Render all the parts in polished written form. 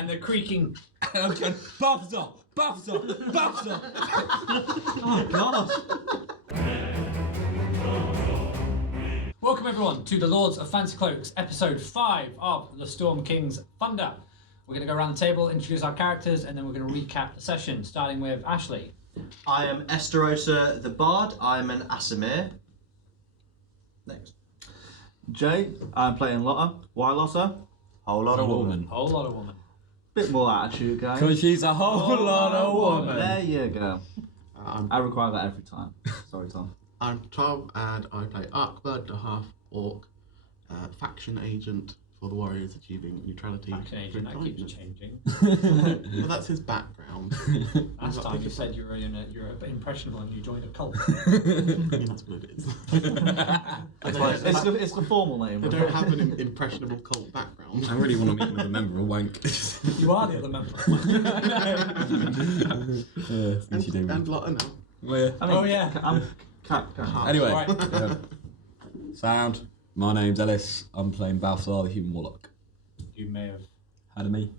and the creaking. Balthazar! Balthazar! Balthazar! Oh, God. Welcome everyone to the Lords of Fancy Cloaks, episode 5 of the Storm King's Thunder. We're going to go around the table, introduce our characters, and then we're going to recap the session, starting with Ashley. I am Estarosa the Bard. I'm an Asimir. Next. Jay, I'm playing Lotta. Why Lotta? Whole lot of woman. Whole lot of woman. Bit more attitude, guys. Because she's a whole lot of woman. There you go. I require that every time. Sorry, Tom. I'm Tom, and I play Ark-Mud, the half-orc faction agent for the Warriors achieving neutrality. Faction agent, that keeps changing. Well, that's his background. Last time you said you're impressionable and you joined a cult. That's what it is. It's the formal name. I don't have an impressionable cult background. I really want to meet another member of Wank. You are the other member. And Lotta now. Well, yeah. I'm Anyway, Right. sound. My name's Ellis. I'm playing Balthazar, the human warlock. You may have. Had of me.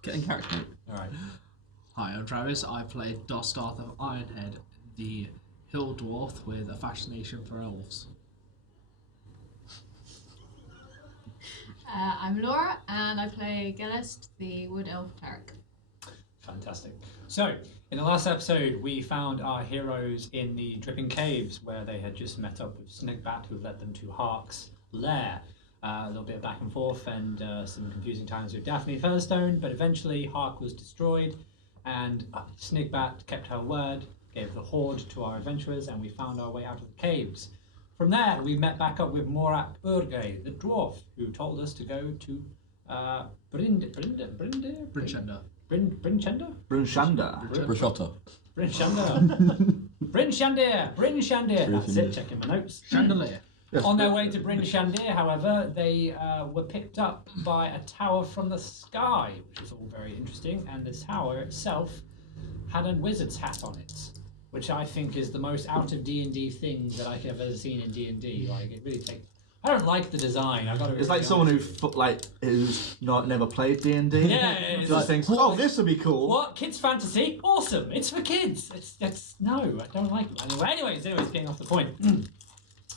Getting character, mate. Alright. Hi, I'm Travis. I play Dosdarth of Ironhead, the hill dwarf with a fascination for elves. I'm Laura, and I play Gellest, the wood elf cleric. Fantastic. So, in the last episode, we found our heroes in the Dripping Caves, where they had just met up with Snigbat, who led them to Hark's lair. A little bit of back and forth and some confusing times with Daphne Featherstone, but eventually Hark was destroyed, and Snigbat kept her word, gave the horde to our adventurers, and we found our way out of the caves. From there, we met back up with Morak Urge, the dwarf, who told us to go to Brinchenda. Brinchenda? Brunshanda. Brashota. Brinchanda. That's it, checking my notes. Chandelier. On their way to Bryn Shandir, however, they were picked up by a tower from the sky, which is all very interesting, and the tower itself had a wizard's hat on it, which I think is the most out of D&D thing that I have ever seen in D&D. Like, it really takes... I don't like the design. I've got to. It's like someone who's never played D&D. Yeah, just thinks, oh, this would be cool. What? Kids fantasy? Awesome! It's for kids. No, I don't like it. Anyways, getting off the point.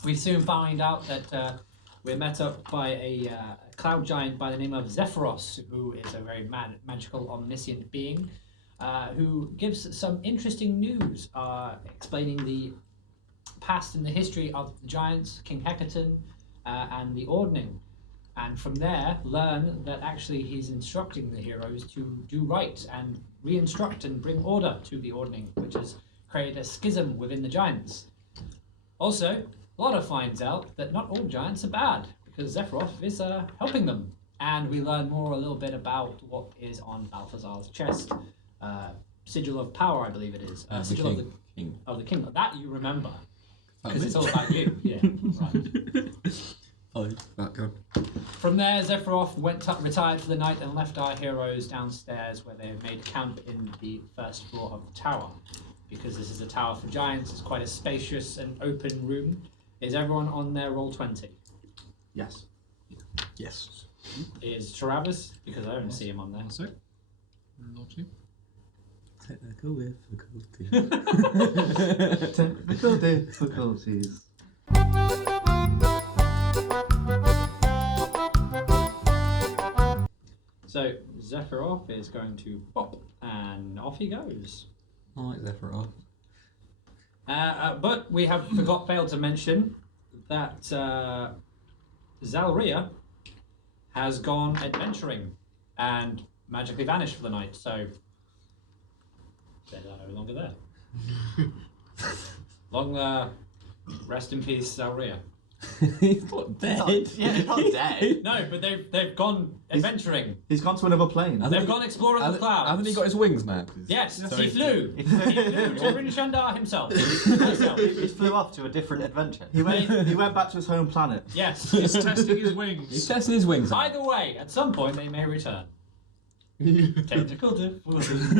We soon find out that we're met up by a cloud giant by the name of Zethiroth, who is a very magical, omniscient being, who gives some interesting news, explaining the past and the history of the giants, King Hecaton, and the Ordning. And from there, learn that actually he's instructing the heroes to do right and re-instruct and bring order to the Ordning, which has created a schism within the giants. Also, Lotta finds out that not all giants are bad, because Zethiroth is helping them. And we learn a little bit about what is on Balthazar's chest. Sigil of Power, I believe it is. Sigil of the King. Of the King. That you remember. Because it's all about you. Yeah, right. From there, Zethiroth retired for the night and left our heroes downstairs, where they had made camp in the first floor of the tower. Because this is a tower for giants, it's quite a spacious and open room. Is everyone on their roll 20? Yes. Yes. Is Travis? Because I don't see him on there. Also, Lordship. Technical difficulty. Technical difficulties. So Zethiroth is going to pop, and off he goes. I like Zethiroth. But we have failed to mention that Zalryia has gone adventuring and magically vanished for the night, so they're no longer there. Long rest in peace, Zalryia. He's not dead. Yeah, not dead. No, but they've gone adventuring. He's gone to another plane. They've gone exploring the clouds. Hasn't he got his wings now? Yes, So he flew. He flew to Bryn Shandar himself. He flew off to a different adventure. He went back to his home planet. Yes. He's testing his wings. He's testing his wings out. Either way, at some point they may return. Technical difficulties.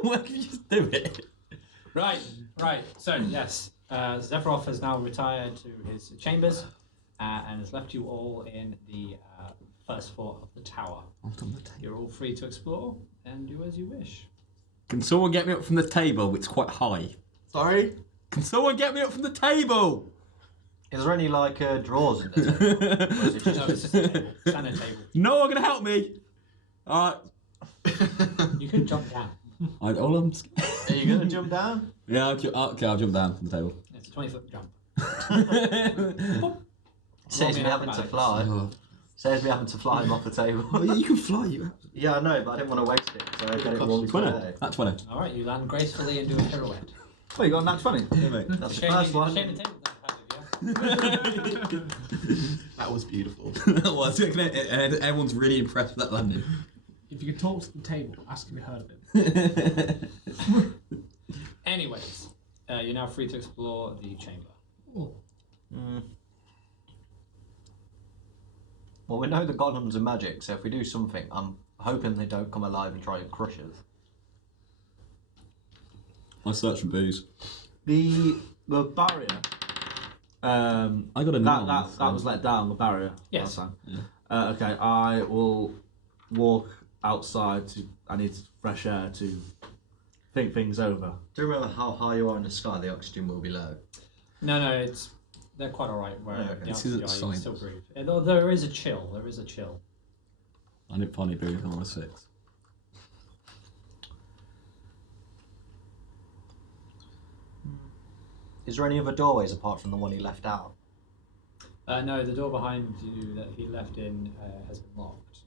Why can't you just do it? Right. So, yes. Zethiroth has now retired to his chambers, and has left you all in the first floor of the tower. You're all free to explore and do as you wish. Can someone get me up from the table? It's quite high. Sorry? Can someone get me up from the table? Is there any like drawers in the table? Or is it No, just it's just a table. Standard table. No one can help me. Alright. You can jump down. Are you gonna jump down? Yeah, okay, I'll jump down from the table. It's a 20-foot jump. Saves me Roll me having to acrobatics. fly. Saves me having to fly him off the table. You can fly, you. Yeah, I know, but I didn't want to waste it, so I get it one 20. today. That's 20. All right, you land gracefully and do a pirouette. Oh, you got a nat 20? Yeah, mate. That's the first one. Shame the table doesn't have it, yeah? That was beautiful. That was. Everyone's really impressed with that landing. If you can talk to the table, ask if you heard of it. Anyways, you're now free to explore the chamber. Oh, Well, we know the golems are magic, so if we do something, I'm hoping they don't come alive and try and crush us. I search for booze. The barrier. I got a That was let down, the barrier. Yes. last time. Yeah. Okay, I will walk outside I need fresh air to think things over. Do you remember how high you are in the sky? The oxygen will be low. No, they're quite alright where Okay. the This altitude isn't are, you can science. still breathe. Although there is a chill. I didn't find any booze. I was 6. Is there any other doorways apart from the one he left out? No, the door behind you that he left in has been locked.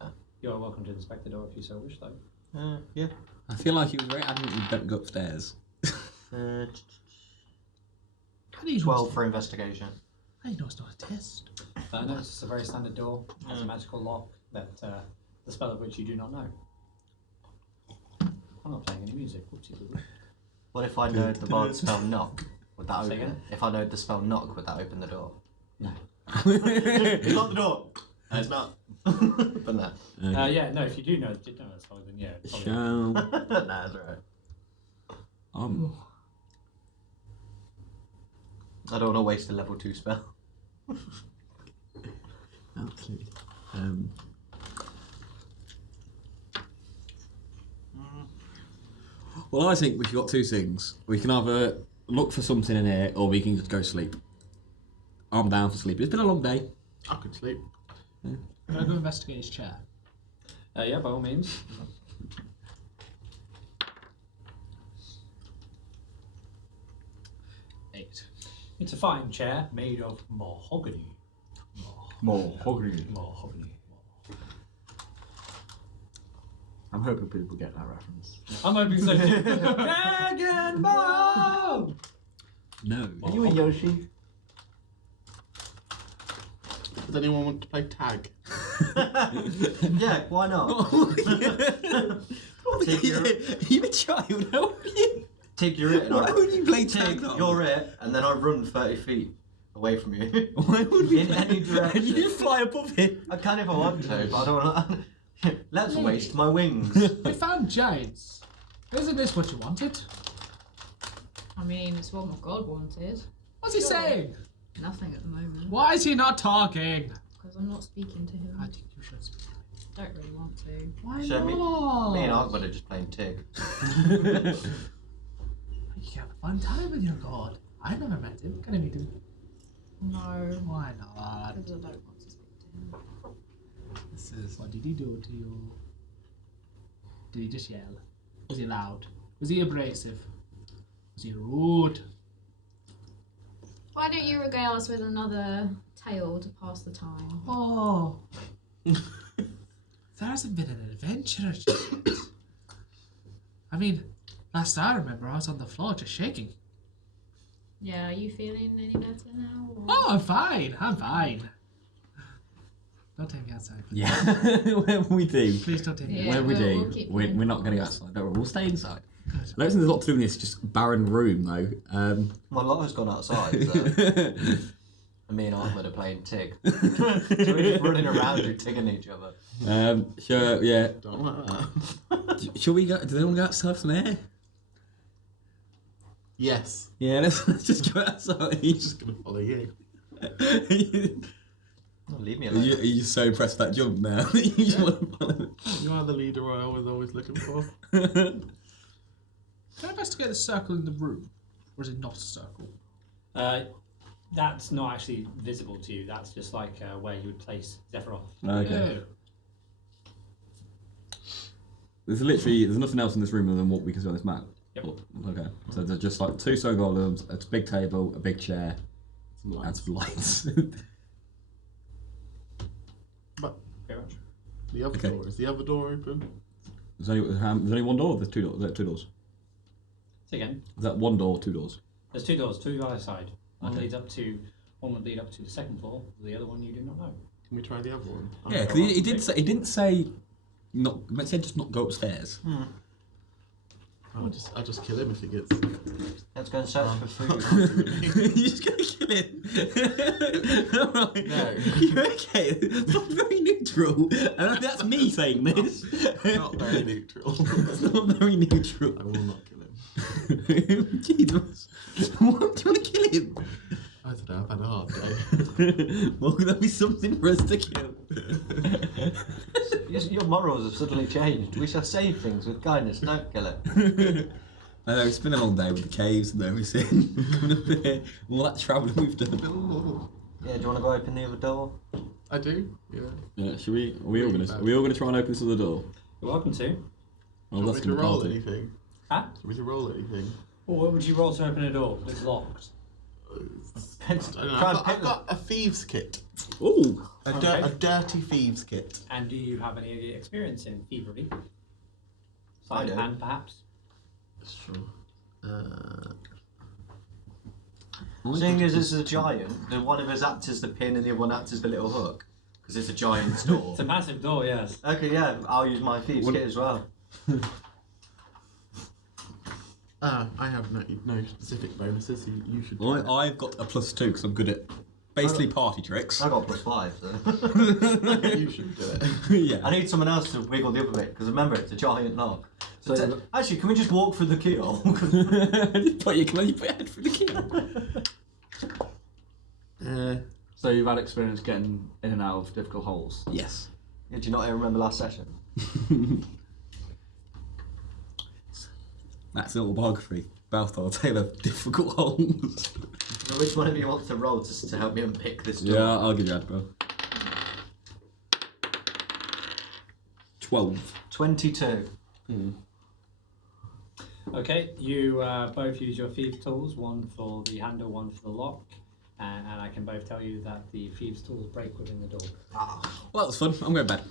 Ah. You are welcome to inspect the door if you so wish, though. Yeah. I feel like he was very adamant we don't go upstairs. how do you 12 for investigation. How do you know it's not a test? No, it's just a very standard door. It has a magical lock that the spell of which you do not know. I'm not playing any music. Whoopsie-doodle. What if I know the bard spell knock? Would that Say open it? again? If I know the spell knock, would that open the door? No. It's not the door. No, it's not. But no. Yeah, no. If you do know the spell, then yeah. Probably. Shall Nah, that's alright. I don't want to waste a level 2 spell. absolutely. Well, I think we've got 2 things. We can either look for something in here, or we can just go sleep. I'm down for sleep. It's been a long day. I could sleep. Can I go investigate his chair? Yeah, by all means. Eight. It's a fine chair made of mahogany. Mahogany. Mahogany. I'm hoping people get that reference. I'm hoping so. Dragon Ball! No. Are you a Yoshi? Does anyone want to play tag? Yeah, why not? Take your, You're a child, how are you? take your it. And Why would you play take tag? your it, and then I run 30 feet away from you. Why would we In play? any direction. And you fly above it. I can if I want to, but I don't want to. Let's waste my wings. We found giants. Isn't this what you wanted? I mean, it's what my god wanted. What's he saying? Nothing at the moment. Why is he not talking? Because I'm not speaking to him. I think you should speak. Don't really want to. Why So not? me and Ark-Mud are just playing Tig. You have a fun time with your god. I never met him. Can I meet him? No. Why not? Because I don't want to speak to him. This is. What did he do to you? Did he just yell? Was he loud? Was he abrasive? Was he rude? Why don't you regale us with another tale to pass the time? Oh. There hasn't been an adventure yet. I mean, last I remember, I was on the floor just shaking. Yeah, are you feeling any better now? Or? Oh, I'm fine. I'm fine. Don't take me outside. Please. Yeah, when we do. Please don't take me Yeah. outside. When we we'll do, keep we're playing not going to go cards. outside. Don't worry, we'll stay inside. Good. I don't think there's a lot to do in this just barren room, though. My Lotta's gone outside, so. And me and Ark-Mud are playing Tig. So we're just running around and tigging each other. Sure, yeah. Don't like that. Shall we go? Do they want to go outside for some air? Yes. Yeah, let's just go outside. Just gonna follow you. Oh, leave me Are alone. you so impressed with that jump now? You just want to follow it. You are the leader I was always looking for. Can I investigate the circle in the room? Or is it not a circle? That's not actually visible to you. That's just like where you would place Zethiroth. Okay. Oh. There's nothing else in this room other than what we can see on this map. Yep. Okay. So there's just like 2 stone golems, a big table, a big chair, Some and lights. some lights. But Very much. the other Okay. door, is the other door open? there's only one door. Or there's 2 doors. Is that 2 doors? So again, Is that 1 door or 2 doors? there's 2 doors, 2 either side. One Okay. leads up to. One would lead up to the 2nd floor. The other one you do not know. Can we try the other one? Yeah, because he did say. He didn't say. Not. It said just not go upstairs. I'll just kill him if he gets. Let's go and search for food. You're just gonna kill him. Right. No. You're okay. It's not very neutral. And that's me saying this. Not very neutral. It's not very neutral. I will not kill him. Jesus. Why do you want to kill him? I don't know, I've had a hard day. Well, there'll be something for us to kill. Your morals have suddenly changed. We shall save things with kindness, don't kill it. I know, it's been a long day with the caves and everything. Coming up here, all that travelling we've done. Yeah, do you want to go open the other door? I do, yeah. Yeah, should we? Are we all gonna try and open this other door? You're welcome to. Oh, Want me that's to gonna roll party. anything? Huh? Want me to roll anything? Well, what would you roll to open a door that's locked? I don't know, I've got a thieves kit. Ooh. A dirty thieves kit. And do you have any experience in thievery? I Sleight of do. hand, perhaps? Sure. Seeing as it's a giant, the one of us acts as the pin and the other one acts as the little hook. Because it's a giant door. It's a massive door, yes. Okay, yeah, I'll use my thieves kit as well. I have no specific bonuses. You should. I've got a +2 because I'm good at basically party tricks. I got +5, so. You should do it. Yeah. I need someone else to wiggle the other bit, because remember, it's a giant knock. So actually, can we just walk through the keyhole? Just put your head through the key. So you've had experience getting in and out of difficult holes. Yes. Did you not remember last session? That's an autobiography. Balthazar, Tale of Difficult Holes. Now, which one of you wants to roll to help me unpick this door? Yeah, I'll give you that, bro. 12. 22. Okay, you both use your thieves' tools, one for the handle, one for the lock, and I can both tell you that the thieves' tools break within the door. Well, that was fun. I'm going to bed.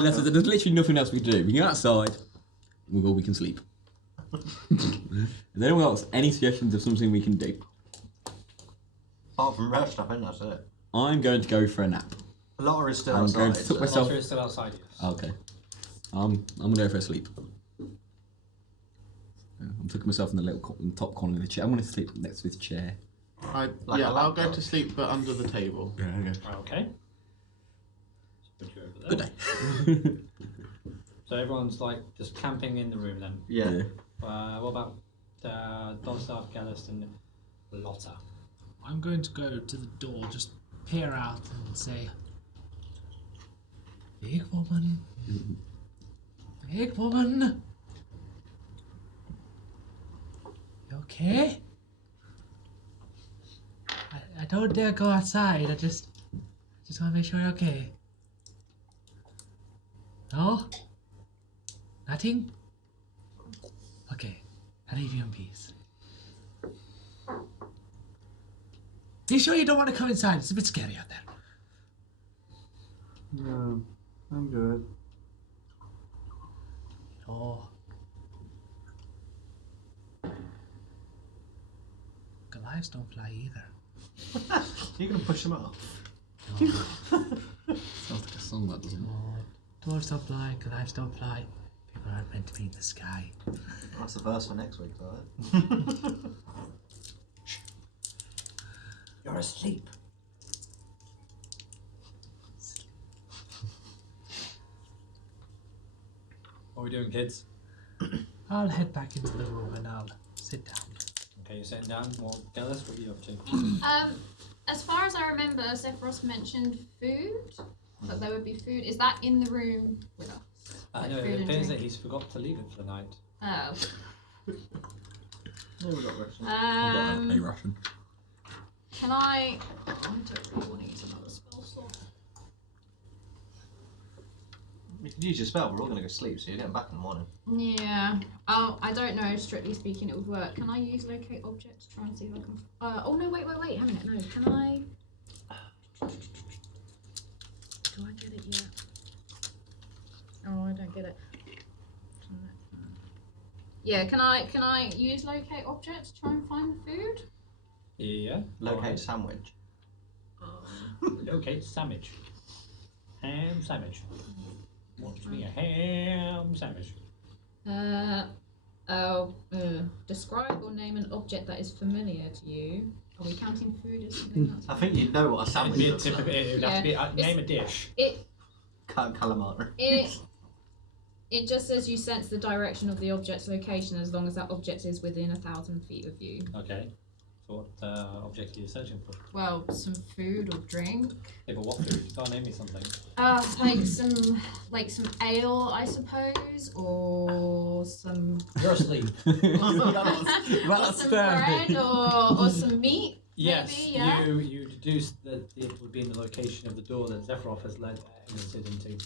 There's literally nothing else we can do. We can go outside, we can sleep. Has anyone else any suggestions of something we can do? Apart from rest, I think that's it. I'm going to go for a nap. Lotta is still I'm outside. going to tuck myself. Lotta is still outside you. Okay. I'm going to go for a sleep. I'm tucking myself in the in the top corner of the chair. I'm going to sleep next to this chair. Like I'll go to sleep, but under the table. Yeah, okay. Okay. Put you over there. Good day. So everyone's like just camping in the room then. Yeah. What about Dosdarth, Gellest, and Lotta? I'm going to go to the door, just peer out and say, "Big woman, big woman, you okay? I don't dare go outside. I just want to make sure you're okay. No? Nothing? Okay, I'll leave you in peace. You sure you don't want to come inside? It's a bit scary out there." No, I'm good. Oh. Goliaths don't fly either. You're going to push them off? Sounds like a song, that doesn't it? Oh, dwarves don't fly, Goliaths don't fly. People aren't meant to be in the sky. That's the first for next week, right? You're asleep. What are we doing, kids? I'll head back into the room and I'll sit down. Okay, you're sitting down. Well, Gellest, what are you up to? As far as I remember, Zethiroth mentioned food. That there would be food. Is that in the room with us? Like No, food it and appears drink? that he's forgot to leave it for the night. Oh. No, we got Russian. I've got a Russian. Can I don't really want to use another spell slot. You could use your spell. We're all going to go sleep, so you're getting back in the morning. Yeah. Oh, I don't know. Strictly speaking, it would work. Can I use locate object to try and see if I can? Oh no! Wait! Hang on. No. Can I? Do I get it yet? Oh, I don't get it. Yeah. Can I use locate object to try and find the food? Yeah. Locate sandwich. Locate sandwich. Ham sandwich. What's me a ham sandwich? Describe or name an object that is familiar to you. Are we counting food as something that's? I think you know what a sandwich It looks like. would have to be name a dish. Calamari. It just says you sense the direction of the object's location as long as that object is within 1,000 feet of you. Okay. So what object are you searching for? Well, some food or drink. Yeah, but what food? You can't name me something. Like some ale, I suppose, or some You're asleep. or some bread or some meat. Yes, Maybe, yeah. you deduced that it would be in the location of the door that Zethiroth has exited into.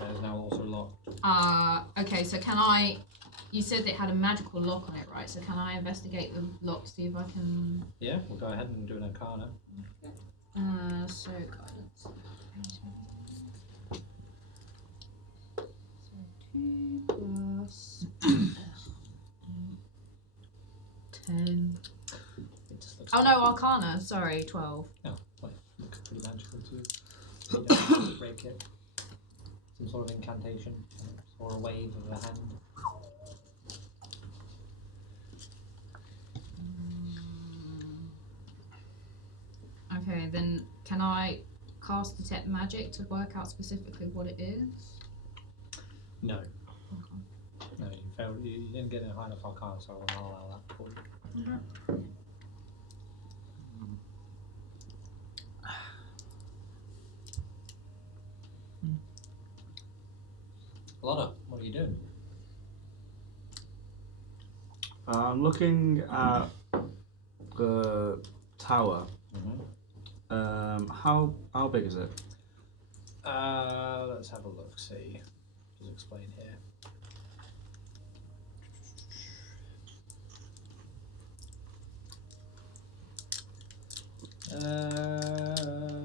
That is now also locked. Okay, so can I... You said it had a magical lock on it, right? So can I investigate the lock, see if I can... Yeah, we'll go ahead and do an arcana. So guidance. So 2 plus... 10. It just looks Oh no, arcana, sorry, 12. Oh, wait, looks pretty magical to you. Break it. Some sort of incantation or a wave of a hand. Okay, then can I cast detect magic to work out specifically what it is? No. No, you failed. You didn't get a high enough arcana, so I will not allow that for you. Lotta, what are you doing? I'm looking at the tower. How big is it? Let's have a look. See, does it explain here?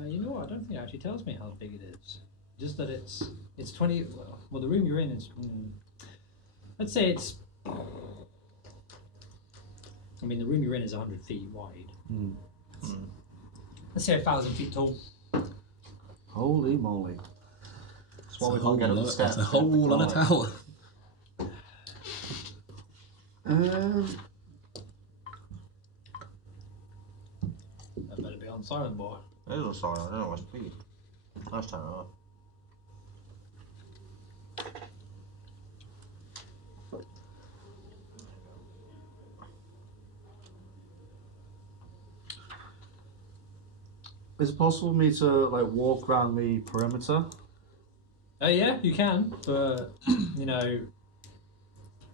You know what? I don't think it actually tells me how big it is. Just that it's 20. Well, the room you're in is. Let's say it's. I mean, the room you're in is 100 feet wide. Let's say 1,000 feet tall. Holy moly! That's why we can't get up the steps. That's a whole lot of tower. That better be on silent, boy. It is a sign. I don't know what's speed. Let's turn it off. Is it possible for me to like walk around the perimeter? Yeah, you can, but you know,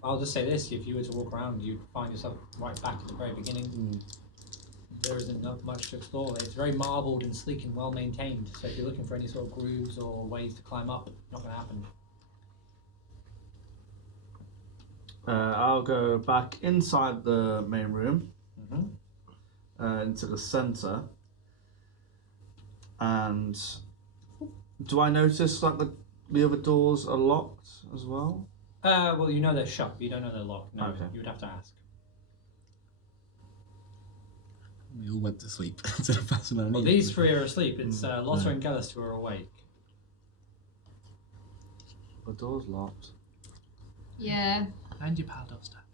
I'll just say this: if you were to walk around, you'd find yourself right back at the very beginning. There isn't much to explore. It's very marbled and sleek and well maintained. So if you're looking for any sort of grooves or ways to climb up, not going to happen. I'll go back inside the main room, into the center. And do I notice like the other doors are locked as well? Well, you know they're shut, but you don't know they're locked. No, Okay. you would have to ask. We all went to sleep. Instead of passing on. Well, these three are asleep. It's Lotta and Gellest who are awake. The door's locked. Yeah, And your pal Dosdarth.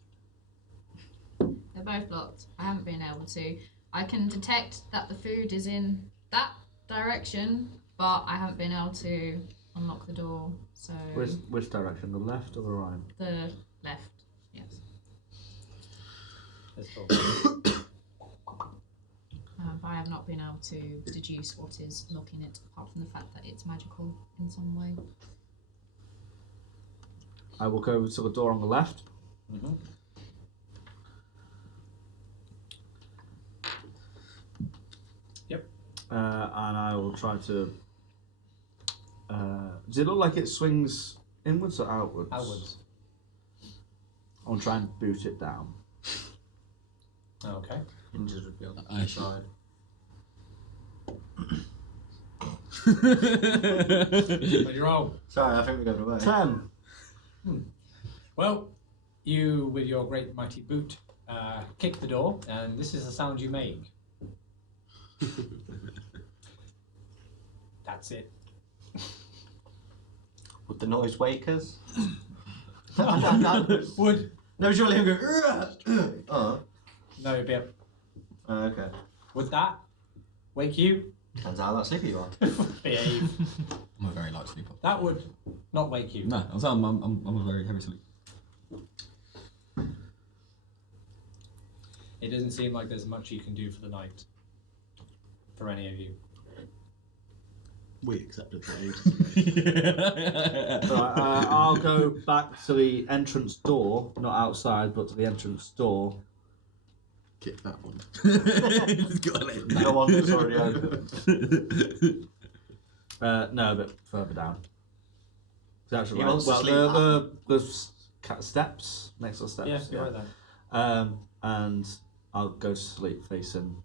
they're both locked. I haven't been able to. I can detect that the food is in that direction, but I haven't been able to unlock the door. So Which direction? The left or the right? the left, yes. Let's talk. been able to deduce what is locking it, apart from the fact that it's magical in some way. I will go to the door on the left. Mm-hmm. Yep. And I will try to. Does it look like it swings inwards or outwards? Outwards. I'll try and boot it down. Okay. Hinges would be on the I should- side. What'd you roll? Sorry, I think we're going away. 10. Well, you, with your great mighty boot, kick the door, and this is the sound you make. That's it. Would the noise wake us? Would No, surely I'm going. Oh. no, it'd be a, Okay. would that wake you? Depends how that sleepy you are. Behave. I'm a very light sleeper. That would not wake you. No, I'm a very heavy sleeper. It doesn't seem like there's much you can do for the night. For any of you. We accepted the aid. Right, I'll go back to the entrance door, not outside, but to the entrance door. Kick that one. He's got it. The one that's already open. No, a bit further down. It's actually He right. wants to Well, sleep the steps, next to the steps. Yes, you're right there. And I'll go to sleep facing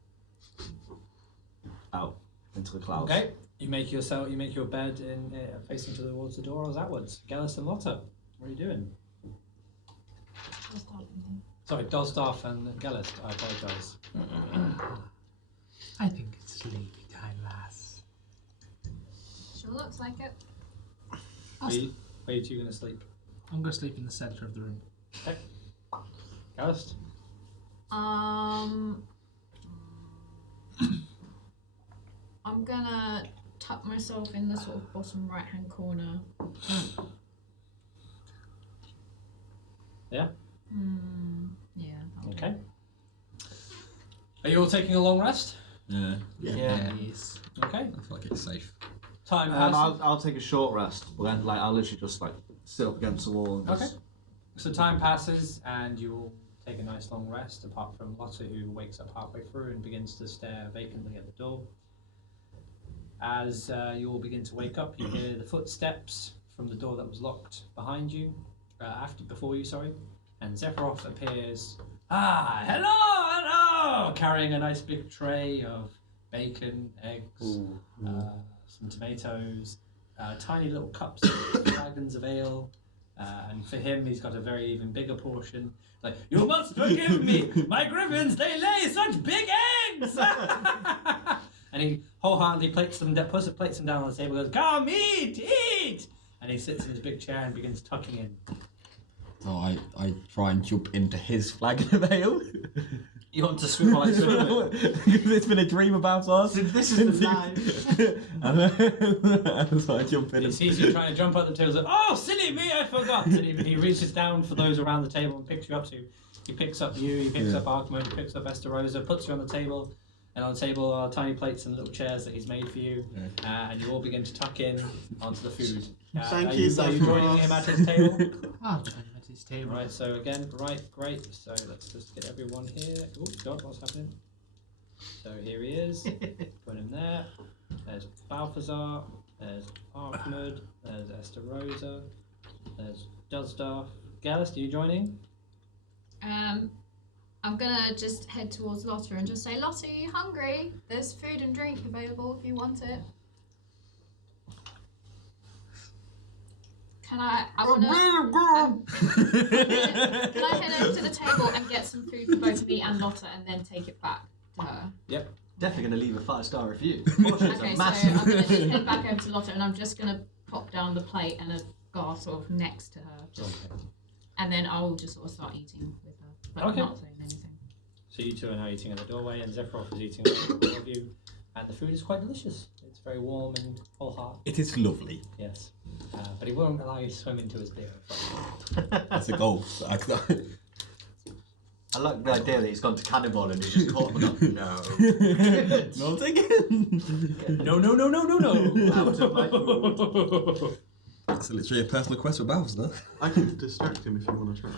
out into the clouds. Okay. You make your bed in facing towards the door or outwards. Gellest and Lotta, what are you doing? Sorry, Dosdarth and Gellest. I apologise. I think it's sleepy time, lass. Sure looks like it. Where are you two going to sleep? I'm going to sleep in the centre of the room. Okay. Gellest? I'm gonna tuck myself in the sort of bottom right hand corner. Yeah? Yeah. that'll do. Okay. Are you all taking a long rest? Yeah. Yeah. Yes. Okay. I feel like it's safe. Time passes. I'll take a short rest, but then I'll literally just sit up against the wall and just. Okay. So time passes and you all take a nice long rest, apart from Lotta, who wakes up halfway through and begins to stare vacantly at the door. As you all begin to wake up, you hear the footsteps from the door that was locked behind you, before you, and Zethiroth appears. Ah, hello, carrying a nice big tray of bacon, eggs, some tomatoes, tiny little cups of flagons of ale, and for him, he's got a very even bigger portion. Like, you must forgive me, my griffins, they lay such big eggs! And he wholeheartedly puts them down on the table and goes, come, eat! And he sits in his big chair and begins tucking in. So I try and jump into his flagon of ale. You want to swim like swimming? It's been a dream about us. This is the night. And so I jump in He and sees you trying to jump up the table and says, oh, silly me, I forgot! And he reaches down for those around the table and picks you up. So he picks up you, he picks up Ark-Mud, he picks up Estarosa, puts you on the table. And on the table are tiny plates and little chairs that he's made for you. And you all begin to tuck in onto the food. Thank are you, Are you joining him at his table? I'll join him at his table. Right, so again, great. So let's just get everyone here. Oh, God, what's happening? So here he is. Put him there. There's Balthazar. There's Ark-Mud. There's Estarosa. There's Dosdarth. Gellest, are you joining? I'm gonna just head towards Lotta and just say, Lotta, are you hungry? There's food and drink available if you want it. Can I head over to the table and get some food for both me and Lotta and then take it back to her? Yep. Definitely going to leave a 5-star review. Okay, so I'm gonna just head back over to Lotta and I'm just gonna pop down the plate and a glass sort of next to her. And then I'll just sort of start eating with her. But Okay. not saying anything. So you two are now eating in the doorway, and Zethiroth is eating with all of you. And the food is quite delicious. It's very warm and full heart. it is lovely. Yes. But he won't allow you to swim into his beer. That's a goal. I like the idea that he's gone to cannibal and he's just caught him up. No. Not again. No. Out of my food. That's literally a personal quest for Balthazar. I can distract him if you want to try.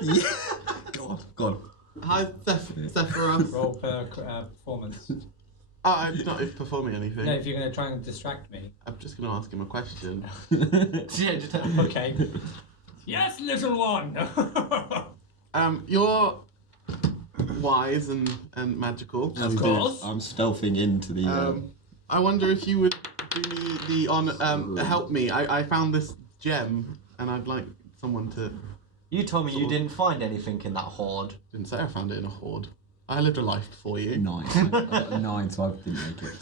Yeah. Go on. Hi, Zethiroth. Roll per performance. Oh, I'm not performing anything. No, if you're going to try and distract me. I'm just going to ask him a question. Yeah, just Okay. Yes, little one. You're wise and magical. Of course. I'm stealthing into the. I wonder if you would do me the honour, help me. I found this gem, and I'd like someone to. You told me you didn't find anything in that hoard. Didn't say I found it in a hoard. I lived a life before you. 9. I got a 9, so I didn't make it.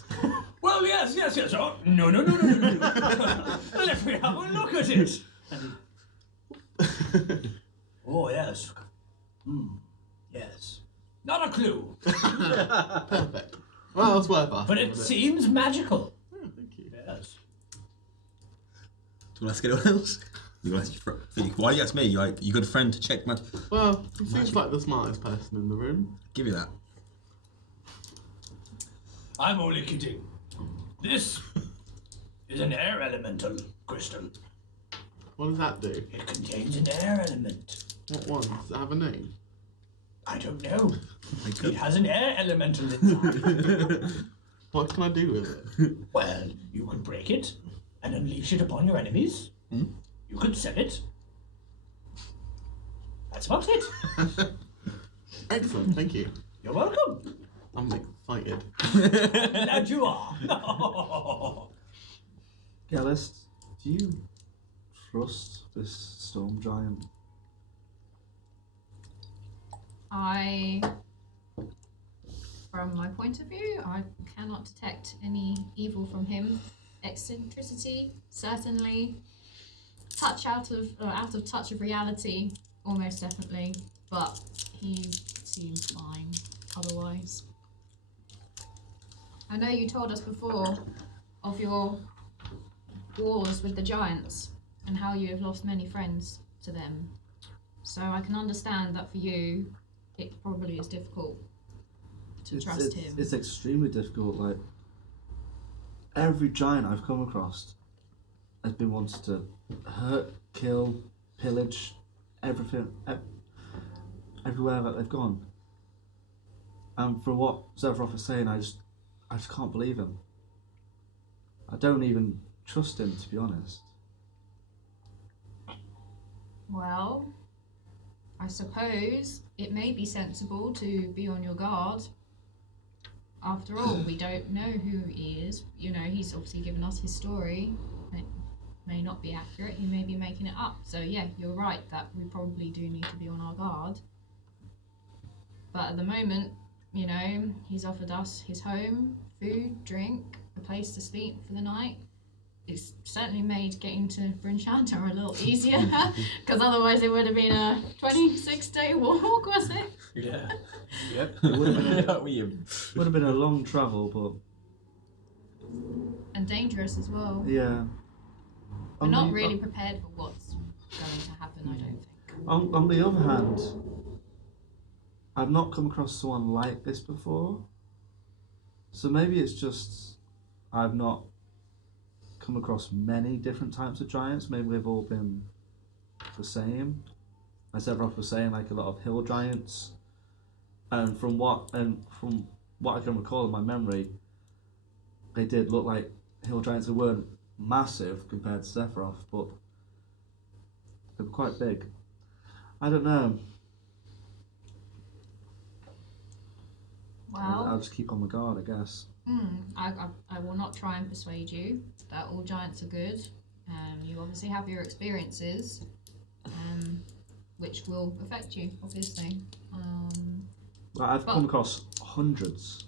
Well, yes. Oh, no. Let me have a look at it. Oh, yes. Yes. Not a clue. Perfect. Well, it's worth asking. But it seems magical. Oh, thank you. Yes. Do you want to ask anyone else? You want to ask your friend? Why do you ask me? You got a friend to check magic? Well, he seems like the smartest person in the room. Give you that. I'm only kidding. This is an air elemental crystal. What does that do? It contains an air element. What one? Does it have a name? I don't know. They It could. has an air elemental inside. What can I do with it? Well, you could break it and unleash it upon your enemies. You could sell it. That's about it. Excellent, thank you. You're welcome. I'm excited. Glad you are. Gellest, do you trust this storm giant? From my point of view, I cannot detect any evil from him. Eccentricity, certainly. Out of touch of reality, almost definitely. But he seems fine otherwise. I know you told us before of your wars with the giants and how you have lost many friends to them. So I can understand that for you, it probably is difficult to trust him. It's extremely difficult. Like, every giant I've come across has been wanting to hurt, kill, pillage, everything, everywhere that they've gone. And for what Zethiroth is saying, I just can't believe him. I don't even trust him, to be honest. Well, I suppose it may be sensible to be on your guard. After all, we don't know who he is. You know, he's obviously given us his story. It may not be accurate. He may be making it up. So yeah, you're right that we probably do need to be on our guard. But at the moment, you know, he's offered us his home, food, drink, a place to sleep for the night. It's certainly made getting to Bryn Shatter a little easier, because otherwise it would have been a 26-day walk, was it? Yeah. It would have been a long travel, And dangerous as well. but yeah. We're not really prepared for what's going to happen, I don't think. On the other hand, I've not come across someone like this before. So maybe it's just I've not come across many different types of giants. Maybe they've all been the same. As Zethiroth was saying, like a lot of hill giants. And from what I can recall in my memory, they did look like hill giants. They weren't massive compared to Zethiroth, but they were quite big. I don't know. Well, I'll just keep on my guard, I guess. I will not try and persuade you that all giants are good. You obviously have your experiences, which will affect you, obviously. I've come across hundreds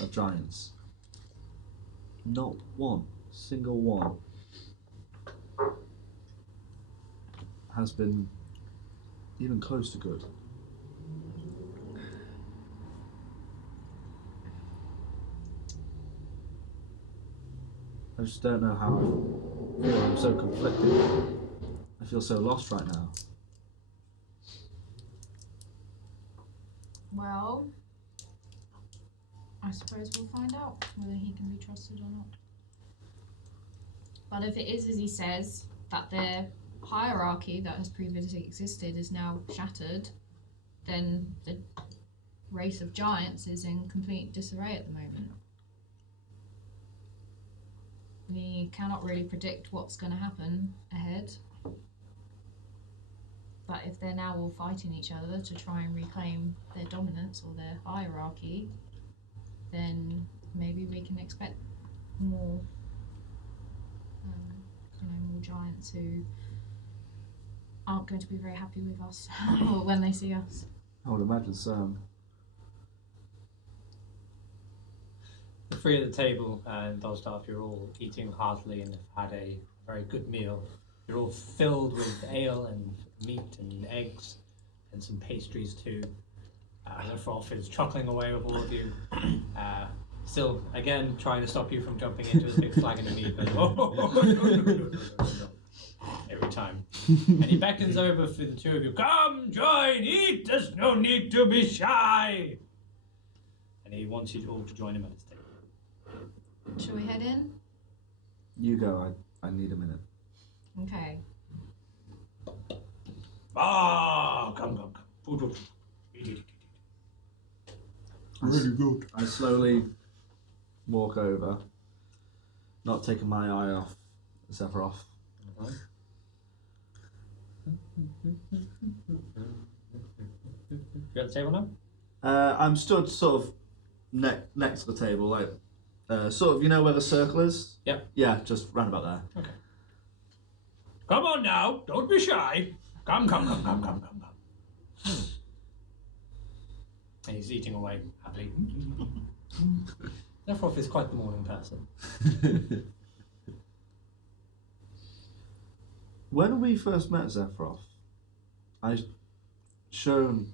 of giants. Not one single one has been even close to good. I just don't know how I feel. I'm so conflicted. I feel so lost right now. Well, I suppose we'll find out whether he can be trusted or not. But if it is as he says, that their hierarchy that has previously existed is now shattered, then the race of giants is in complete disarray at the moment. We cannot really predict what's going to happen ahead. But if they're now all fighting each other to try and reclaim their dominance or their hierarchy, then maybe we can expect more, more giants who aren't going to be very happy with us or when they see us. I would imagine so. The three at the table and Dosdarth, you're all eating heartily and have had a very good meal. You're all filled with ale and meat and eggs and some pastries too. Zethiroth is chuckling away with all of you. Still, again, trying to stop you from jumping into his big flagon of meat. But, no. Every time. And he beckons over for the two of you. Come, join, eat. There's no need to be shy. And he wants you all to join him at his table. Shall we head in? You go. I need a minute. Okay. Come. Food. Eat. Really good. I slowly walk over, not taking my eye off Zethiroth. You at the table now? I'm stood sort of next to the table, like sort of, you know where the circle is? Yep. Yeah, just round about there. Okay. Come on now, don't be shy. Come. And he's eating away happily. Zethiroth is quite the morning person. When we first met Zethiroth, I shown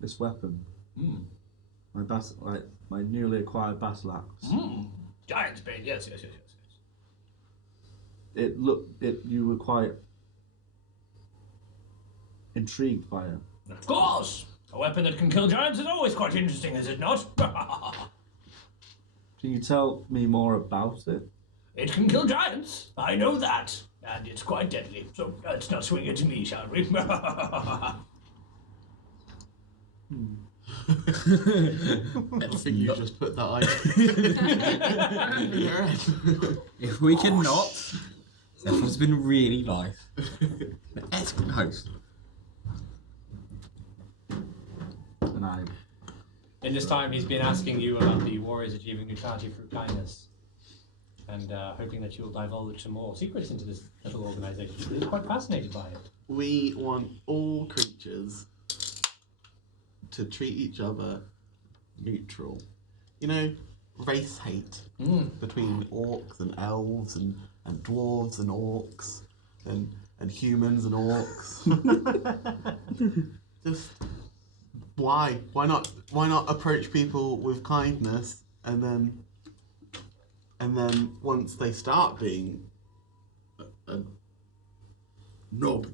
this weapon, my newly acquired battle axe. Giant's bane, yes. You were quite intrigued by it. Of course! A weapon that can kill giants is always quite interesting, is it not? Can you tell me more about it? It can kill giants, I know that. And it's quite deadly, so let's not swing it to me, shall we? I think you just put that idea in your head. If we cannot, Zethiroth's been really nice. An excellent host. And I... In this time, he's been asking you about the warriors achieving neutrality through kindness, and hoping that you'll divulge some more secrets into this little organisation. He's quite fascinated by it. We want all creatures to treat each other neutral. You know, race hate between orcs and elves and dwarves and orcs and humans and orcs. Just why not approach people with kindness and then once they start being a knob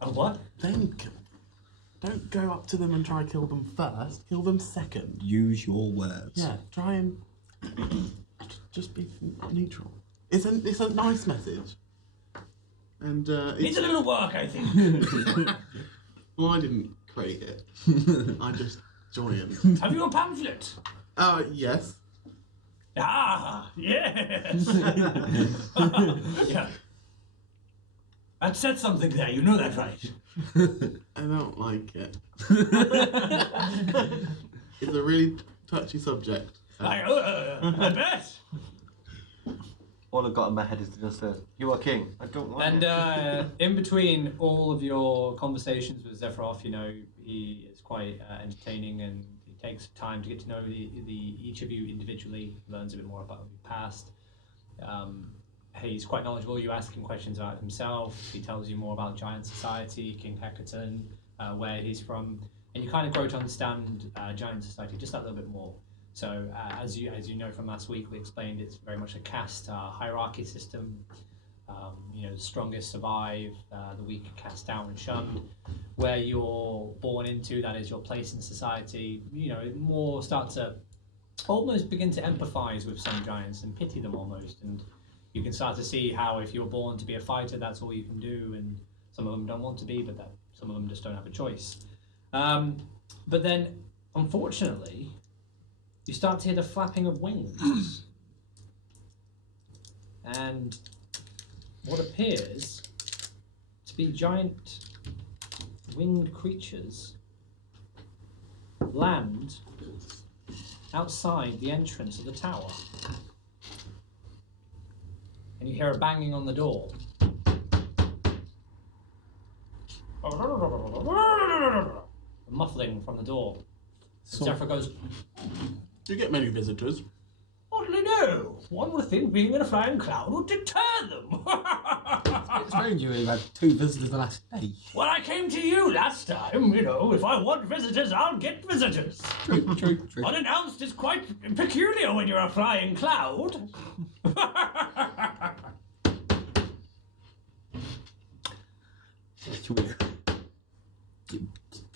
A what? then don't go up to them and try to kill them first. Kill them second. Use your words. Yeah, try and just be neutral. It's a nice message. And Needs a little work, I think. well, I didn't create it. I just joined. Have you a pamphlet? Yes. Ah, yes. Yeah. That said something there, you know that, right? I don't like it. It's a really touchy subject. I bet. All I've got in my head is just you are king. I don't like And it. in between all of your conversations with Zethiroth, you know, he is quite entertaining, and he takes time to get to know each of you individually, learns a bit more about your past. He's quite knowledgeable. You ask him questions about himself. He tells you more about Giant Society, King Heckerton, where he's from, and you kind of grow to understand Giant Society just that little bit more. So as you know from last week, we explained it's very much a caste hierarchy system. The strongest survive, the weak are cast down and shunned. Where you're born into, that is your place in society. More start to almost begin to empathise with some giants and pity them almost, and you can start to see how if you're born to be a fighter, that's all you can do, and some of them don't want to be, but some of them just don't have a choice. But then, unfortunately, you start to hear the flapping of wings, and what appears to be giant winged creatures land outside the entrance of the tower. And you hear a banging on the door. A muffling from the door. So- Zethiroth goes, Do you get many visitors? "Oddly no. One would think being in a flying cloud would deter them." It's strange you only had 2 visitors the last day. Well, I came to you last time, if I want visitors, I'll get visitors. True. Unannounced is quite peculiar when you're a flying cloud.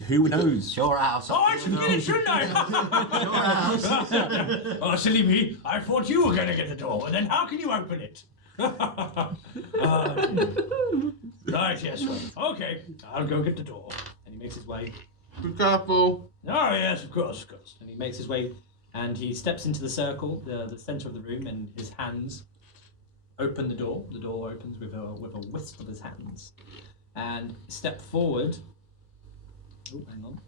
Who knows? Your house. Oh, I should get it, shouldn't I? Oh, silly me. I thought you were going to get the door, and then how can you open it? Right, yes, right. Okay, I'll go get the door. And he makes his way. Be careful. Oh, yes, of course. And he makes his way, and he steps into the circle, the center of the room, and his hands open the door. The door opens with a wisp of his hands. And step forward. Oh, hang on.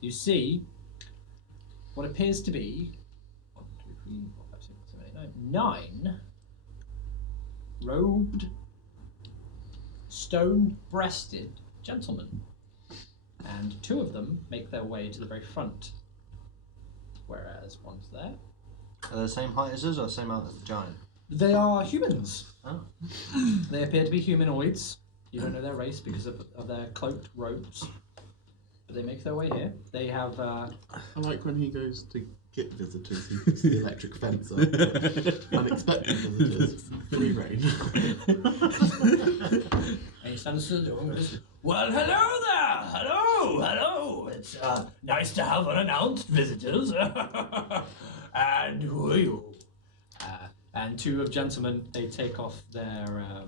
You see what appears to be 1, 2, 3, 4, 5, 6, 7, 8, 9 robed, stone-breasted gentlemen. And 2 of them make their way to the very front, whereas one's there. Are they the same height as us or same height as the giant? They are humans. Oh. They appear to be humanoids. You don't know their race because of their cloaked robes. But they make their way here. They have... I like when he goes to get visitors, he puts the electric fence up. Unexpected visitors. Free reign. And he stands to the door and goes, "Well, hello there! Hello! It's nice to have unannounced visitors. And who are you?" And 2 of gentlemen, they take off their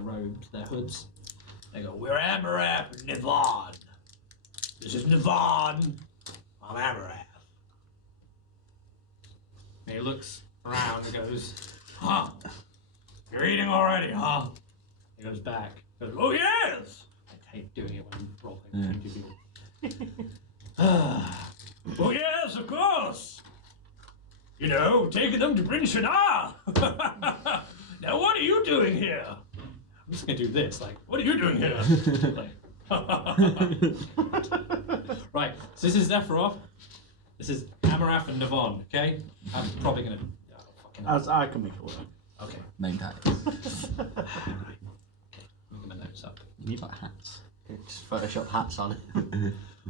robes, their hoods. They go, "We're Amarath and Nivon. This is Nivon. I'm Amarath." And he looks around and goes, "Huh? You're eating already, huh?" He goes back. He goes, "Oh, yes!" I hate doing it when I'm rolling between 2 people. "Oh, yes, of course. Taking them to Bryn Shana. Now, what are you doing here?" I'm just going to do this, "What are you doing here?" Right, so this is Zethiroth. This is Amarath and Navon, okay? I'm probably going to... As I can make it work. Okay. Name tags. Right. Okay, making my notes up. You need like hats. Just Photoshop hats on it.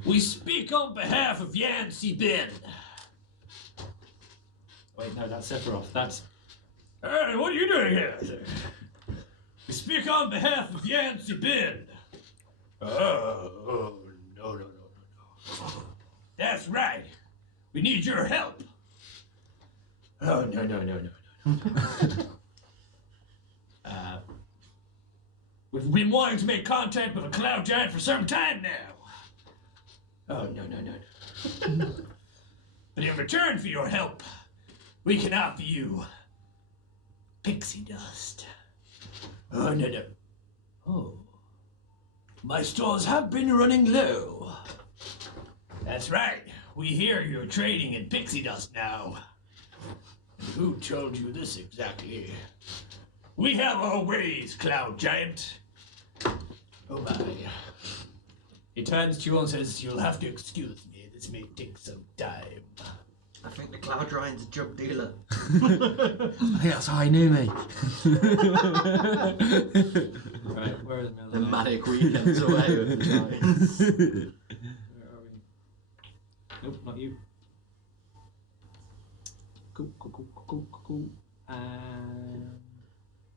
"We speak on behalf of Yancy Ben." Wait, no, that's Zethiroth. That's... "Hey, what are you doing here?" "We speak on behalf of Yancy Ben." Oh, no. "That's right. We need your help." "Oh, no. We've been wanting to make contact with a cloud giant for some time now." "Oh, no. But in return for your help, we can offer you pixie dust." "Oh, no. Oh. My stores have been running low." "That's right. We hear you're trading in pixie dust now." "And who told you this exactly?" "We have our ways, Cloud Giant." "Oh my." He turns to you and says, "You'll have to excuse me. This may take some time." I think the Cloud Giant's a drug dealer. I think that's how he knew me. Right, where is The manic weekends away with the giants. Where are we? Nope, not you. Cool.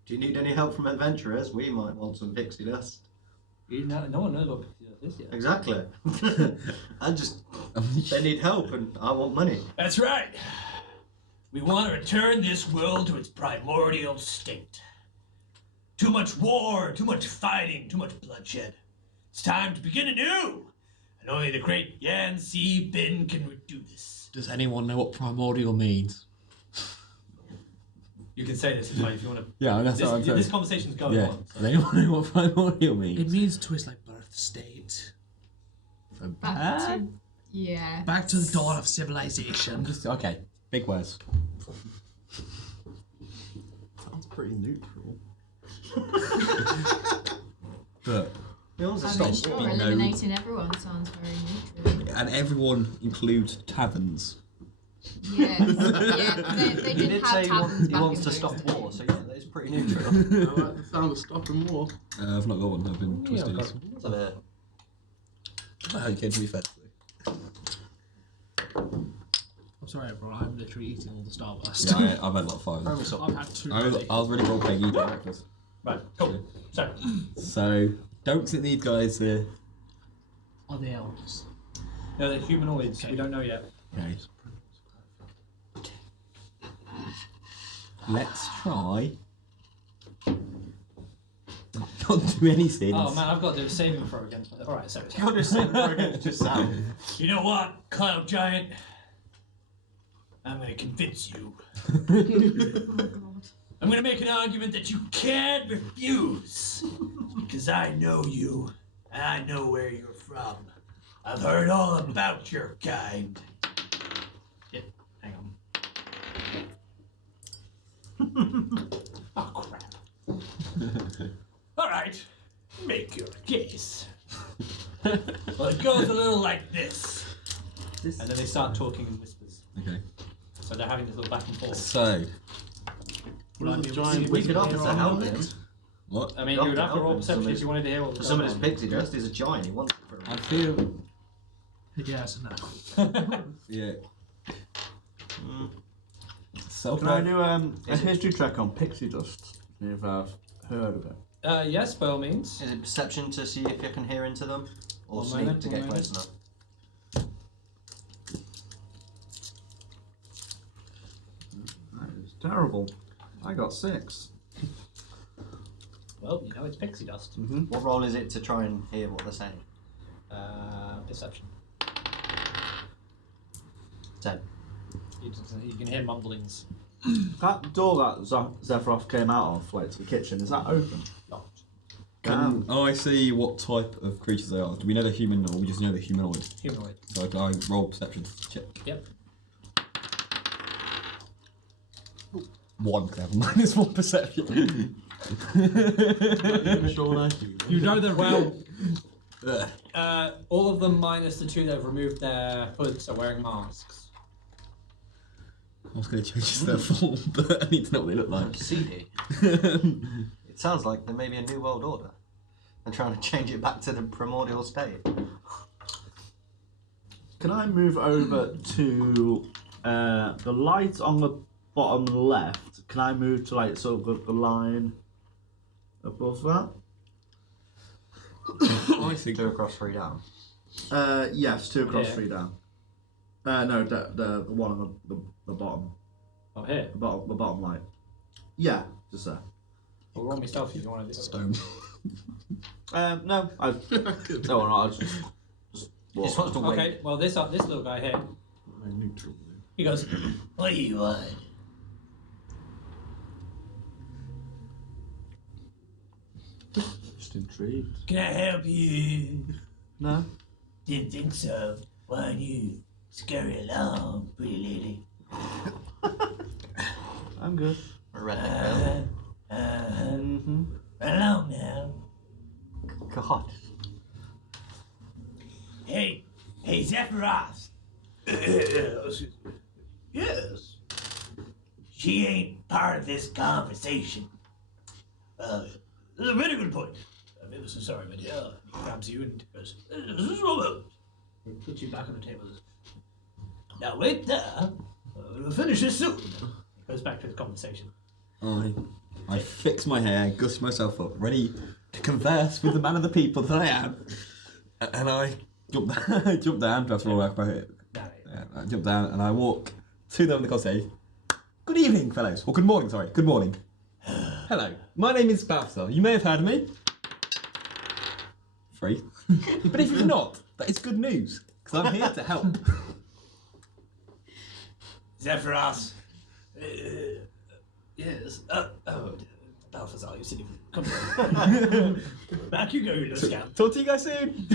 Do you need any help from adventurers? We might want some pixie dust. No one knows what pixie dust is yet. Exactly. They need help and I want money. That's right. We want to return this world to its primordial state. Too much war, too much fighting, too much bloodshed. It's time to begin anew. And only the great Yan Si Bin can do this. Does anyone know what primordial means? You can say this if you want to. Yeah, that's what I'm saying. This conversation's going Yeah. on. Does anyone know what primordial means? It means to his like birth state. Back to yeah. Back to the dawn of civilization. Okay, big words. Sounds pretty neutral. But He wants to I stop mean, sure, war. eliminating everyone sounds very neutral. and everyone includes taverns. Yeah, they He did did have say taverns he back wants in to those stop days. war, so yeah, that is pretty neutral. I like the sound of stopping war. I've not got one. I've been twisted. So there. How you can to be fair. I'm sorry, everyone. I'm literally eating all the Starburst. Yeah, I've had like 5. Only so- I've had 2. I was really well playing eating breakfast. Right, cool. So, So don't think these guys are. Are the elves? no, they're humanoids. We don't know yet. Okay. Let's try. Not do anything. Oh man, I've got to do a saving throw again. Alright, so. You're just saying for against yourself. You know what, Cloud Giant? I'm going to convince you. Oh god. I'm going to make an argument that you can't refuse. Because I know you, and I know where you're from. I've heard all about your kind. Yeah, hang on. Oh crap. All right, make your case. Well, it goes a little like this. And then they start talking in whispers. Okay. So they're having this little back and forth. So What does a giant We could offer wizard to hear help on him. what? I mean, Drop you would it have to roll open, perception somebody's- if you wanted to hear what For was some going of his on. pixie dust, he's a giant. He wants it for I him. feel. Yes, no. Yeah. Mm. So Can I do a history check on pixie dust? If I've heard of it. Yes, by all means. Is it perception to see if you can hear into them? Or One sneak moment, to one get moment. close enough? That is terrible. I got 6. Well, you know it's pixie dust. What role is it to try and hear what they're saying? Perception. 10. You can hear mumblings. That door that Zethiroth came out of, like to the kitchen, is that open? Locked. Can I see what type of creatures they are? Do we know they're human or we just know they're humanoid? Humanoid. So I roll perception check. Yep. 1 because I have a -1 perception. I'm sure they're human. You know they're Well, Ugh. all of them minus the 2 that have removed their hoods are wearing masks. I was going to change their form, but I need to know what they look like. CD. It sounds like there may be a new world order. They're trying to change it back to the primordial state. Can I move over to the light on the bottom left? Can I move to like sort of the line above that? I think 2 across, 3 down. Yes, 2 across, Yeah. 3 down. No, the one on the bottom, Oh, here. the bottom light. Yeah, just there. Well, roll me stealthy if you want to do it. stone. No, I don't want. I'll just He just wants to wait. Okay, well, this little guy here, They're neutral. he goes, What do you want? just intrigued. Can I help you? No, Didn't think so. Why don't you scurry along, pretty lady? I'm good. Redneck Mm-hmm. Run along now. Bill. God. Hey, Zethiroth. Yes. She ain't part of this conversation. That's a very good point. I'm ever so sorry, but yeah, he grabs you and goes, "This is Robert." He puts you back on the table. Now wait there. we'll finish this soon. It goes back to the conversation. I fix my hair, gush myself up, ready to converse with the man of the people that I am. And I jump down, do I have to roll back my head? No, Yeah, I jump down and I walk to them in the concierge. Good evening, fellows. Or good morning, sorry. Good morning. Hello, my name is Balthazar. You may have heard of me. 3. But if you've not, that is good news, because I'm here to help. Zethiroth. Yes. Balthazar, you silly. Come on. Back you go, you little scamp. Talk to you guys soon.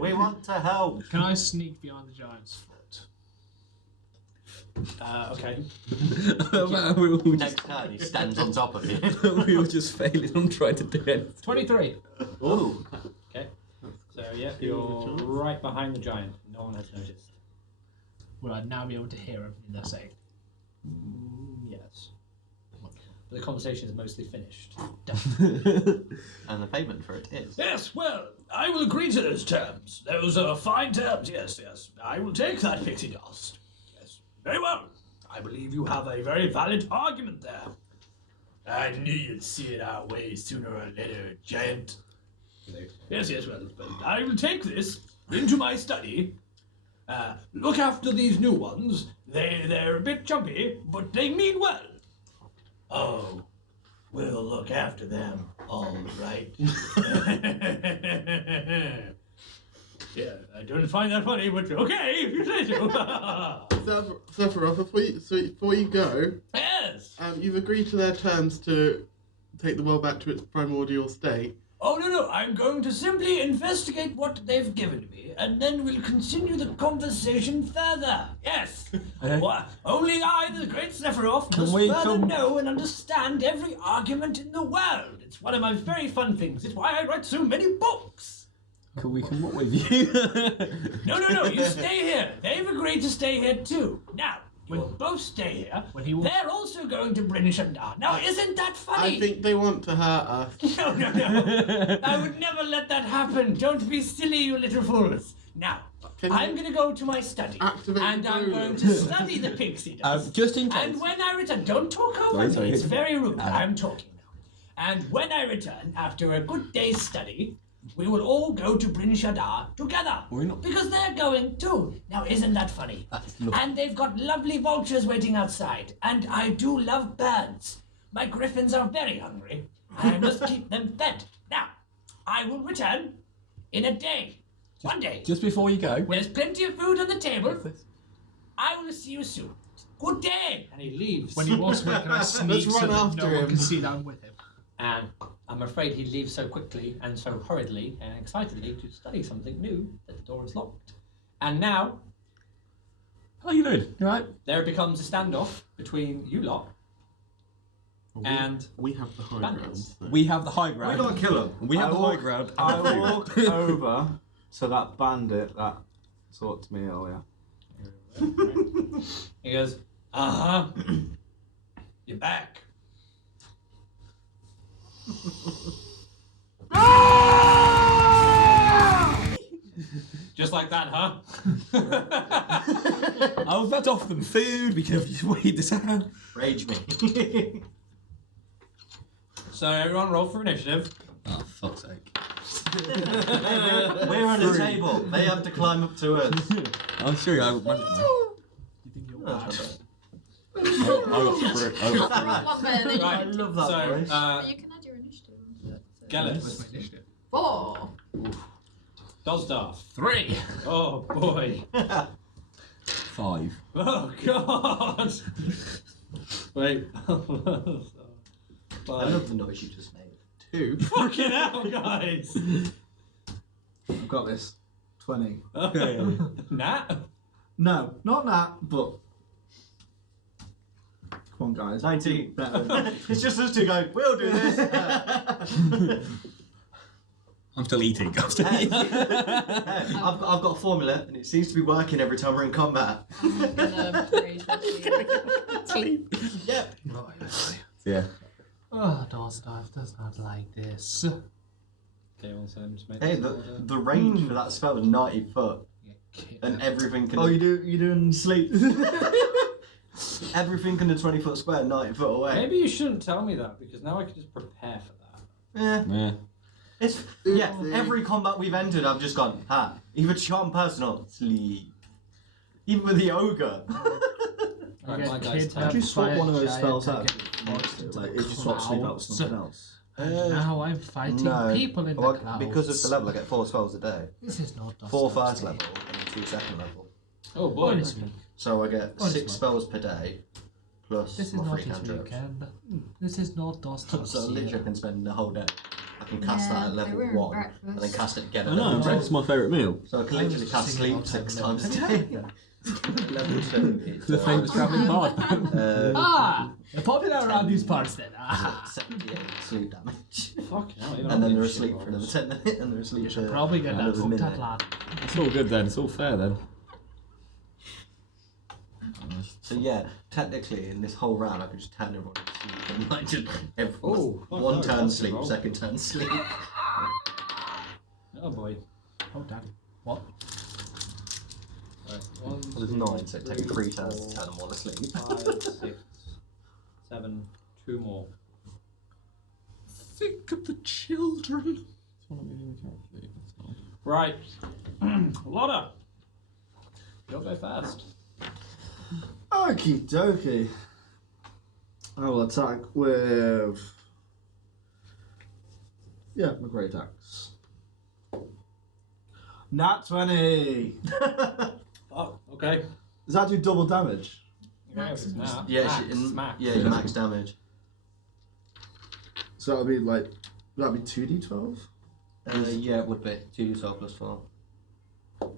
We want to help. Can I sneak behind the giant's foot? Okay. we were Next turn, he stands on top of you. we were just failing on trying to do it. 23. Ooh. Okay. So, yeah, you're right behind the giant. No one has noticed. Will I now be able to hear everything they're saying? Yes. But the conversation is mostly finished. And the payment for it is. Yes, well, I will agree to those terms. Those are fine terms, yes. I will take that pixie dust. Yes, very well. I believe you have a very valid argument there. I knew you'd see it our way sooner or later, giant. Yes, well, but I will take this into my study. Look after these new ones. They're a bit jumpy, but they mean well. Oh, we'll look after them, all right. Yeah, I don't find that funny, but okay, if you say so. Zethiroth, before you go, Yes. you've agreed to their terms to take the world back to its primordial state. Oh, no, I'm going to simply investigate what they've given me, and then we'll continue the conversation further. Yes. Only I, the great Zethiroth, must further know and understand every argument in the world. It's one of my very fun things. It's why I write so many books. Can we come up with you? No, you stay here. They've agreed to stay here too. Now, you'll both stay here. They're also going to Bryn Shandar. Now, isn't that funny? I think they want to hurt us. No. I would never let that happen. Don't be silly, you little fools. Now, I'm going to go to my study. Activate And the I'm bonus. going to study the pixie dust. Just in case. And when I return, don't talk over Sorry. me. It's very rude. I'm talking now. And when I return, after a good day's study, we will all go to Bryn Shandar together. We're not- Because they're going too. Now, isn't that funny? And they've got lovely vultures waiting outside. And I do love birds. My griffins are very hungry. And I must keep them fed. Now, I will return in a day. One day. Just before you go. There's plenty of food on the table. I will see you soon. Good day. And he leaves. When he walks away, can I sneak so run that after no one him. can see that I'm with him? And I'm afraid he leaves so quickly and so hurriedly and excitedly to study something new that the door is locked. And now, How are you doing? You alright? there becomes a standoff between you lot and We have the high ground. bandits. We have the high ground. We're gonna kill him. We have the high ground. I walk over to that bandit that talked to me earlier. He goes, You're back. just like that, huh? I was about to offer them food. We could have just weighed this out. Rage me. So everyone roll for initiative. Oh, fuck's sake. We're on a table. They have to climb up to us. I'm sure I would manage that. You think you're bad? I got three. I got That rock one better than Right. you. love that So, voice. You can add your initiative. What's Gellest, my initiative? 4. Dosdarth. 3. Oh boy. 5. Oh god. Wait. I love the noise you just made. 2. Fucking hell, guys. I've got this. 20. Nat? No, not that, but. Come on, guys. 19. Better. It's just us two going, we'll do this. I'm still eating. Hey, I've got a formula and it seems to be working every time we're in combat. I'm gonna rage Sleep. Yep. Yeah. Oh, Dosdarth does not like this. Okay, also just make Hey, this order. the range for that spell is 90 foot Yeah, kid. and everything can... Oh, you doing sleep? Everything in the 20-foot square, 90 foot away. Maybe you shouldn't tell me that because now I can just prepare for that. Yeah. Every combat we've entered, I've just gone, either charm person or sleep. Even with the ogre. Right, my guy's kidnapped turn. Could you swap by a one of those giant spells and out? get forced into Like, the if you swap sleep out with clouds. something else. And now I'm fighting No. people in the Well, clouds. because of the level, I get 4 spells a day. This is not Dosdarth 4 first State. level and 2 second level. Oh boy. Honestly, So I get Honestly. 6 spells per day, plus this is my not 3 his cantrips. weekend. This is not Dosdarth So literally I State. can spend the whole day. I can cast Yeah, that at they level ruined 1, breakfast. and then cast it again at I know, level 2. breakfast's my favourite meal. So I can I was literally cast singing sleep all 6 time times a day. Level 2 is The famous travelling bard. Ah! They're popular around these parts then. Ah! 78 sleep damage. Fucking hell, even And I'm then they're doing asleep shit for another rolls. 10 minutes, and they're asleep You for should probably get that another hooked minute. up, lad. It's all good then, it's all fair then. So yeah, technically in this whole round I could just turn everyone to sleep and like just everyone Oh, one no, turn that's sleep, wrong. second turn sleep. Oh boy. Oh, daddy. What? Right. 1, Well, there's 9, so it takes 3 turns to turn them all asleep. 5, 6, 7, 2 more. Think of the children. Right. Lotta. You'll go first. Okie dokie. I will attack with. Yeah, my great axe. Nat 20! Oh, okay. Does that do double damage? Yeah, if it's Maximus. not. Yeah, Max, in, max. yeah, your max damage. So that'll be like. Would that be 2d12? Yeah, it would be 2d12 plus 4. No,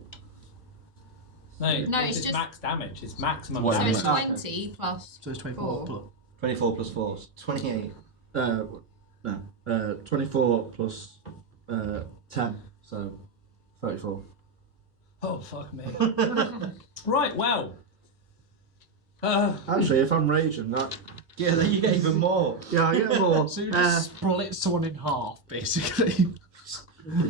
No, it's it's just- max damage. It's maximum What, So damage. it's Okay. 20 plus So it's 24 4. plus. 24 plus 4 is 28. No. 24 plus 10, so 34. Oh, fuck me. Right, well. Actually, if I'm raging, that. Yeah, then you get even more. Yeah, I get more. So you just split someone in half, basically.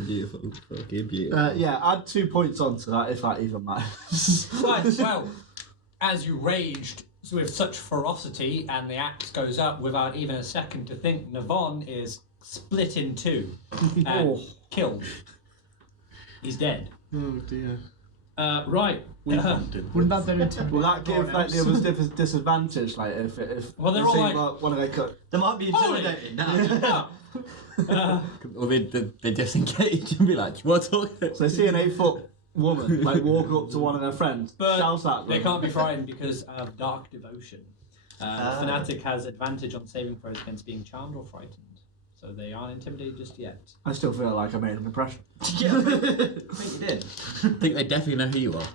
Beautiful, fucking beautiful. Yeah, add 2 points onto that if that even matters. Right, well, as you raged with such ferocity and the axe goes up without even a second to think, Navon is split in 2 and killed. He's dead. Oh dear. Right. Wouldn't that be intimidating? Will that give like the others disadvantage? Like if Well, they're you all see like- one of their cut. They might be Holy- intimidated now. Or they disengage and be like, you want to talk? So they see an 8-foot woman like walk up to one of their friends, But shouts at them. they can't be frightened because of dark devotion. The fanatic has advantage on saving throws against being charmed or frightened. So they aren't intimidated just yet. I still feel like I made an impression. Yeah, I think you did. I think they definitely know who you are.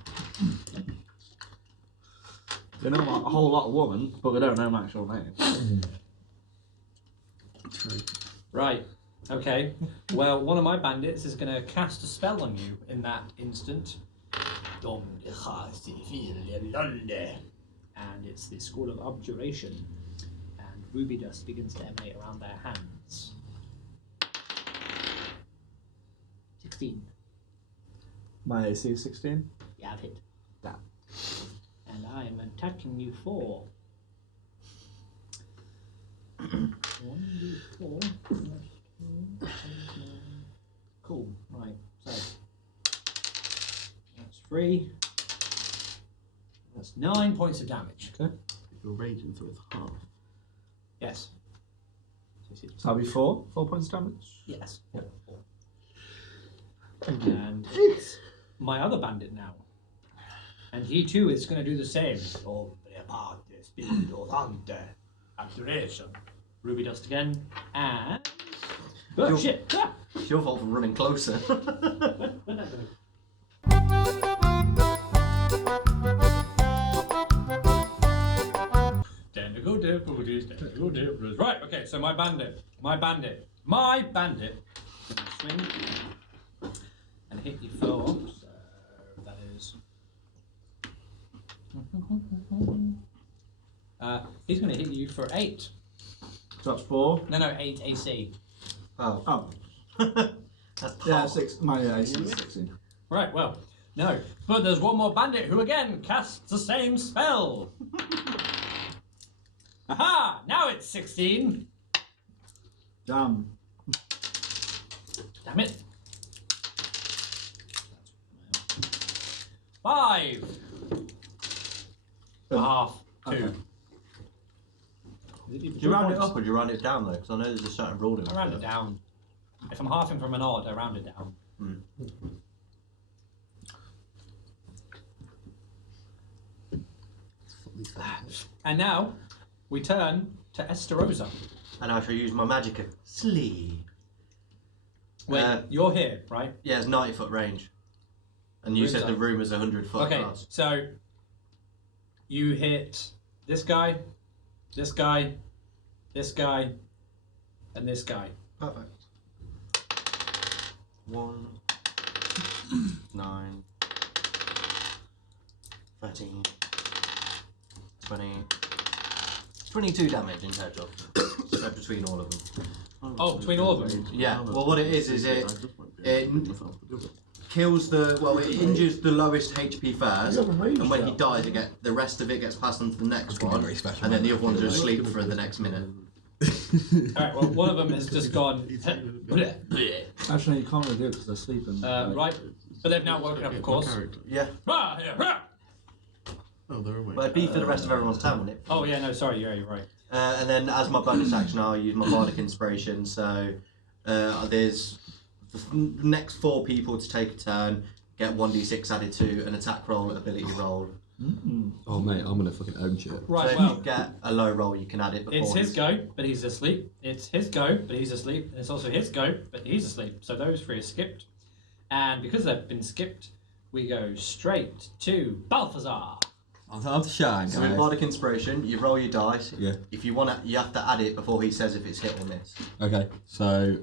They know a whole lot of women, but they don't know my actual name. Right. Okay. Well, one of my bandits is going to cast a spell on you in that instant. And it's the School of Abjuration. And ruby dust begins to emanate around their hands. 16. My AC is 16. You have hit. Damn. And I am attacking you for 1d4. Cool. Right. So that's 3. That's 9 points of damage. Okay. You're raging, so it's half. Yes. So that'll be 4 points damage. Yes. Yep. And it's my other bandit now. And he too is going to do the same. Abjuration. Ruby dust again. And. Oh, You're- shit! Ah! It's your fault for running closer. Right, okay, so my bandit gonna swing and hit you for, so that is he's gonna hit you for 8. So that's 4. No, 8 AC. Oh. Oh. That's Yeah, half. 6. My AC is 16. Right, well, no. But there's one more bandit who again casts the same spell. Aha! Now it's 16. Damn. Damn it. 5. Half. 2. Okay. Do you round it up or do you round it down though? Because I know there's a certain rule in I round it down. If I'm halving from an odd, I round it down. And now we turn to Estarosa. And I shall use my magic of sleep. Wait, you're here, right? Yeah, it's 90-foot range. And you Room's said up. the room is 100 foot Okay, across. so you hit this guy, this guy, this guy, and this guy. Perfect. 1, 9, 13, 20, 22 damage in total. So between all of them. Oh, between all of them? Yeah, well what it is it kills the, well it injures the lowest HP first, and when he dies the rest of it gets passed on to the next one, and then the other ones are asleep for the next minute. Alright, well, one of them has just gone. Actually, you can't really do it because they're sleeping. Right, but they've now woken up, of course. Yeah. Ah, yeah, ah. Oh, they're awake. But it'd be for the rest of everyone's turn, wouldn't it? Oh, yeah, no, sorry, you're right. And then as my bonus action, I'll use my bardic inspiration. So there's the next 4 people to take a turn, get 1d6 added to an attack roll, ability roll. Oh mate, I'm gonna fucking own shit. Right, So well, if you get a low roll, you can add it before. it's his go, but he's asleep. It's his go, but he's asleep. And it's also his go, but he's asleep. So those 3 are skipped. And because they've been skipped, we go straight to Balthazar. I'll have to shine, So with guys. bardic inspiration, you roll your dice. Yeah. If you want to, you have to add it before he says if it's hit or miss. Okay, so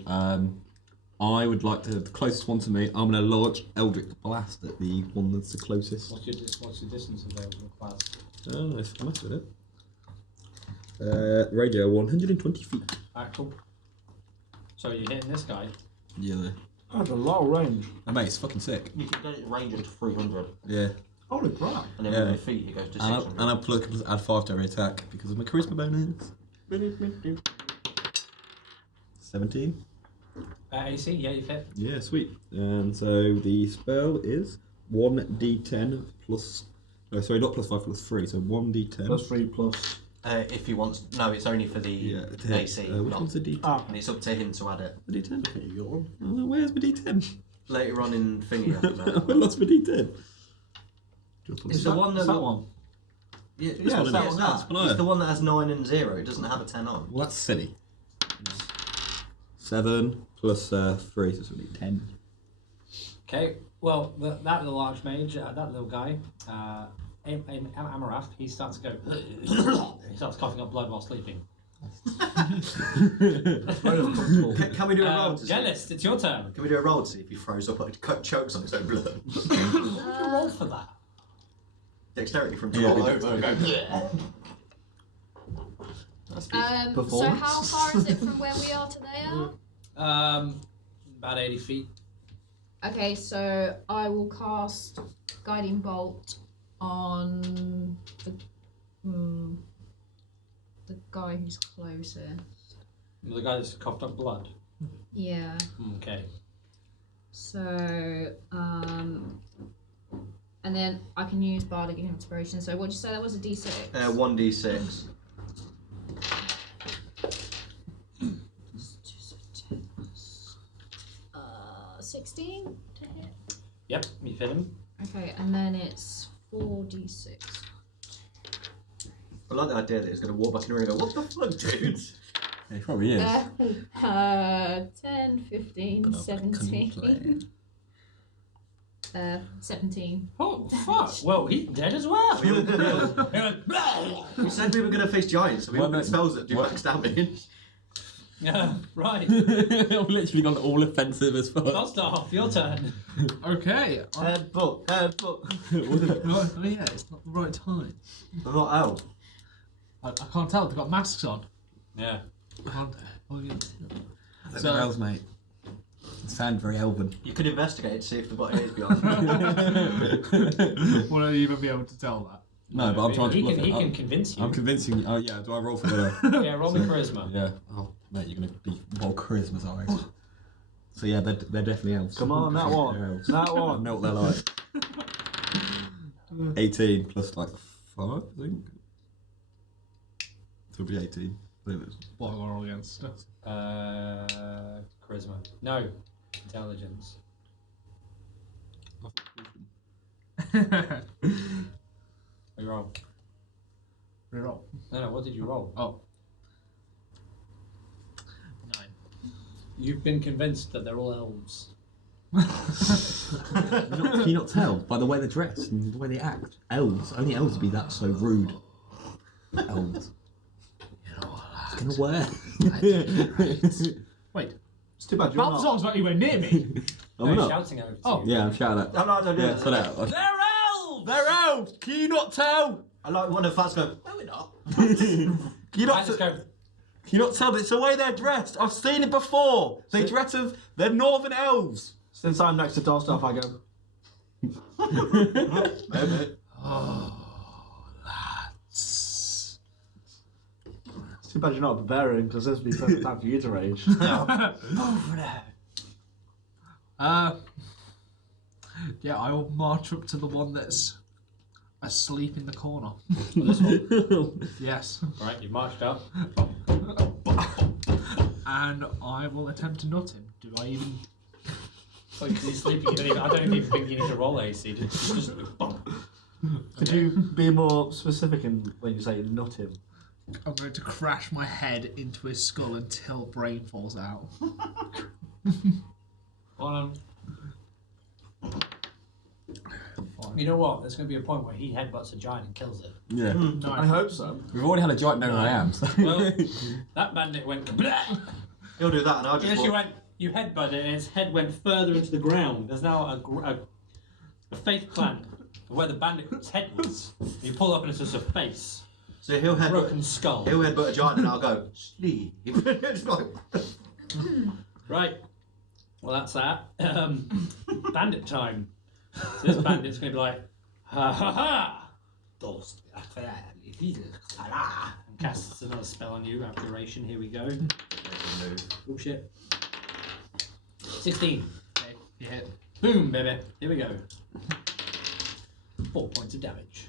I would like to the closest one to me. I'm gonna launch Eldritch Blast at the one that's the closest. What's your distance of those class? Oh, nice. I messed with it. Radio 120 feet. Alright, cool. So you're hitting this guy. Yeah. That's a lot of range. Oh, mate, it's fucking sick. You can get it range up to 300, Yeah. Holy crap. and then Yeah. with the feet it goes to And 600. I'll add 5 to every attack because of my charisma bonus. 17. AC, yeah, you fit. Yeah, sweet. And so the spell is 1d10 plus. No, sorry, not plus 5, plus 3. So 1d10. Plus 3 plus. If he wants, no, it's only for the Yeah, AC. which not- one's the d10? Ah, and it's up to him to add it. The d10? Okay, you got one. Oh, where's my d10? Later on in thingy. you have to I know. lost my d10. It's the one that. that one. Yeah, one it's it is. that. That's one It's I- the one that has 9 and 0. It doesn't have a 10 on. Well, that's silly. 7 plus 3, so it's only 10. Okay, well, that little archmage, that little guy, Amarath, he starts to go. He starts coughing up blood while sleeping. Can we do a roll to see? Gellest, it's your turn. Can we do a roll to see if he throws up or chokes on his own blood? What's your roll for that? Dexterity from Yeah, 12 over. So Performance. how far is it from where we are to there? About 80 feet. Okay, so I will cast Guiding Bolt on the guy who's closest. The guy that's coughed up blood. Yeah. Okay. So, and then I can use Bardic Inspiration. So what'd you say that was, a D6? 1d6. 16 to hit. Yep, you fit him. Okay, and then it's 4d6. I like the idea that he's going to walk back in the room and go, what the fuck, dude? Yeah, he probably is. 10, 15, 17. 17. Oh, fuck. Well, he's dead as well. We said we were going to face giants, so we Well, want no, spells that do what- max damage. Yeah, right. I've literally gone all offensive as fuck. Dosdarth, your turn. Okay. Headbutt. Oh yeah, it's not the right time. I'm not elf. I can't tell. They've got masks on. Yeah. I can't. Oh, yeah. So, elves, mate. It sound very elven. You could investigate to see if the body is beyond. Will I even be able to tell that? No, but I'm trying to. He bluff can, it. he can convince you. I'm convincing. Oh yeah, do I roll for the? Yeah, roll me charisma. Yeah. Oh mate, you're gonna be well charisma's eyes. So yeah, they're definitely elves. Come on, that They're one. elves. That I one. know what they're like. 18 plus like 5, I think. So it'll be 18. What am I roll against? Charisma. No. Intelligence. We roll. Reroll. No, what did you roll? Oh. 9. You've been convinced that they're all elves. Can you not tell by the way they're dressed and the way they act? Elves, only elves would be that so rude. Elves. You know what? It's gonna wear. Wait. It's too bad you're not. Balthazar's not anywhere near me. Oh, No, we're he's not. shouting over to Oh. you. Yeah, I'm shouting at. No, I don't do Yeah, that. spell out. They're elves! They're elves! Can you not tell? I like one of Fats go, no, we're not. Can you I not, just can go, you not tell? It's the way they're dressed. I've seen it before. They dress as they're northern elves. Since I'm next to Dosdarth, I go. Maybe. Oh, lads. It's too bad you're not a barbarian, because this would be the perfect time for you to rage. Over there. Yeah, I will march up to the one that's asleep in the corner. this one. Yes. Right, you've marched up. And I will attempt to nut him. Do I even... Oh, because he's sleeping. You don't even, I don't even think you need to roll AC. Just bump. Could you be more specific in when you say nut him? I'm going to crash my head into his skull until brain falls out. You know what? There's going to be a point where he headbutts a giant and kills it. Yeah. I hope so. We've already had a giant know who I am. So. Well, that bandit went kablah! He'll do that, and I'll just Yes, walk. you headbutted it and its head went further into the ground. There's now a face plant of where the bandit's head was. You pull up and it's just a face. So he'll Broken headbutt. skull. He'll headbutt a giant, and I'll go sleep. It's like, Right. Well, that's that. Bandit time. So this bandit's going to be like, ha ha ha! Dosdarth, and casts another spell on you, Abjuration. Here we go. Oh shit. 16. Okay, you hit. Boom, baby. Here we go. 4 points of damage.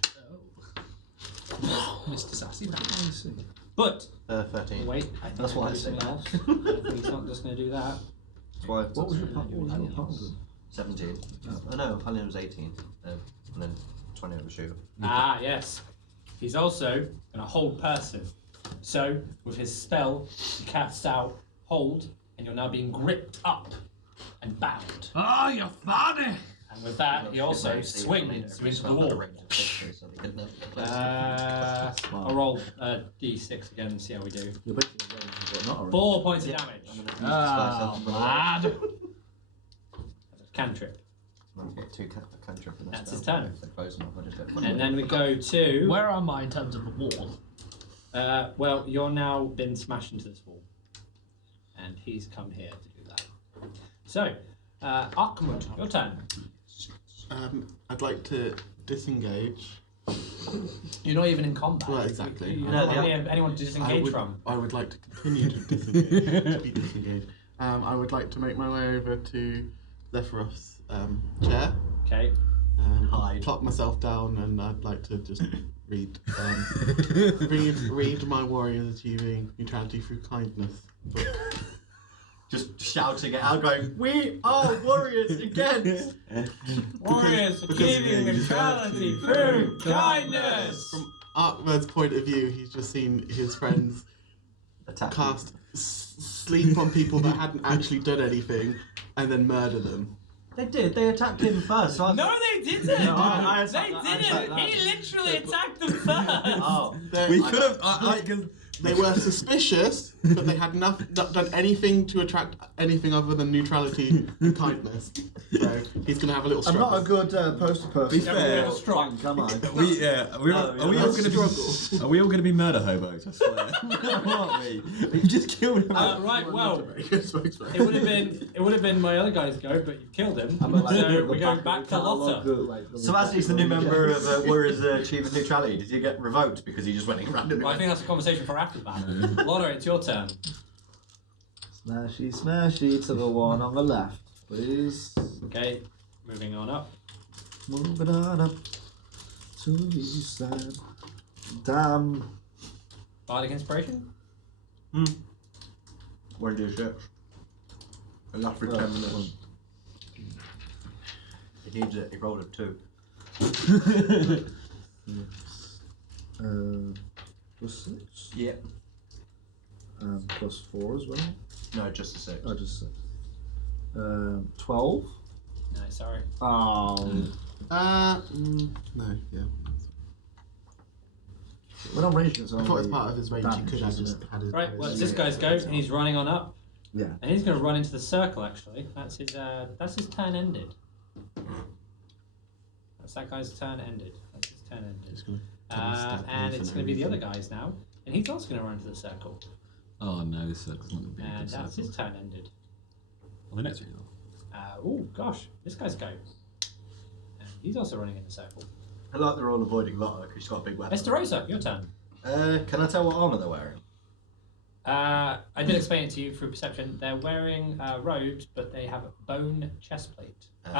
Oh. Mr. Sassy Back. But, 13. wait, I think That's I why I can do said something that. else. I think he's not just going to do that. That's why. What was your paladin? 17. Oh no, Paladin was 18. And then 20 over shooter. Ah, yes. He's also going to hold person. So, with his spell, he casts out hold, and you're now being gripped up and bound. Oh, you're funny! And with that, he also swings into the wall. I'll roll d6 again and see how we do. You're basically a range, but not a range. 4 points of damage. Oh, lad. That's a cantrip. I've got 2 cantrip in this That's his spell. turn. If they're close enough, I'll just go. And then we go to... Where am I in terms of the wall? well, you're now been smashed into this wall. And he's come here to do that. So, Ark-Mud, your turn. I'd like to disengage. You're not even in combat. Well, exactly. You No, don't have anyone to disengage from. I would like to continue to disengage. To be disengaged. I would like to make my way over to Zethiroth's chair. Okay. Hide. Plop myself down, and I'd like to just read read my Warriors Achieving Neutrality Through Kindness book. Just shouting it out, going, "We are warriors against." Warriors because achieving yeah, you neutrality just- through kindness. From Ark-Mud's point of view, he's just seen his friends Attack. cast sleep on people that hadn't actually done anything, and then murder them. They did. They attacked him first. So No, they didn't. No, I they attacked that, I didn't. attacked that. He literally attacked them first. Oh. They're- We I could have, like, 'cause They were suspicious, but they had not done anything to attract anything other than neutrality and kindness. So he's going to have a little I'm struggle. not a good poster person. Be fair, Wank, am I? Are we all going to be murder hobos? I swear. Aren't we? We just killed him. Right, well, it would have been my other guy's go, but you killed him. I'm like, So we're going back to Lotta. So as he's the new member of Warriors Achievement Neutrality, did he get revoked because he just went in randomly? Well, I think that's a conversation for after that. Lotta, it's your turn. Smashy, smashy to the one on the left, please. Okay, moving on up. Moving on up to the east side. Damn. Bardic Inspiration? Won't do shit. It lasts for 10 minutes. He needs it. He rolled a 2. Plus 6. Yeah. Plus 4 as well. No, just a 6. Oh, just 6. 12. No, sorry. Oh. No, yeah. We're not ranging, so I thought as part of his range he could have just had his... Right, well, it's this guy's go, and he's running on up. Yeah. And he's going to run into the circle, actually. That's his turn ended. That's that guy's turn ended. That's his turn ended. Just gonna And it's going to be the other guy's now. And he's also going to run into the circle. Oh no, this circle's not going to be a And good that's circle. his turn ended. On the next one. Oh, gosh. This guy's go. And he's also running in the circle. I like they're all avoiding Lotta because she's got a big weapon. Estarosa, your turn. Can I tell what armour they're wearing? I did explain it to you through perception. They're wearing robes, but they have bone chestplate.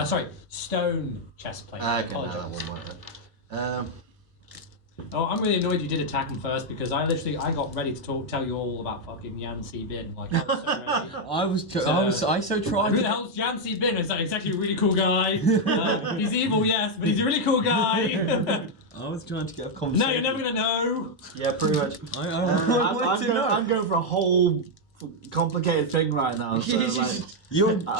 Sorry, stone chestplate. Okay, no, that Apologise. wouldn't work then. Oh, I'm really annoyed you did attack him first because I got ready to tell you all about fucking Yancy Bin. Like, I was so ready. I so tried. Who the hell's Yancy Bin? Is that he's actually a really cool guy? He's evil, yes, but he's a really cool guy. I was trying to get a conversation. No, you're never gonna know. Yeah, pretty much. I'm going for a whole complicated thing right now. So, like,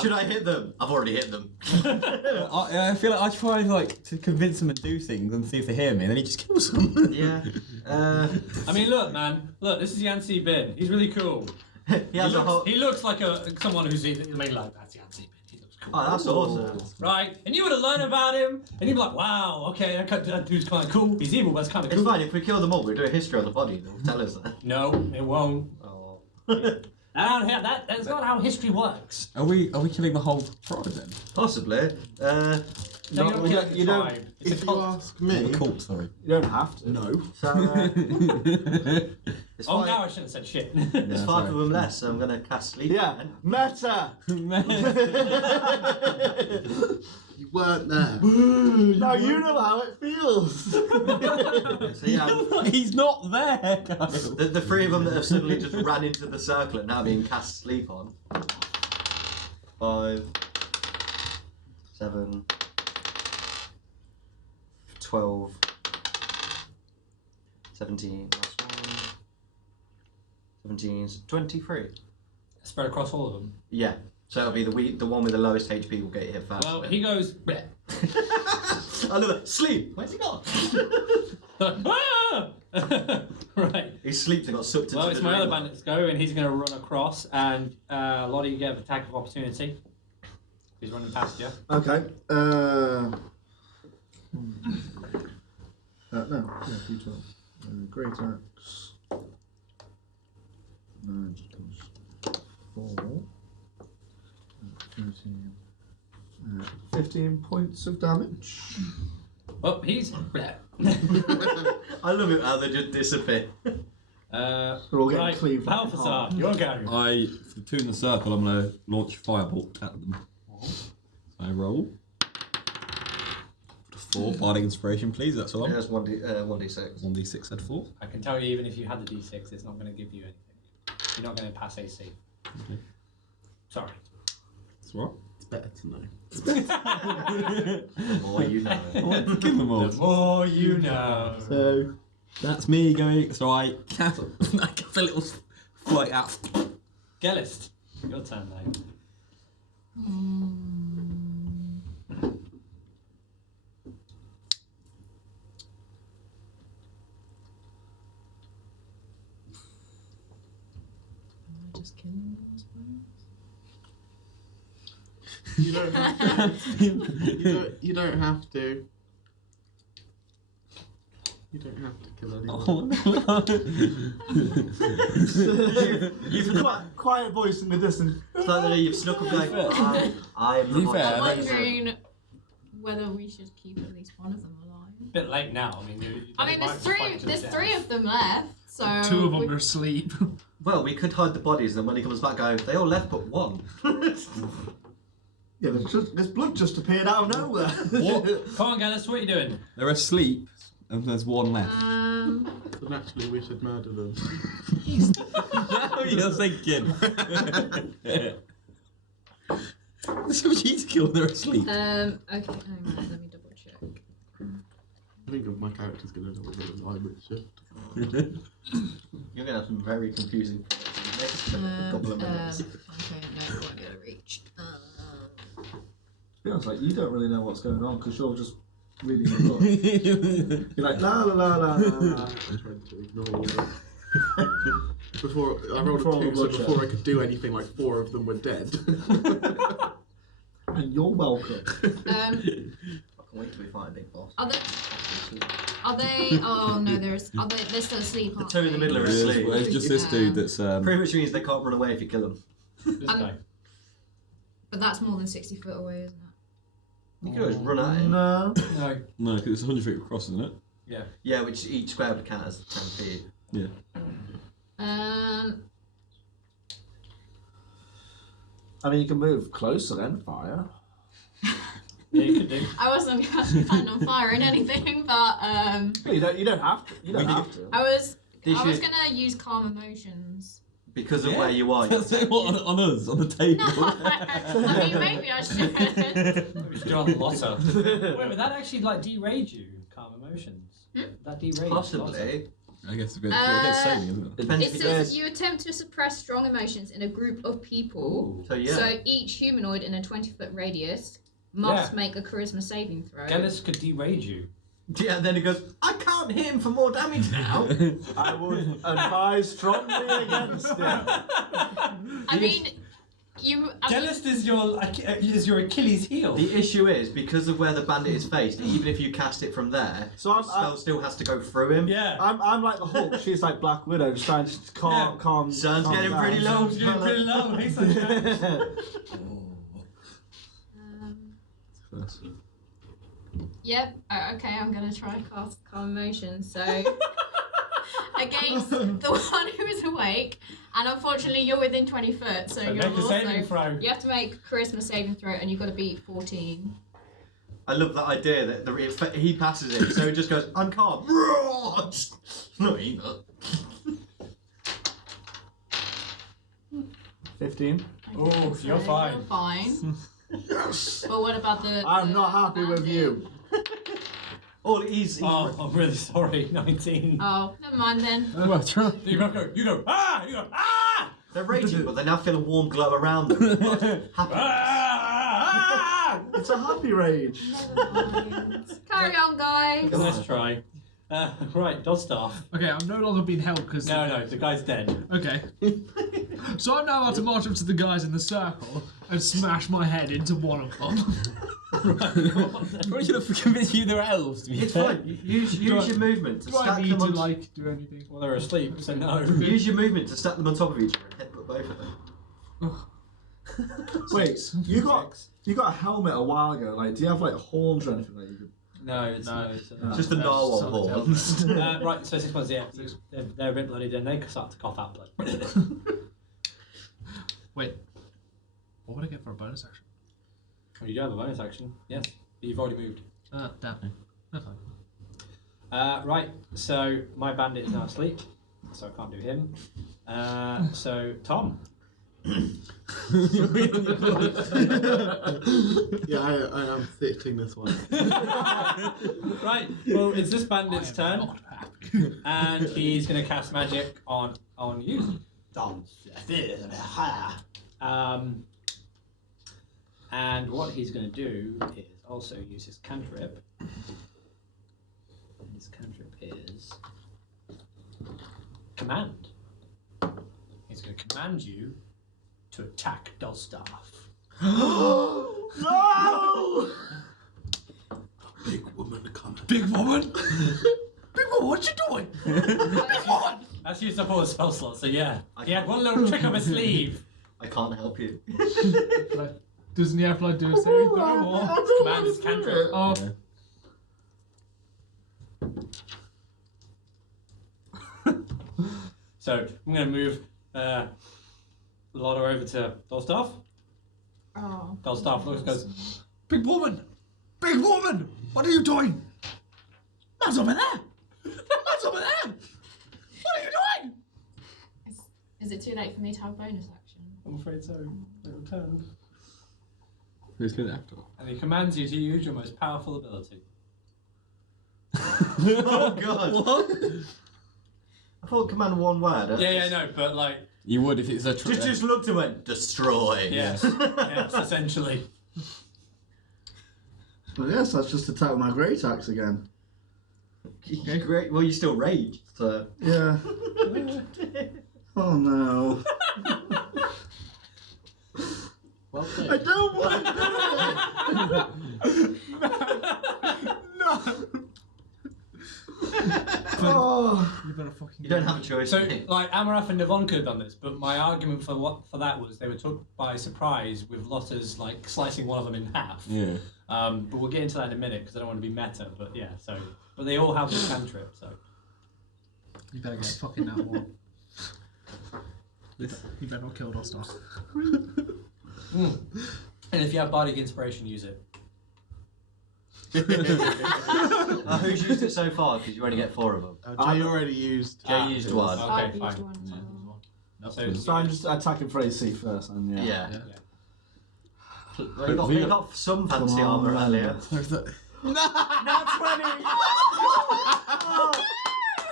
Should I hit them? I've already hit them. I feel like I try to convince them and do things and see if they hear me, and then he just kills them. Yeah. I mean, look, man. Look, this is Yancy Bin. He's really cool. He looks like someone who's like, that's Yancy Bin. He looks cool. Oh, that's awesome. Right, and you would have learned about him, and you'd be like, wow, okay, that dude's kind of cool. He's evil, but it's kind of It's cool. fine, if we kill them all, we'll do a history on the body and they'll tell us that. No, it won't. Oh. That's not how history works. Are we killing the whole tribe then? Possibly. No, you don't. It's If a you cult. ask me... The cult, sorry. you don't have to. No. So, it's Oh, fine. now I shouldn't have said shit. There's Yeah, 5 sorry. of them less, so I'm going to cast sleep. Yeah. Meta. You weren't there. Now you know how it feels. So yeah, He's not there, guys. the 3 of them that have suddenly just ran into the circle and now being cast sleep on. 5, 7, 12, 17, last one. 17, 23. Spread across all of them. Yeah, so it'll be the one with the lowest HP will get hit first. Well, he goes. Bleh. I love it. Sleep. Where's he gone? Ah! Right. He sleeps and got sucked into Well, the it's my other dream. bandit's go, and he's going to run across, and Lottie, you get an attack of opportunity. He's running past you. Okay. No. Yeah, D12. Great axe. 9 plus 4. 13. 15 points of damage. Oh, he's. Bleh. I love it how they just disappear. We're all getting Right, cleaved. Balthazar, your go. For the 2 in the circle, I'm going to launch firebolt at them. I roll. 4 bardic inspiration, please. That's all. Yeah, that's 1d6. 1d6 at 4. I can tell you, even if you had the d6, it's not going to give you anything. You're not going to pass AC. Okay. Sorry. That's all It's better to know. The more you know. right. I want to give them all. The more you know. So that's me going. So I cast a little flight out. Gellest, your turn now. You don't have to. You don't have to. You don't have to kill anyone. You've quiet voice in the distance. Slightly, you've snuck up going, I am the To be fair, I'm monster. wondering whether we should keep at least one of them alive. Bit late now. I mean, There's three of them left, so 2 of them are asleep. Well, we could hide the bodies, and then when he comes back, go, they all left but one. Yeah, there's blood just appeared out of nowhere. What? Come on, Gellest, what are you doing? They're asleep, and there's one left. So naturally, we should murder them. Now you're thinking. There's so much easy to kill when they're asleep. Okay, hang on, let me double check. I think my character's gonna know what the alignment shift. You're going to have some very confusing next couple of minutes. Okay, no, I won't be able to reach. To be honest, like, you don't really know what's going on because you're just reading the book. You're like, la la la la la la. I tried to ignore it. Before I rolled Before a 2, so bloodshed. before I could do anything, like 4 of them were dead. And you're welcome. I can't wait till we fight a big boss. Are they? Oh no, they're still asleep. The Aren't 2 in the they? middle are It's asleep. just this dude that's. Pretty much means they can't run away if you kill them. This guy. But that's more than 60 foot away, isn't it? You could always run at him. No. No. No, because it's 100 feet across, isn't it? Yeah. Yeah, which each square would count as 10 feet. Yeah. I mean, you can move closer then fire. Yeah, you could do. I wasn't planning on firing anything, but You don't have to. You don't have to. I was This gonna is- use calm emotions. Because of Yeah. where you are. That's what on us, on the table. No, I mean maybe I should. We should do on Lotta. Wait, would that actually like derage you? Calm emotions. That derage Lotta? Possibly. I guess it's against saving, isn't it? Depends It if says you attempt to suppress strong emotions in a group of people. So yeah. So each humanoid in a 20-foot radius must make a charisma saving throw. Gellest could derage you. Yeah, and then he goes, I can't hit him for more damage now. I would advise strongly against it. I mean, Gellest is your Achilles heel. The issue is, because of where the bandit is faced, even if you cast it from there, So the spell still has to go through him. Yeah. I'm like the Hulk. She's like Black Widow, just trying to calm. Sun's calm getting down. pretty low. It's getting pretty low. Hey, sunshine. Yep. Okay, I'm gonna try and cast calm emotions. So against the one who is awake, and unfortunately you're within 20 foot, so you're make a also saving throw. you have to make charisma saving throw, and you've got to beat 14. I love that idea that he passes it, so he just goes, I'm calm. No, he's not. 15. Oh, you're fine. You're fine. But what about the? I'm not happy with you. Oh, he's Oh, I'm really sorry. 19. Oh, never mind then. Well, try. You go, ah! You go, ah! They're raging, but they now feel a warm glow around them. Happy. Ah! It's a happy rage. Never mind. Carry on, guys. Let's try. Right, Dosdarth. Okay, I'm no longer being held because. No, the guy's dead. Okay. So I'm now about to march up to the guys in the circle and smash my head into one of them. Probably should have convinced you they're elves, to be It's fair. fine. Use your movement to Do I stack need them to on. like do anything? Well, they're asleep, so no. Use your movement to stack them on top of each other and headbutt both of them. Wait, you got a helmet a while ago. Like, do you have like horns or anything that you could? No, it's Just the narwhal horns. right, so 6 months, yeah. They're a bit bloody, then they start to cough out blood. Wait. What would I get for a bonus action? Oh, you do have a bonus action, yes. But you've already moved. Damn. That's fine. Right, so my bandit is now asleep, so I can't do him. So, Tom. Yeah, I am thickling this one. Right, well, it's this bandit's I turn, am not happy. and he's going to cast magic on you. And what he's going to do is also use his cantrip. And his cantrip is command. He's going to command you to attack Dosdarth. No! Big woman coming. Big woman! Big woman, what you doing? Big woman! That's used up all the spell slots, so yeah. He had one little trick up his sleeve. I can't help you. Like, doesn't he have to like do a saving throw or Command his cantrip. Oh, So I'm going to move Lotta over to Dosdarth. Oh. Dosdarth looks, goes, big woman! Big woman! What are you doing? Man's over there! Man's over there! What are you doing? Is it too late for me to have a bonus action? I'm afraid so. It'll turn. Who's going after? And he commands you to use your most powerful ability. Oh god. What? I thought command one word. Yeah, no, but like, You would if it's a Just looked and went, destroy. yes, yes, essentially. Well, yes, that's just attack with my great axe again. Great. Well, you still rage, so. Yeah. Oh no. Well I played. don't want to do it! No! Oh. You better fucking You don't have a choice. So, like, Amarath and Navon could have done this, but my argument for that was they were took by surprise with Lotta's, like, slicing one of them in half. Yeah. But we'll get into that in a minute because I don't want to be meta. But yeah, so but they all have this cantrip, so You better get fucking that one. You better not kill Dosdarth. and if you have bardic inspiration, use it. Who's used it so far? Because you only get 4 of them. Jay already used. Jay used one. Okay, I've fine. used one. So, So I'm just attacking for AC first, and yeah. Yeah. yeah. Well, you got some fancy Come on. armour earlier. Not 20! Oh,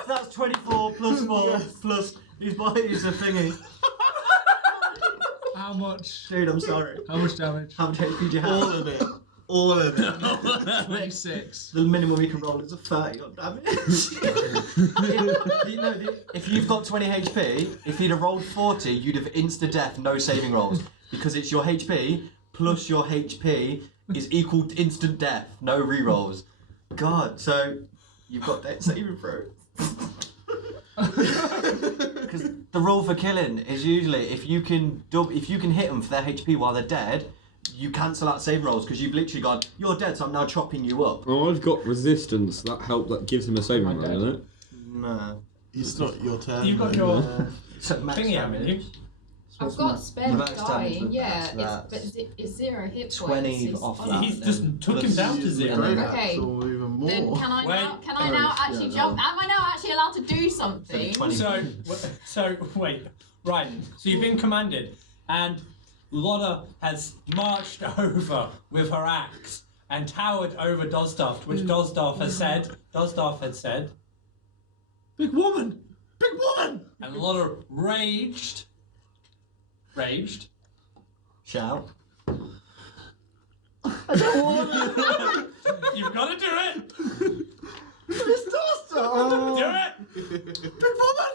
that's 24 plus 4 plus his body is a thingy. How much? Dude, I'm sorry. How much damage? How much HP do you have? All of it. All of it. 26. The minimum you can roll is a 30 on damage. If you've got 20 HP, if you'd have rolled 40, you'd have insta-death, no saving rolls. Because it's your HP plus your HP is equal to instant death, no re-rolls. God, so you've got that saving throw. Because the rule for killing is usually if you can hit them for their HP while they're dead, you cancel out save rolls because you've literally gone, you're dead, so I'm now chopping you up. Oh, I've got resistance. That that gives him a saving I'm roll, dead. doesn't it? No. It's not your turn. You've got then. your So max thingy, haven't you? I've got spare Max damage dying, with yeah, that, but it's 0 hit points. 20 It's off on- that. He just took him down to 0. Great Okay. axe or even more. Then can I Wait. now actually jump? Am I now actually allowed to do something? 20. So wait, right. So you've been commanded, and Lotta has marched over with her axe and towered over Dosdarth, which Dosdarth had said, Big woman! Big woman! and Lotta raged. Shout. You've got to do it. It's Dosdarth! Do it. Big woman!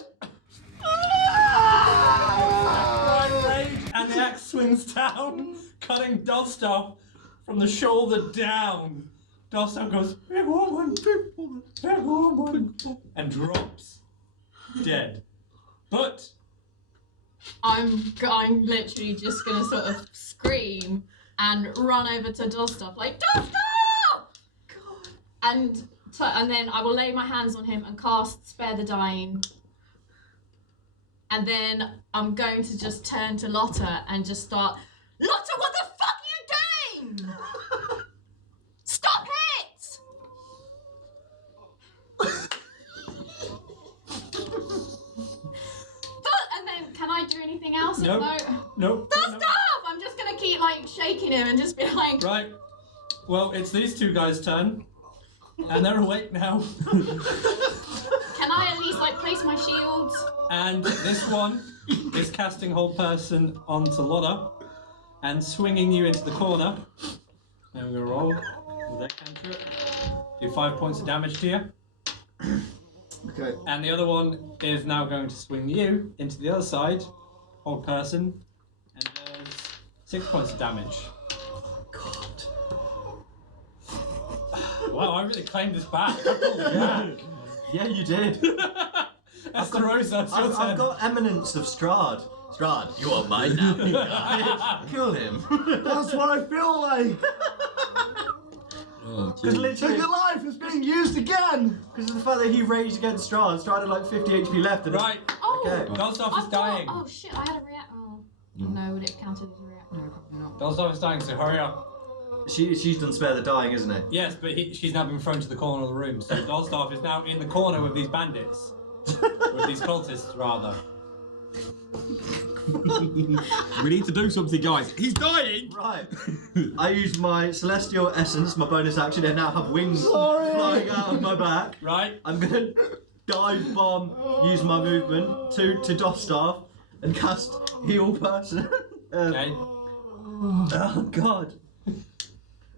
Right, rage, and the axe swings down, cutting Dosdarth from the shoulder down. Dosdarth goes, big woman, big woman, big woman, and drops dead. But I'm literally just gonna sort of scream and run over to Dosdarth like Dosdarth! God. And then I will lay my hands on him and cast Spare the Dying. And then I'm going to just turn to Lotta and just start, Lotta, what the fuck are you doing? Stop it! And then, can I do anything else? Nope. nope. Dosdarth! I'm just gonna keep like shaking him and just be like, Right. Well, it's these two guys' turn, and they're awake now. can I at least like place my shield? And this one is casting Hold Person onto Lotta and swinging you into the corner. And we're gonna roll with that cantrip. Do 5 points of damage to you. Okay. And the other one is now going to swing you into the other side, Hold Person, and does 6 points of damage. Wow, I really claimed this back. I pulled it back. Yeah, you did. Estarosa, it's your turn. I've got eminence of Strahd. Strahd, you are mine now. Kill him. That's what I feel like. Oh, Because jeez. literally, Your life is being used again. because of the fact that he raged against Strahd. Strahd had like 50 HP left. And Right, Oh! Okay. Dosdarth is I've got- dying. Oh shit, I had a react. Oh. No, would it count as a react? No, probably not. Dosdarth is dying, so hurry up. She's done spare the dying, isn't it? Yes, but she's now been thrown to the corner of the room, so Dosdarth is now in the corner with these bandits. With these cultists, rather. We need to do something, guys. He's dying. Right. I used my celestial essence, my bonus action, and now have wings flying out of my back. Right? I'm gonna dive bomb, use my movement to Dosdarth and cast heal person. Okay. Oh god.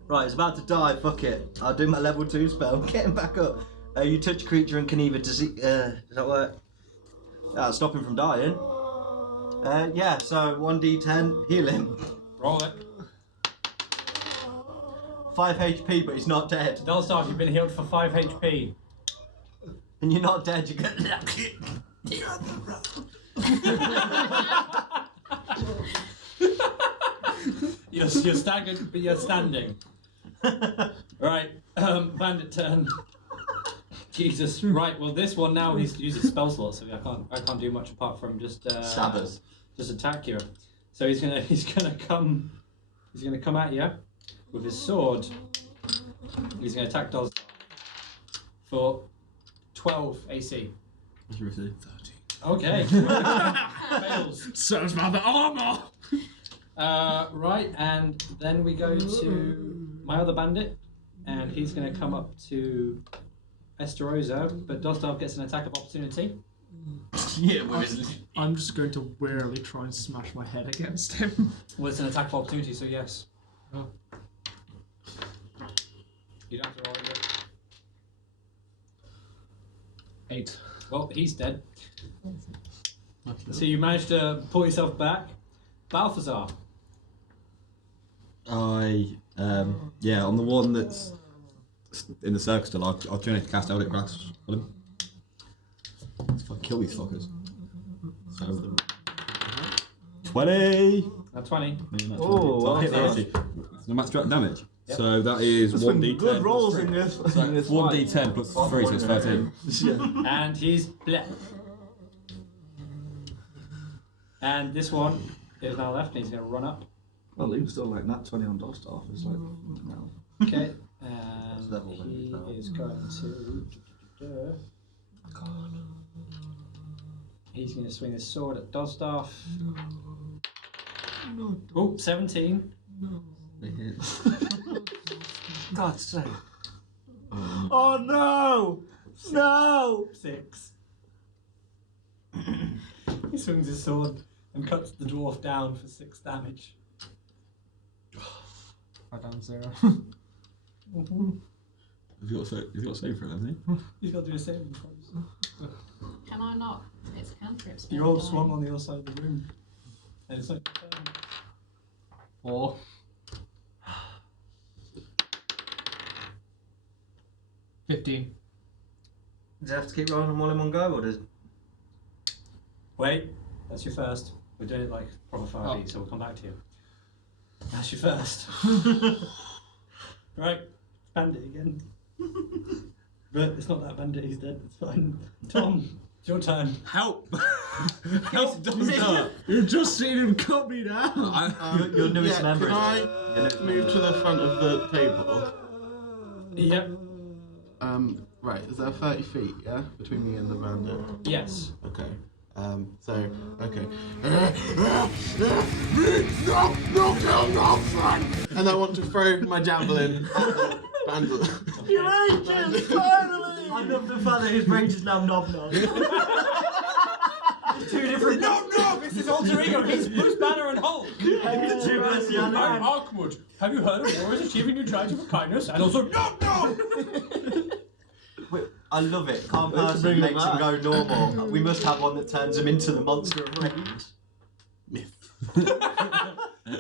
Right, it's about to die. Fuck it. I'll do my level 2 spell. Get him back up. You touch a creature and can either does that work? Stop him from dying. Yeah. So 1d10, heal him. Roll it. 5 HP, but he's not dead. Dosdarth, you've been healed for 5 HP. And you're not dead. You get. You're staggered, but you're standing. Right, bandit turn. Jesus. Right. Well, this one now he's used his spell slot, so I can't do much apart from just Stab us. just attack you. So he's gonna come at you with his sword. He's gonna attack Dosdarth for 12 AC. What's your AC? 13. Okay. Fails. Sounds about the armor. Right, and then we go to my other bandit, and he's going to come up to Estarosa, but Dosdarth gets an attack of opportunity. Yeah, with his. I'm just going to warily try and smash my head against him. Well, it's an attack of opportunity, so yes. Oh. You don't have to roll it. 8. Well, he's dead. So you managed to pull yourself back. Balthazar. Yeah, on the one that's in the circle still, I'll try to cast Eldritch Grasp on him. Let's fucking kill these fuckers. So, 20! Now 20. Oh, I'll hit well 30. No max direct damage. Yep. So that is There's 1d10. been good rolls plus in this. three. in this So 1d10 plus 3, so it's 13. And he's bleh. And this one is now left, and he's going to run up. Well, even still, like nat 20 on Dosdarth is like no. Okay. And level he one. is going to. He's going to swing his sword at Dosdarth. Oh, 17. God's sake. Oh no! No! 6. He swings his sword and cuts the dwarf down for 6 damage. I down 0. He's got a save for it, hasn't he? He's got to do a saving throw. Can I not? It's cantrips. You're all swung on the other side of the room. And it's like. 4. 15. Does it have to keep rolling them all in one go, or does? Wait, that's your first. We're doing it like proper 5e, so we'll come back to you. That's your first. Right, bandit again. But it's not that bandit, he's dead, it's fine. Tom, it's your turn. Help! Help Dosdarth! You've just seen him cut me down. Your newest yeah, member. can I move to the front of the table? Yep, Right, is there 30 feet, yeah? Between me and the bandit? yes. Okay. Okay. And I want to throw my javelin at the bandit. He rages, finally! I love the fact that his rage is now Knob Knob. Two different. No, this is alter ego, he's Bruce Banner and Hulk. The two best I'm Ark-Mud. Have you heard of warriors achieving neutrality for kindness? And also, no! Wait, I love it. Calm Let's person bring him makes him go back. normal. We must have one that turns him into the monster of rage.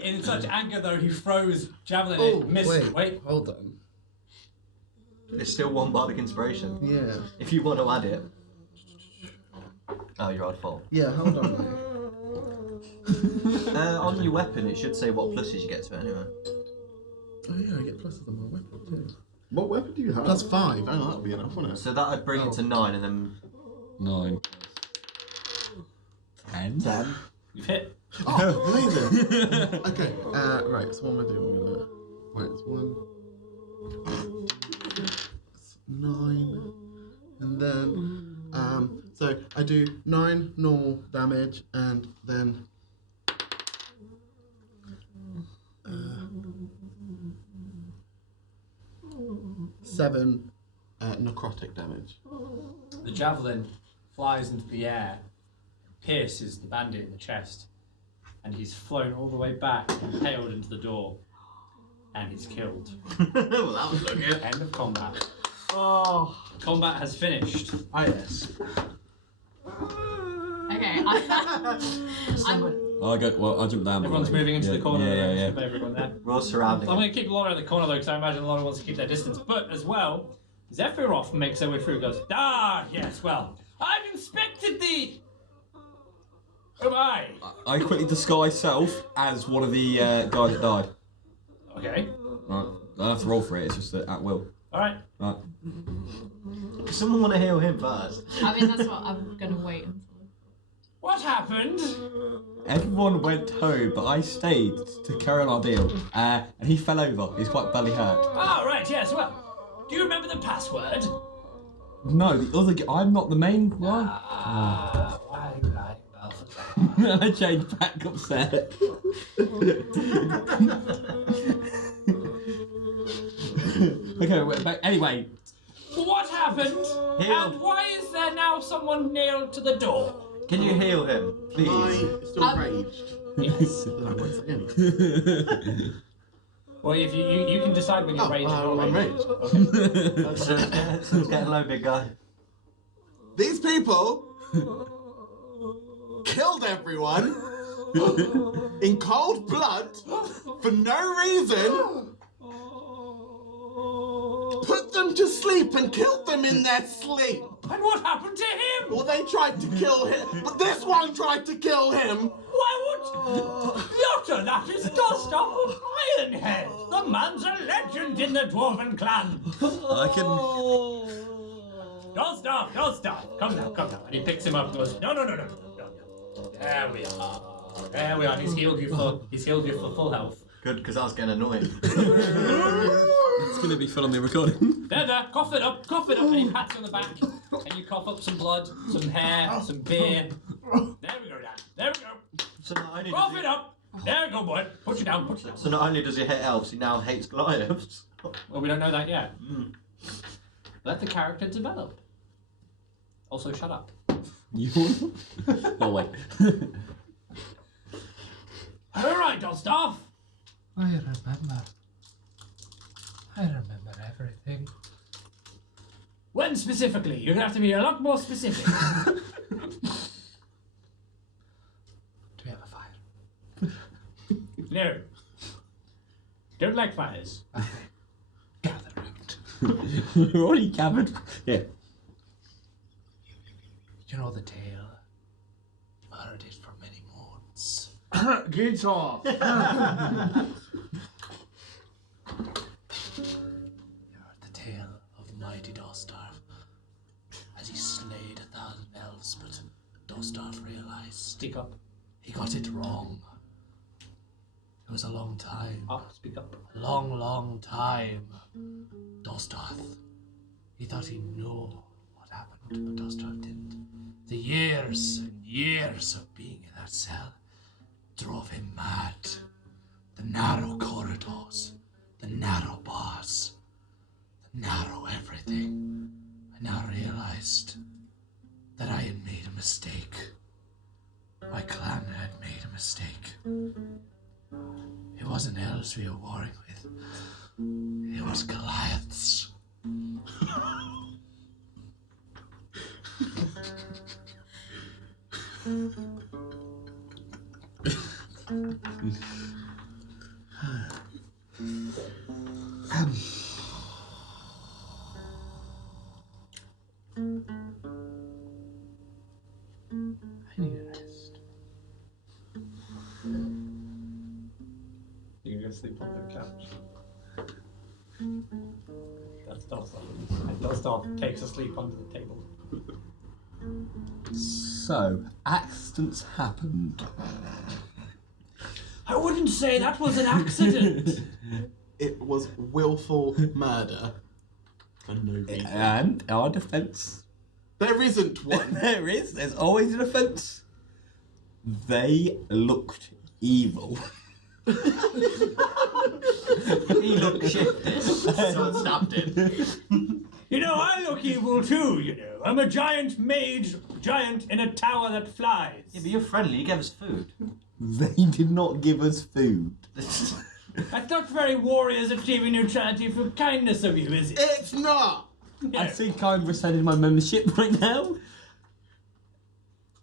In such anger, though, he throws javelin Oh, and misses. Wait. hold on. It's still 1 bardic inspiration. Yeah. If you want to add it. Oh, you rolled 4. Yeah, hold on. On your weapon, it should say what pluses you get to it anyway. Oh yeah, I get pluses on my weapon too. What weapon do you have? +5. Oh, that'll be enough, wouldn't it? So that would bring it to 9 and then 9. 10. 10. You've hit. Oh, amazing! Okay, right, so what am I doing? Right, it's 1. It's 9. And then, so I do 9 normal damage and then 7 necrotic damage. The javelin flies into the air, pierces the bandit in the chest, and he's flown all the way back and impaled into the door, and he's killed. Well, that was looking good. End of combat. Oh. Combat has finished. Ah, yes. Okay. I jump down. Everyone's moving into the corner. Yeah. Everyone there. We're all surrounding I'm it. going to keep Lotta in the corner though, because I imagine Lotta wants to keep their distance. But as well, Zethiroth makes their way through. Goes, yes. Well, I've inspected the. Who am I? I quickly disguise self as one of the guys that died. Okay. Right. I don't have to roll for it. It's just at will. All right. Right. Does someone want to heal him first? I mean, that's what I'm gonna wait until. What happened? Everyone went home, but I stayed to carry on our deal. And he fell over. He's quite badly hurt. Ah, right. Yes. Well, do you remember the password? No, the other guy. I'm not the main one. Right, Balthazar. I changed back upset. Okay, but anyway. What happened? Heal. And why is there now someone nailed to the door? Can you heal him, please? I'm still raged. Yes. No, one second. Well, if you can decide when you're Oh, raged. I'm raged. Sun's getting low, big guy. These people killed everyone in cold blood for no reason. Put them to sleep and killed them in their sleep. And what happened to him? Well, they tried to kill him, but this one tried to kill him. Why would... Lotta, that is Dosdarth of Ironhead. The man's a legend in the Dwarven clan. I can. Dosdarth, come now. And he picks him up and goes, no. There we are. He's healed you for full health. Good, because I was getting annoyed. It's going to be fun on the recording. There, cough it up, and he pats you on the back, and you cough up some blood, some hair, some beer. There we go, Dan. There we go. So not only Cough does it up. There we go, boy. Put you down. So not only does he hate elves, he now hates Goliaths. Well, we don't know that yet. Let the character develop. Also, shut up. You? Oh wait. All right, Dosdarth. I remember everything. When specifically? You're gonna have to be a lot more specific. Do we have a fire? No. Don't like fires. Gather round. We're already gathered. Yeah. You know the tale. You've heard it for many moons. Guitar. You heard the tale of mighty Dosdarth as he slayed 1,000 elves, but Dosdarth realized Speak up. he got it wrong. It was a long time. Speak up. A long time. Dosdarth. He thought he knew what happened, but Dosdarth didn't. The years and years of being in that cell drove him mad. The narrow corridors, the narrow bars, the narrow everything. I now realized that I had made a mistake. My clan had made a mistake. It wasn't elves we were warring with. It was Goliaths. asleep on the couch. That's Dosdarth. And Dosdarth takes asleep under the table. So, accidents happened. I wouldn't say that was an accident. It was willful murder for no reason. And our defence. There isn't one. There's always a defence. They looked evil. He looked shifted. Someone stabbed him. You know, I look evil too, you know. I'm a giant mage, giant in a tower that flies. Yeah, but you're friendly. You gave us food. They did not give us food. That's not very warriors achieving neutrality for kindness of you, is it? It's not! No. I think I'm rescinding my membership right now.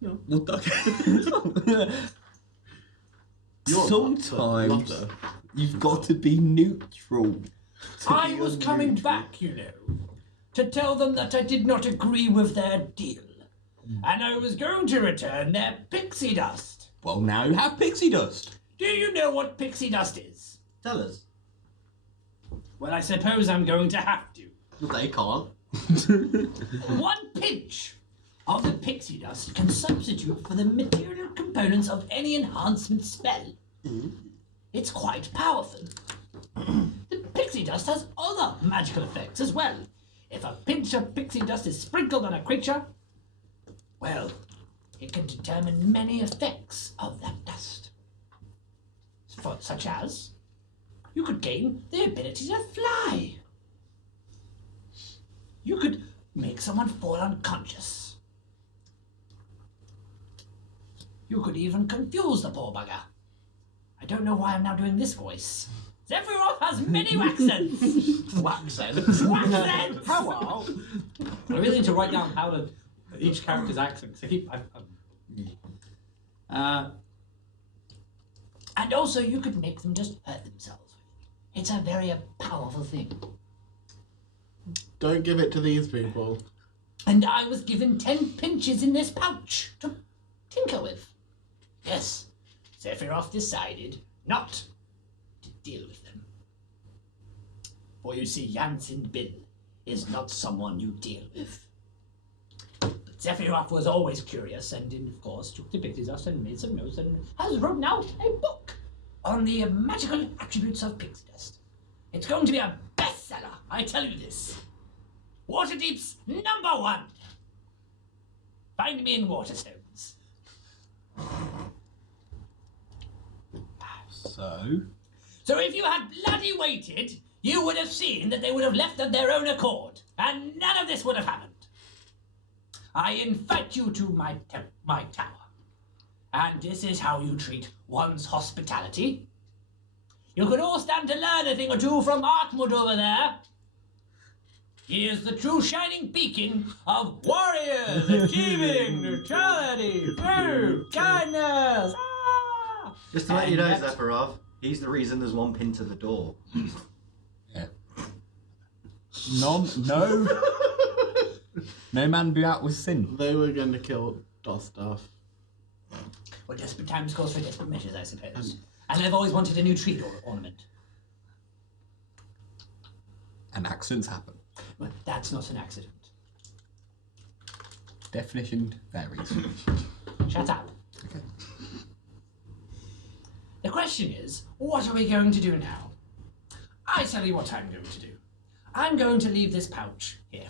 No. Sometimes Lotta. you've got to be neutral. I was coming back, you know, to tell them that I did not agree with their deal. And I was going to return their pixie dust. Well, now you have pixie dust. Do you know what pixie dust is? Tell us. Well, I suppose I'm going to have to. They can't. 1 pinch of the pixie dust can substitute for the material components of any enhancement spell. It's quite powerful. The pixie dust has other magical effects as well. If a pinch of pixie dust is sprinkled on a creature, well, it can determine many effects of that dust. Such as, you could gain the ability to fly. You could make someone fall unconscious. You could even confuse the poor bugger. I don't know why I'm now doing this voice. Zethiroth has many accents. Waxen. Accents. How I really need to write down how to each character's accent. So And also, you could make them just hurt themselves. It's a very powerful thing. Don't give it to these people. And I was given 10 pinches in this pouch to tinker with. Yes, Zethiroth decided not to deal with them. For you see, Jansen Bill is not someone you deal with. But Zethiroth was always curious and, of course, took the pixie dust and made some notes and has written out a book on the magical attributes of pixie dust. It's going to be a bestseller, I tell you this. Waterdeep's #1. Find me in Waterstones. So if you had bloody waited, you would have seen that they would have left of their own accord, and none of this would have happened. I invite you to my tower, and this is how you treat one's hospitality. You could all stand to learn a thing or two from Ark-Mud over there. He is the true shining beacon of warriors achieving neutrality through kindness. Ah! Just to let you know, Zethiroth, he's the reason there's 1 pin to the door. Yeah. No man be out with sin. They were going to kill Dosdarth. Well, desperate times calls for desperate measures, I suppose. And I've always wanted a new tree ornament. And accidents happen. But that's not an accident. Definition varies. Shut up. Okay. The question is, what are we going to do now? I tell you what I'm going to do. I'm going to leave this pouch here.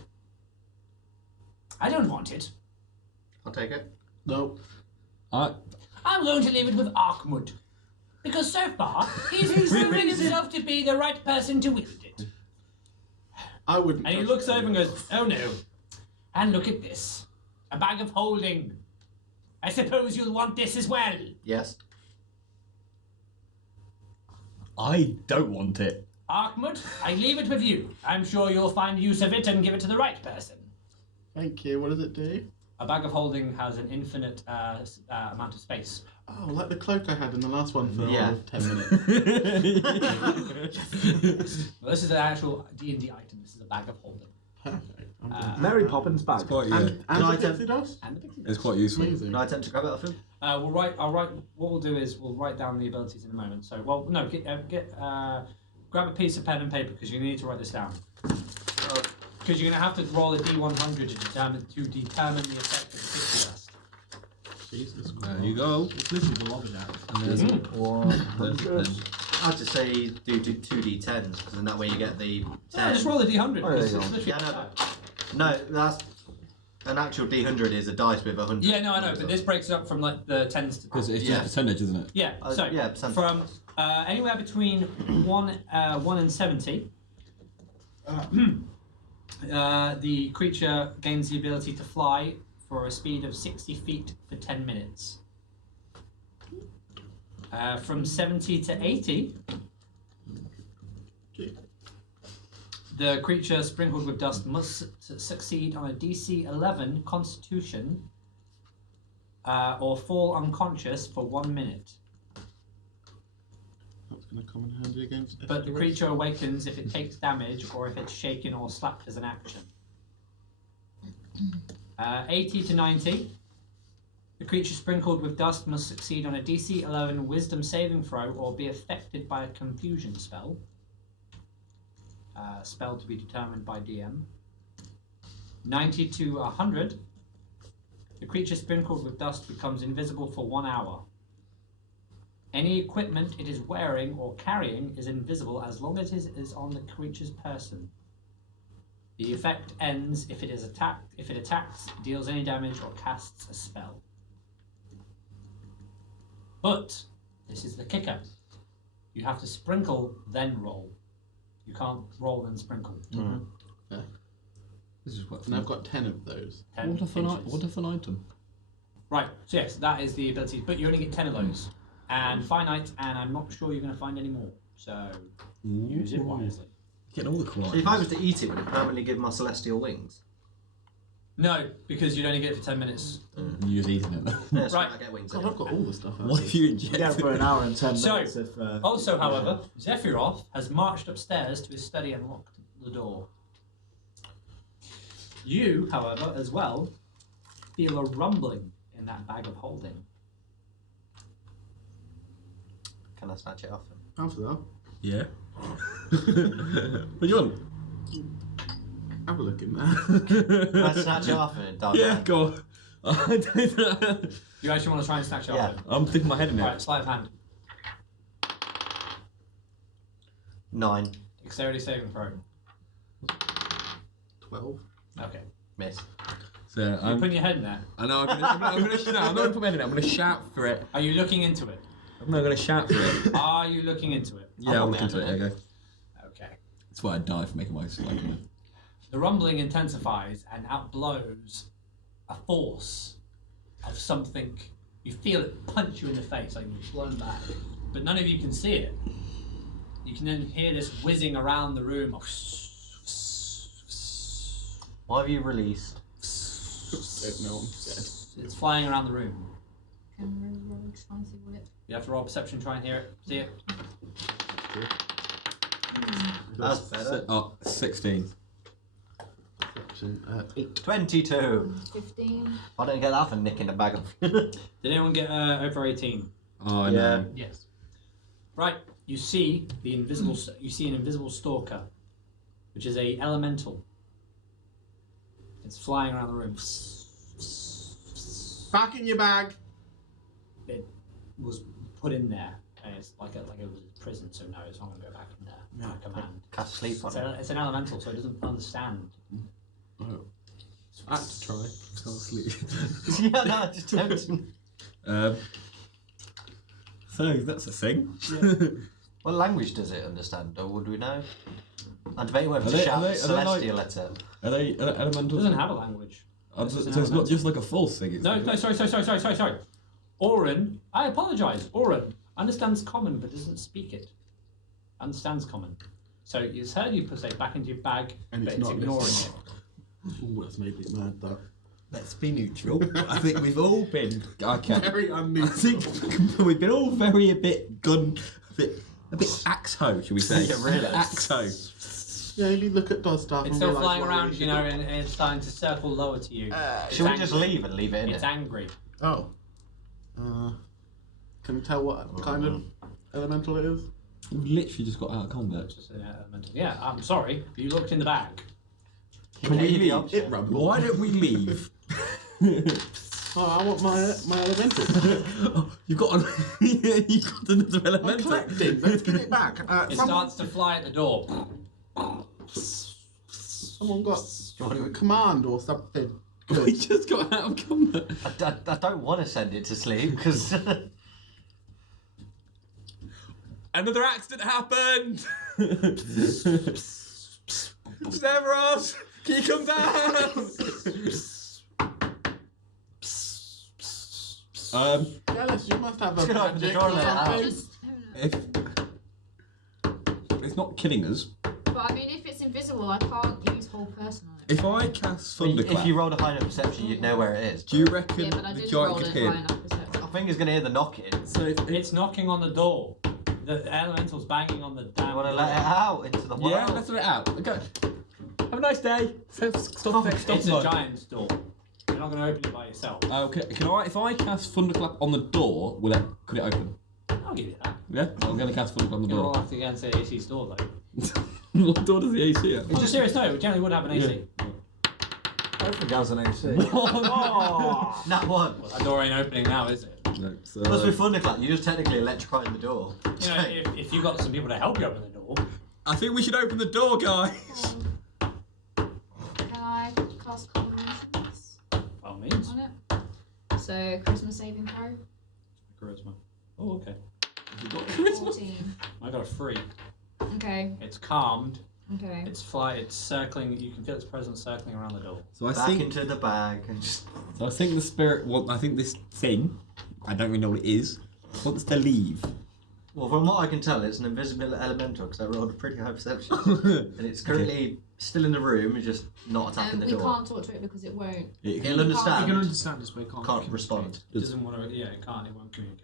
I don't want it. I'll take it. Nope. I'm going to leave it with Ark-Mud. Because so far, he's proven himself to be the right person to wield it. I wouldn't. And he touch looks it over and anyway. goes, "Oh no." And look at this. A bag of holding. I suppose you'll want this as well. Yes. I don't want it. Ark-Mud, I leave it with you. I'm sure you'll find use of it and give it to the right person. Thank you. What does it do? A bag of holding has an infinite amount of space. Oh, like the cloak I had in the last one for Yeah. 10 minutes. Well, this is an actual D&D item. This is a bag of holding. Perfect. Mary Poppins bag. It's quite, yeah. And Can I the attempt- pixie dust? And the pixie It's dust. quite useful. Amazing. Can I attempt to grab it off him? I'll write. What we'll do is we'll write down the abilities in a moment. So, well, no, grab a piece of pen and paper because you need to write this down. Because you're going to have to roll a d100 to determine the effect of the pixie dust. Jesus There Christ. you go. It's literally the lobby now. And there's Good. I'd just say do 2d10s because then that way you get the 10. Yeah, just roll a d100. Oh, there It's you go. literally Yeah, that. No, that's an actual d100 is a dice with 100. Yeah, no, I know, but this breaks it up from like the 10s to Because it's Yeah. just percentage, isn't it? Yeah, so yeah, percentage. from anywhere between 1 and 70, the creature gains the ability to fly for a speed of 60 feet for 10 minutes. From 70 to 80, Okay. the creature sprinkled with dust must succeed on a DC 11 Constitution or fall unconscious for 1 minute. That's going to come in handy against But the Esteros. creature awakens if it takes damage or if it's shaken or slapped as an action. 80 to 90. The creature sprinkled with dust must succeed on a DC 11 Wisdom saving throw or be affected by a confusion spell. Spell to be determined by DM. 90 to 100. The creature sprinkled with dust becomes invisible for 1 hour. Any equipment it is wearing or carrying is invisible as long as it is on the creature's person. The effect ends if it attacks, deals any damage, or casts a spell. But this is the kicker. You have to sprinkle, then roll. You can't roll then sprinkle. This is quite And fun. I've got 10 of those. 10 What a inches. fun item. Right, so yes, that is the ability, but you only get 10 of those. And finite, and I'm not sure you're going to find any more. So use it wisely. Getting all the cool So if I was to eat it, would it permanently give my celestial wings? No, because you'd only get it for 10 minutes. You just eating it. Yeah, so Right. I get wings. God, I've got all the stuff. What if you inject Yeah, for an hour and 10 So, minutes. If, Also, however, Zethiroth has marched upstairs to his study and locked the door. You, however, as well, feel a rumbling in that bag of holding. Can I snatch it off him? After that, Yeah. What do you want? have a look in there. Can I snatch it off him? Yeah, go on. You actually want to try and snatch it Yeah. off him? I'm thinking my head in it. Right, sleight of hand. 9. Dexterity saving throw. 12. Okay. Miss. So You're I'm putting your head in there. I know I'm not going to put my head in it. I'm going to shout for it. Are you looking into it? I'm not going to shout for it. Are you looking into it? Yeah, I'm looking to it. Yeah, go. Okay. That's why I'd die for making my slide. The rumbling intensifies and outblows a force of something. You feel it punch you in the face, like you're blown back. But none of you can see it. You can then hear this whizzing around the room. Why have you released? Don't know, I'm scared. It's flying around the room. Can we roll to try and see what it... You have to roll perception, try and hear it, see it. That's better. Oh, 16. 8. 22. 15. I don't get that for nicking a bag of. Did anyone get over 18? Oh, Yeah. no. Yes. Right. You see the invisible. You see an invisible stalker, which is a elemental. It's flying around the room. Back in your bag. It was put in there, and it's like it was a prison. So no, it's not going to go back in there. By command. Cast sleep on it. It's an elemental, so it doesn't understand. Oh. I had to try. Can't sleep. Yeah, no, I just don't. So that's a thing. What language does it understand, or would we know? I'm debating whether Are to they- shout are they like- celestial at it. Are they It elemental? doesn't have a language. So This is an it's not elemental. just like a false thing. It's No, like no, sorry. Oren, I apologise. Oren understands common but doesn't speak it. Understands common. So it's heard you put it back into your bag, And but it's it's not ignoring listening. it. Ooh, that's made me mad, that. Let's be neutral. I think we've all been. Okay. Very I unnatural. think we've been all very a bit axe-ho, shall we say? Yeah, really. Axe-ho. Maybe look at Dosdarth. It's still flying around, you know, and it's starting to circle lower to you. Should we just leave and leave it in It's it? angry. Oh. Can you tell what kind of elemental it is? We literally just got out of combat. It's just an elemental. Yeah, I'm sorry. You looked in the bag. Can we Gave you the leave? option. It rumbled. Why don't we leave? Oh, I want my elemental. Oh, you've got another I'm elemental. collecting. Let's get it back. It starts to fly at the door. Someone got a command or something. We just got out of combat. I don't want to send it to sleep because Another accident happened. Zethiroth, can you come down? Gellest, you must have a Just open the magic door or and let it out. something. Just, if it's not killing us, but I mean, if it's invisible, I can't use whole person on it. if I cast thunderclap, if you rolled a high enough perception, you'd know where it is. do you reckon Yeah, but I the did giant roll could it hear? high enough perception. I think it's going to hear the knocking. So It's knocking on the door. The elemental's banging on the damn I want to door. let it out into the wild. yeah, let's let it out. Okay. Have a nice day. Stop It's a giant's door. You're not going to open it by yourself. Okay, can I? If I cast thunderclap on the door, could it open? I'll give you that. Yeah, I'm going to cast thunderclap on the You're all door. have to against the AC's door, though. What door does the AC have? It's a serious note. We generally would have an AC. Everything has an AC. Nat one. Well, that door ain't opening now, is it? No, so, Plus with thunderclap, you just technically electrifying the door. You know, if you've got some people to help you open the door, I think we should open the door, guys. Can I cast combinations by all means. on it? So, Christmas saving throw? Charisma. Oh, okay. You've got charisma. 14. I got a 3. Okay, It's calmed. okay. It's it's circling. You can feel its presence circling around the door. So I Back think. into the bag and just. So I think the spirit. Well, I think this thing. I don't really know what it is. Wants to leave. Well, from what I can tell, it's an invisible elemental because I rolled a pretty high perception, and it's currently still in the room, it's just not attacking the We door. can't talk to it because it won't. It'll understand. You can understand us, but you can't. Can't respond. It doesn't want to. Yeah, it can't. It won't communicate.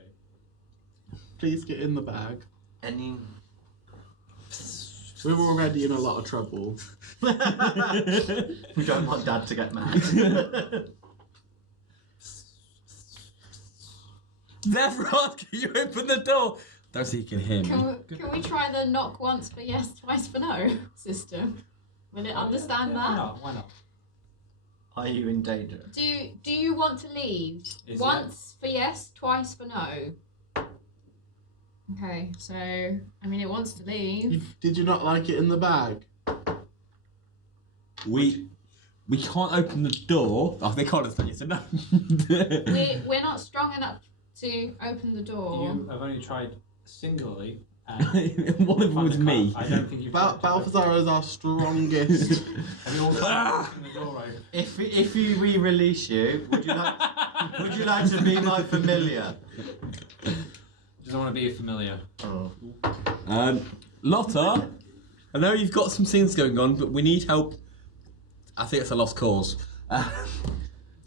Please get in the bag. Any. We're already in a lot of trouble. We don't want Dad to get mad. Zethiroth, can you open the door? Don't think you can hear me. Can we try the knock once for yes, twice for no system? Will it understand Why that? not? Why not? Are you in danger? Do you want to leave? Is Once for yes, twice for no. Okay, so I mean it wants to leave. Did you not like it in the bag? We can't open the door. Oh, they can't understand you, so no. We're not strong enough to open the door. You have only tried singularly. One of them was me. I don't think you've. tried to Balthazar is our strongest. open- Have you all tried to open the door open? If we release you, would you like to be my familiar? Doesn't want to be familiar. Oh. Lotta, I know you've got some things going on, but we need help. I think it's a lost cause. Do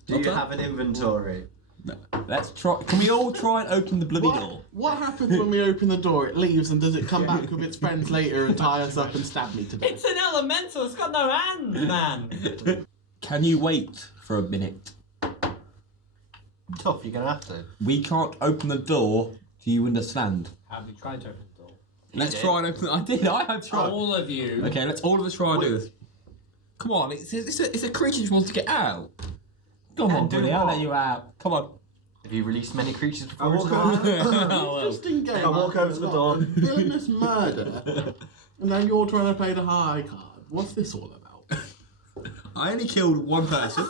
you Lotta? have an inventory? No. Let's try. Can we all try and open the bloody door? What happens when we open the door? It leaves, and does it come back with its friends later and tie us up and stab me to death? It's an elemental. It's got no hands, man. Can you wait for a minute? Tough, you're gonna have to. We can't open the door. Do you understand? Have you tried to open the door? Let's did. try and open. I did. I have tried. All of you. Okay, let's all of us try and do this. Come on, it's a creature who wants to get out. Come on, And do buddy, I'll what? let you out. Come on. Have you released many creatures I before? walk today? over. Interesting game. I walk over to the door. Villainous murder. And then you're trying to play the high card. What's this all about? I only killed one person.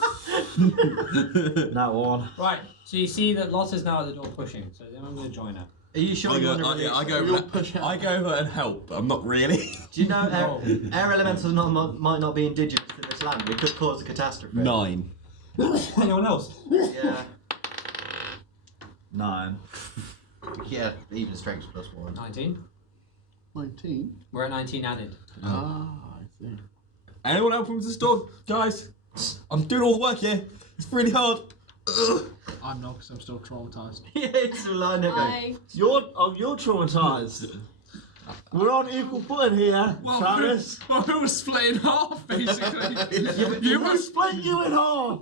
That one. Right. So you see that Lotta's now at the door pushing. So then I'm going to join her. Are you sure I you go, want to I, release? yeah, I go, You'll push out. I go and help. I'm not really. Do you know No. air elementals might not be indigenous to this land? We could cause a catastrophe. 9. Anyone else? Yeah. 9. Yeah. Even strength plus 1. 19. 19. We're at 19 added. Ah, I see. Anyone open this door, guys? I'm doing all the work here. It's really hard. Ugh. I'm not, because I'm still traumatized. Yeah, it's a line that goes. Hi. You're traumatized. We're on equal footing here, Travis. Well, we were split in half, basically. You were split you in half.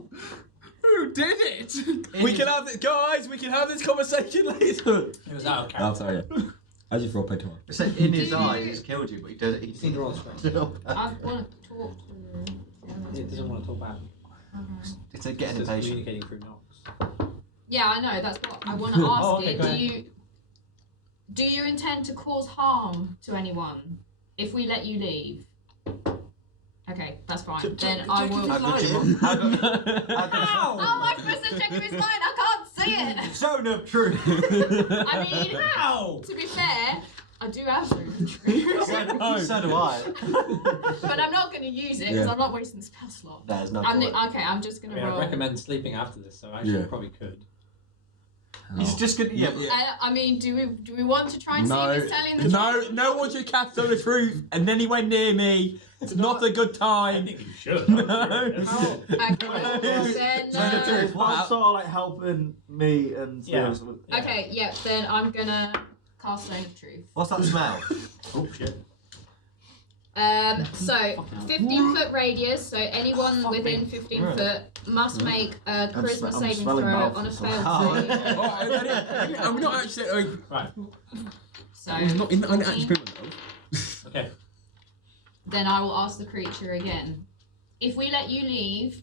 Who did it? We can have this, guys. We can have this conversation later. It was out of character. Oh, sorry. Yeah. I just roleplayed too hard. It's like in his eye, he's killed you, but he does. He's Seen the roll straight. I want to talk to. It doesn't want to talk back. It's like getting It's just impatient. communicating through knocks. Yeah, I know. That's what I want to ask Oh, okay, you. go ahead. Do you intend to cause harm to anyone if we let you leave? Okay, that's fine. Then I will. How good you How good? Oh, I'm supposed to check if he's lying. I can't see it. Zone of truth. I mean, Ow! to be fair, I do have zone of truth, So do I. but I'm not going to use it because Yeah. I'm not wasting the spell slot. There's no I'm point. okay. I'm just I going to mean, roll. I'd recommend sleeping after this, so actually Yeah. probably could. He's just gonna. Yeah. I mean, do we want to try and see if he's telling the truth? No one should cast on the truth and anywhere near me. It's not a good I time. think you should. No. Oh, okay, then, One sort of like helping me and Yeah. okay, yeah, then I'm gonna cast Zone of Truth. What's that smell? Oh shit. So 15-foot radius, so anyone fuck within me. 15 foot must make a charisma I'm saving smelling throw mouth. on a failed Oh, save. yeah. Oh, I'm not actually. Right. So I'm not in. I'm actually. 14. Okay. Then I will ask the creature again. If we let you leave,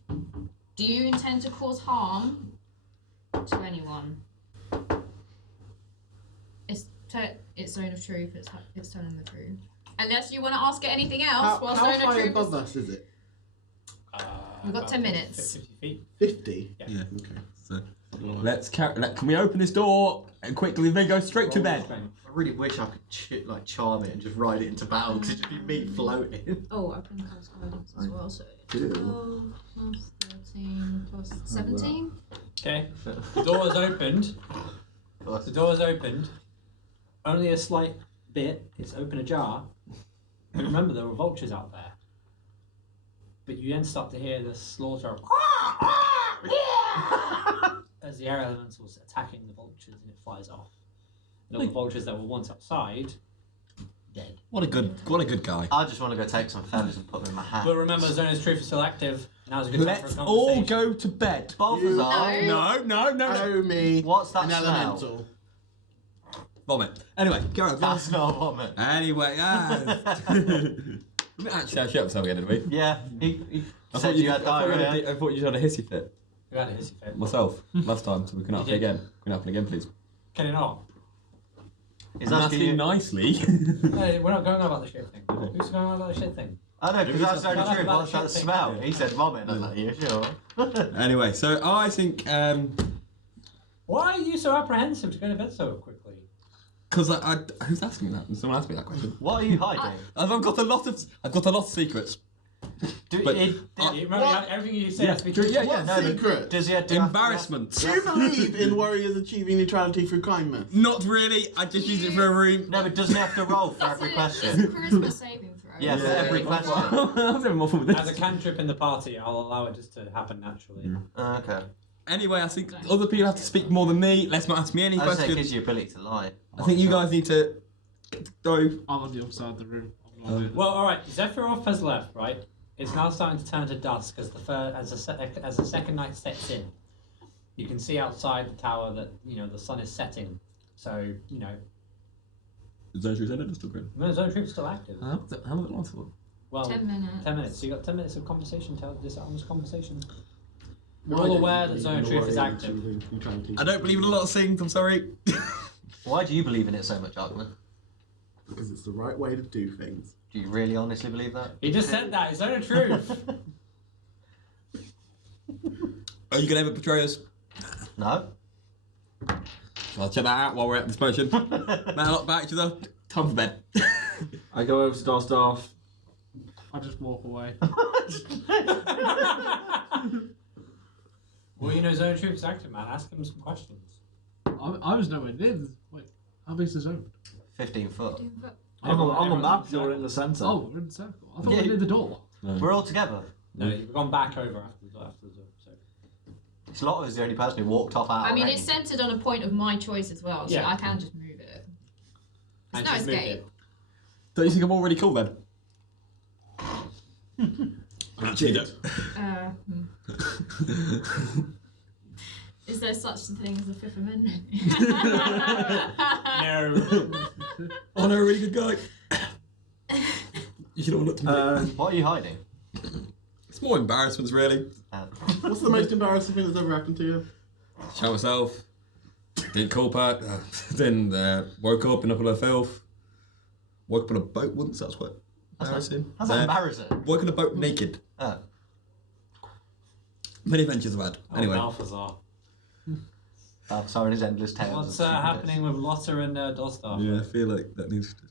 do you intend to cause harm to anyone? It's Zone of Truth. It's telling the truth. Unless you want to ask it anything else, while How Zone of high Truth above is... us is it? We've got About 10 minutes. 50 feet. 50? Yeah. Yeah. Okay. So let's can we open this door and quickly then go straight to Roll bed? strength. I really wish I could charm it and just ride it into battle because it'd just be me floating. Oh, I can cast guidance as well, so... do. 12 plus 13 plus 17. Okay. The door is opened. The door is opened. Only a slight bit. It's open ajar. But remember, there were vultures out there. But you then start to hear the slaughter of as the air elemental's attacking the vultures and it flies off. And all the vultures that were once outside, dead. What a good guy. I just want to go take some feathers and put them in my hat. But remember, Zone of Truth is still active. Now's a good time for a Let's conversation. all go to bed. Balthazar, No. Owe me what's that an smell? elemental. Vomit. Anyway, go on. That's not a vomit. Anyway, actually, I shut up again, didn't we? Yeah, he I said you had diarrhea. I thought you had a hissy fit We had a hissy fit. myself last time, so we can You happen did. again. Can happen again, please. Can it not? He's I'm asking asking you. nicely. Hey, we're not going on about the shit thing. Who's going on about the shit thing? I know, because that's Tell only us true. about What's the that shit thing. smell? He said vomit. I was like, you sure? Anyway, so I think Why are you so apprehensive to go to bed so quickly? because I who's asking that? Someone asked me that question. What are you hiding? I've got a lot of secrets. But You remember everything you say has to be true. Yeah, What no, but secret? does he have to Embarrassment. Do you believe in warriors achieving neutrality through kindness? Not really. I just used it for a room. No, but doesn't he have to roll for every It's question? a charisma saving throw. Yeah, for every question. I was having more fun with As a this. cantrip in the party, I'll allow it just to happen naturally. Okay. Anyway, I think other people have to speak more than me. Let's not ask me any I would say it questions. gives you ability to lie. I think you guys need to go. I'm on the other side of the room. I'm not doing it. Well, all right. Zethiroth has left, right? It's now starting to turn to dusk as the second night sets in. You can see outside the tower that the sun is setting. So Is that true? Still good. the Zone of Truth is still active. How long it last for? Well, 10 minutes. 10 minutes. So you got 10 minutes of conversation. Tell this honest conversation. We're all aware that Zone of Truth is active. I don't believe in a lot of things. I'm sorry. Why do you believe in it so much, Ark-Mud? Because it's the right way to do things. Do you really honestly believe that? He just said that. It's Zone of Truth. Are you gonna ever betray us? No? I'll check that out while we're at this potion. Now look back to the time for bed. I go over to Dosdarth. I just walk away. Well, Zone of Truth is active, man. Ask him some questions. I was nowhere near this. Wait, how big is the zone? 15 foot. On the Everyone's map, in the you're in the centre. Oh, we're in the circle. I thought Yeah. we were near the door. We're all together. No, you've gone back over after the door. So. Lotta is the only person who walked off out I of mean, range. it's centered on a point of my choice as well, so Yeah. I can just move it. There's And no she's moved escape. it. Don't you think I'm already cool then? Actually, no. Is there such a thing as the Fifth Amendment? No. Oh no, a really good guy. You should have looked at me. What are you hiding? It's more embarrassments, really. What's the most embarrassing thing that's ever happened to you? Shout myself. Didn't call Pat. Then woke up in a full of filth. Woke up on a boat once. That's quite embarrassing. How's that embarrassing? Woke on a boat naked. Many adventures I've had. Anyway. Balthazar. Balthazar and his endless tales. What's happening with Lotta and Dosdarth? Yeah, I feel like that needs to...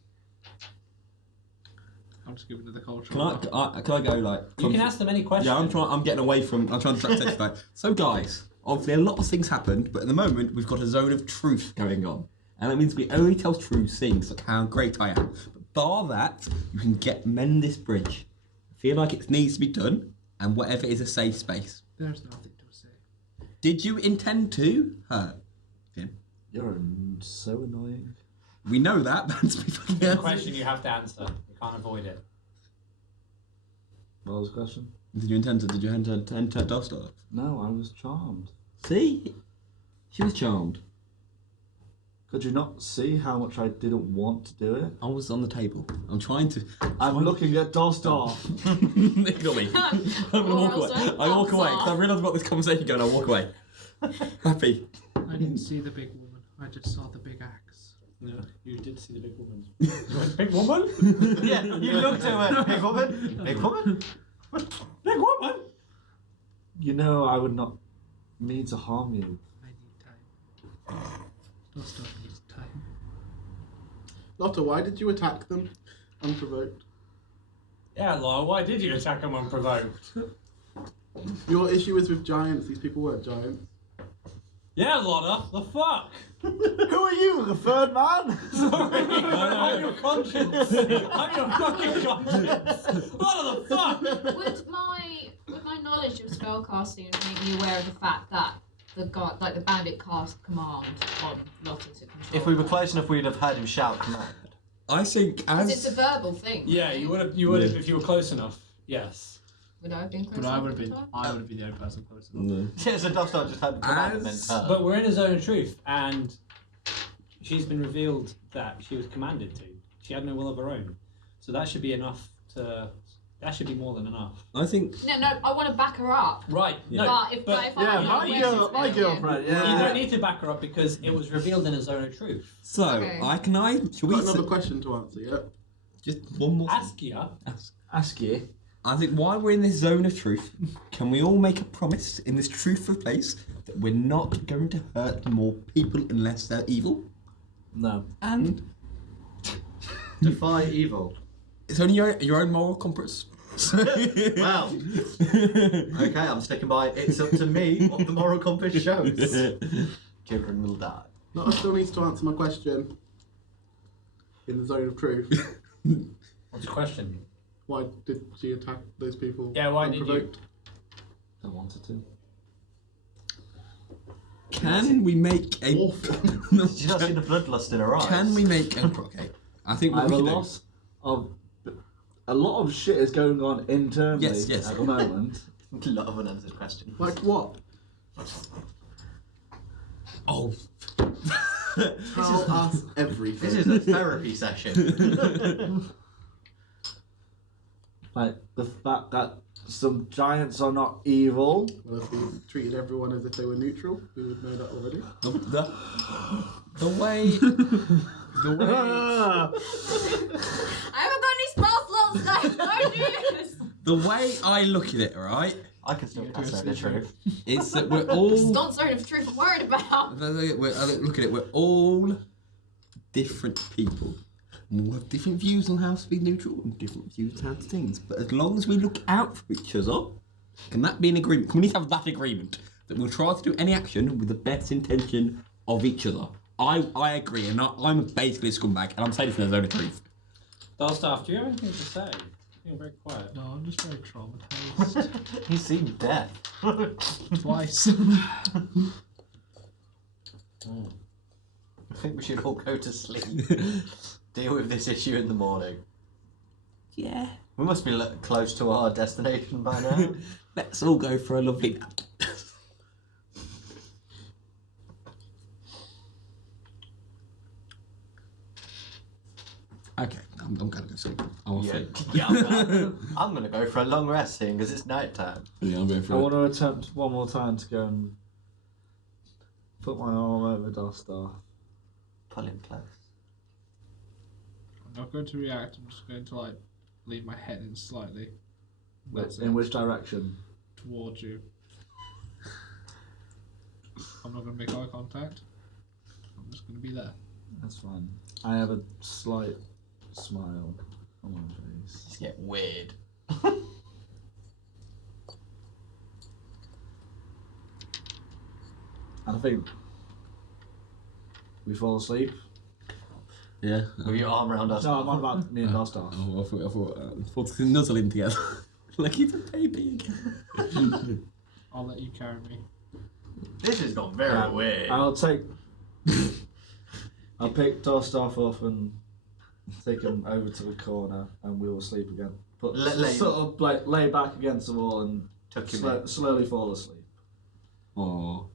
I'm just giving it the culture. Can I go like... You can ask them any question. Yeah, I'm getting away from... I'm trying to track attention back. So guys, obviously a lot of things happened, but at the moment we've got a zone of truth going on. And that means we only tell true things, like how great I am. But bar that, you can mend this bridge. I feel like it needs to be done, and whatever is a safe space. There's nothing to say. Did you intend to hurt him? You're so annoying. We know that, but it's It's a question you have to answer. You can't avoid it. What was the question? Did you enter Dosdarth? No, I was charmed. See? She was charmed. Could you not see how much I didn't want to do it? I was on the table. I'm trying to... I'm looking at Dosdarth. Look at me. I'm going to walk away. I walk away because I realise I've got this conversation going. I walk away. Happy. I didn't see the big woman. I just saw the big axe. No, you did see the big woman. Big woman? Yeah, you looked at her. Big woman? Big woman? Big woman? You know I would not mean to harm you. I need time. Dosdarth needs time. Lotta, why did you attack them unprovoked? Yeah, Laura, why did you attack him unprovoked? Your issue is with giants. These people weren't giants. Yeah, Lotta, the fuck? Who are you, the third man? Sorry, I'm your conscience. I'm your fucking conscience. Lotta, the fuck? Would my knowledge of spellcasting make me aware of the fact that the bandit cast command on Lotta to control? If we were her? close enough, we'd have heard him shout command. I think as... It's a verbal thing. Yeah, you would have if you were close enough. Yes. Would I have been close But enough? I would have at been. the time? I would have been the only person close enough. No. Yeah, so Dosdarth just had the command and meant her. But we're in a zone of truth, and she's been revealed that she was commanded to. She had no will of her own. So that should be enough to... That should be more than enough. I think... No, I want to back her up. Right. Yeah. No, But if but I Yeah, know my where girl, she's my been, girlfriend. you Yeah. don't need to back her up because it was revealed in a zone of truth. So, Okay. Shall we... Got another question to answer, yeah? Just one more... Ask you. Ask you. I think while we're in this zone of truth, can we all make a promise in this truthful place that we're not going to hurt more people unless they're evil? No. And Defy evil. it's only your own moral compass. Well, okay, I'm sticking by it's up to me what the moral compass shows. Children will die. Lotta still needs to answer my question in the zone of truth. What's the question? Why did she attack those people? Yeah, why did you? unprovoked? I wanted to. Can we make a... Awful. No, Did you not see the bloodlust in her eyes? can we make a... Okay. I think I what have we a should do... lot of... A lot of shit is going on internally Yes. at the moment. A lot of unanswered questions. Like what? Oh. Tell us everything. This is a therapy session. Like the fact that some giants are not evil. Well, if we treated everyone as if they were neutral, we would know that already. The way... The way... I haven't got any spell slots left. Don't do this. The way I look at it, right, I can still pass out the truth. is that we're all... It's not zone of truth I'm worried about. Look at it, we're all different people. And we'll have different views on how to be neutral and different views on how to things. But as long as we look out for each other, can that be an agreement? Can we need to have that agreement? That we'll try to do any action with the best intention of each other. I agree, and I'm basically a scumbag, and I'm saying this in a zone of truth. Dosdarth, do you have anything to say? You're very quiet. No, I'm just very traumatized. He's seen death. Twice. I think we should all go to sleep. Deal with this issue in the morning. Yeah. We must be close to our destination by now. Let's all go for a lovely nap. Okay, I'm gonna go sleep. I want sleep. Yeah, I'm gonna go for a long rest here because it's night time. Yeah, I'm going for I it. want to attempt one more time to go and put my arm over Dosdarth. Pull him close. I'm not going to react. I'm just going to like lean my head in slightly. That's In it. which direction? Towards you. I'm not going to make eye contact. I'm just going to be there. That's fine. I have a slight smile on my face. Just get weird. And I think we fall asleep. Yeah. With your arm around us. No, I'm on about me and Dosdarth. Oh, I thought to nuzzle him together. Like he's a baby. I'll let you carry me. This has got very weird. I'll pick Dosdarth up and take him over to the corner, and we will sleep again. But sort of like lay back against the wall and Tuck him in. slowly fall asleep. Oh.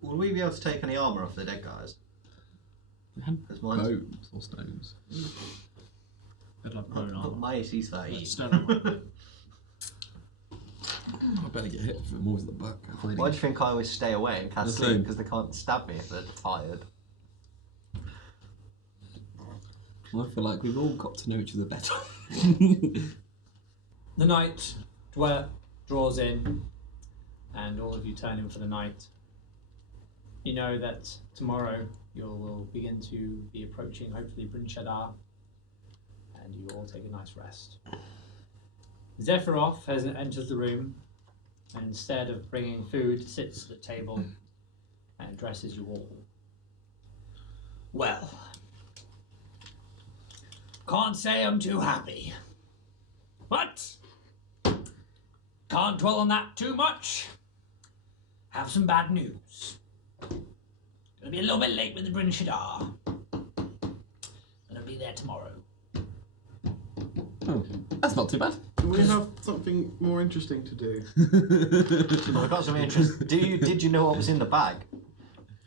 Will we be able to take any armour off the dead guys? Because mine's... Bones or stones. I'd have bone But armor. my AC's 13. Stone armor. I better get hit if it moves at the back. Why do you think I always stay away and can't The sleep? same. Because they can't stab me if they're tired. I feel like we've all got to know each other better. The night draws in, and all of you turn in for the night. You know that tomorrow you will begin to be approaching, hopefully, Bryn Shaddar, and you all take a nice rest. Zethiroth has entered the room, and instead of bringing food, sits at the table and addresses you all. Well, can't say I'm too happy. But can't dwell on that too much. Have some bad news. Gonna be a little bit late with the Bryn Shaddar. Gonna be there tomorrow. Oh, that's not too bad. We have something more interesting to do. I've got some interest. Did you know what was in the bag?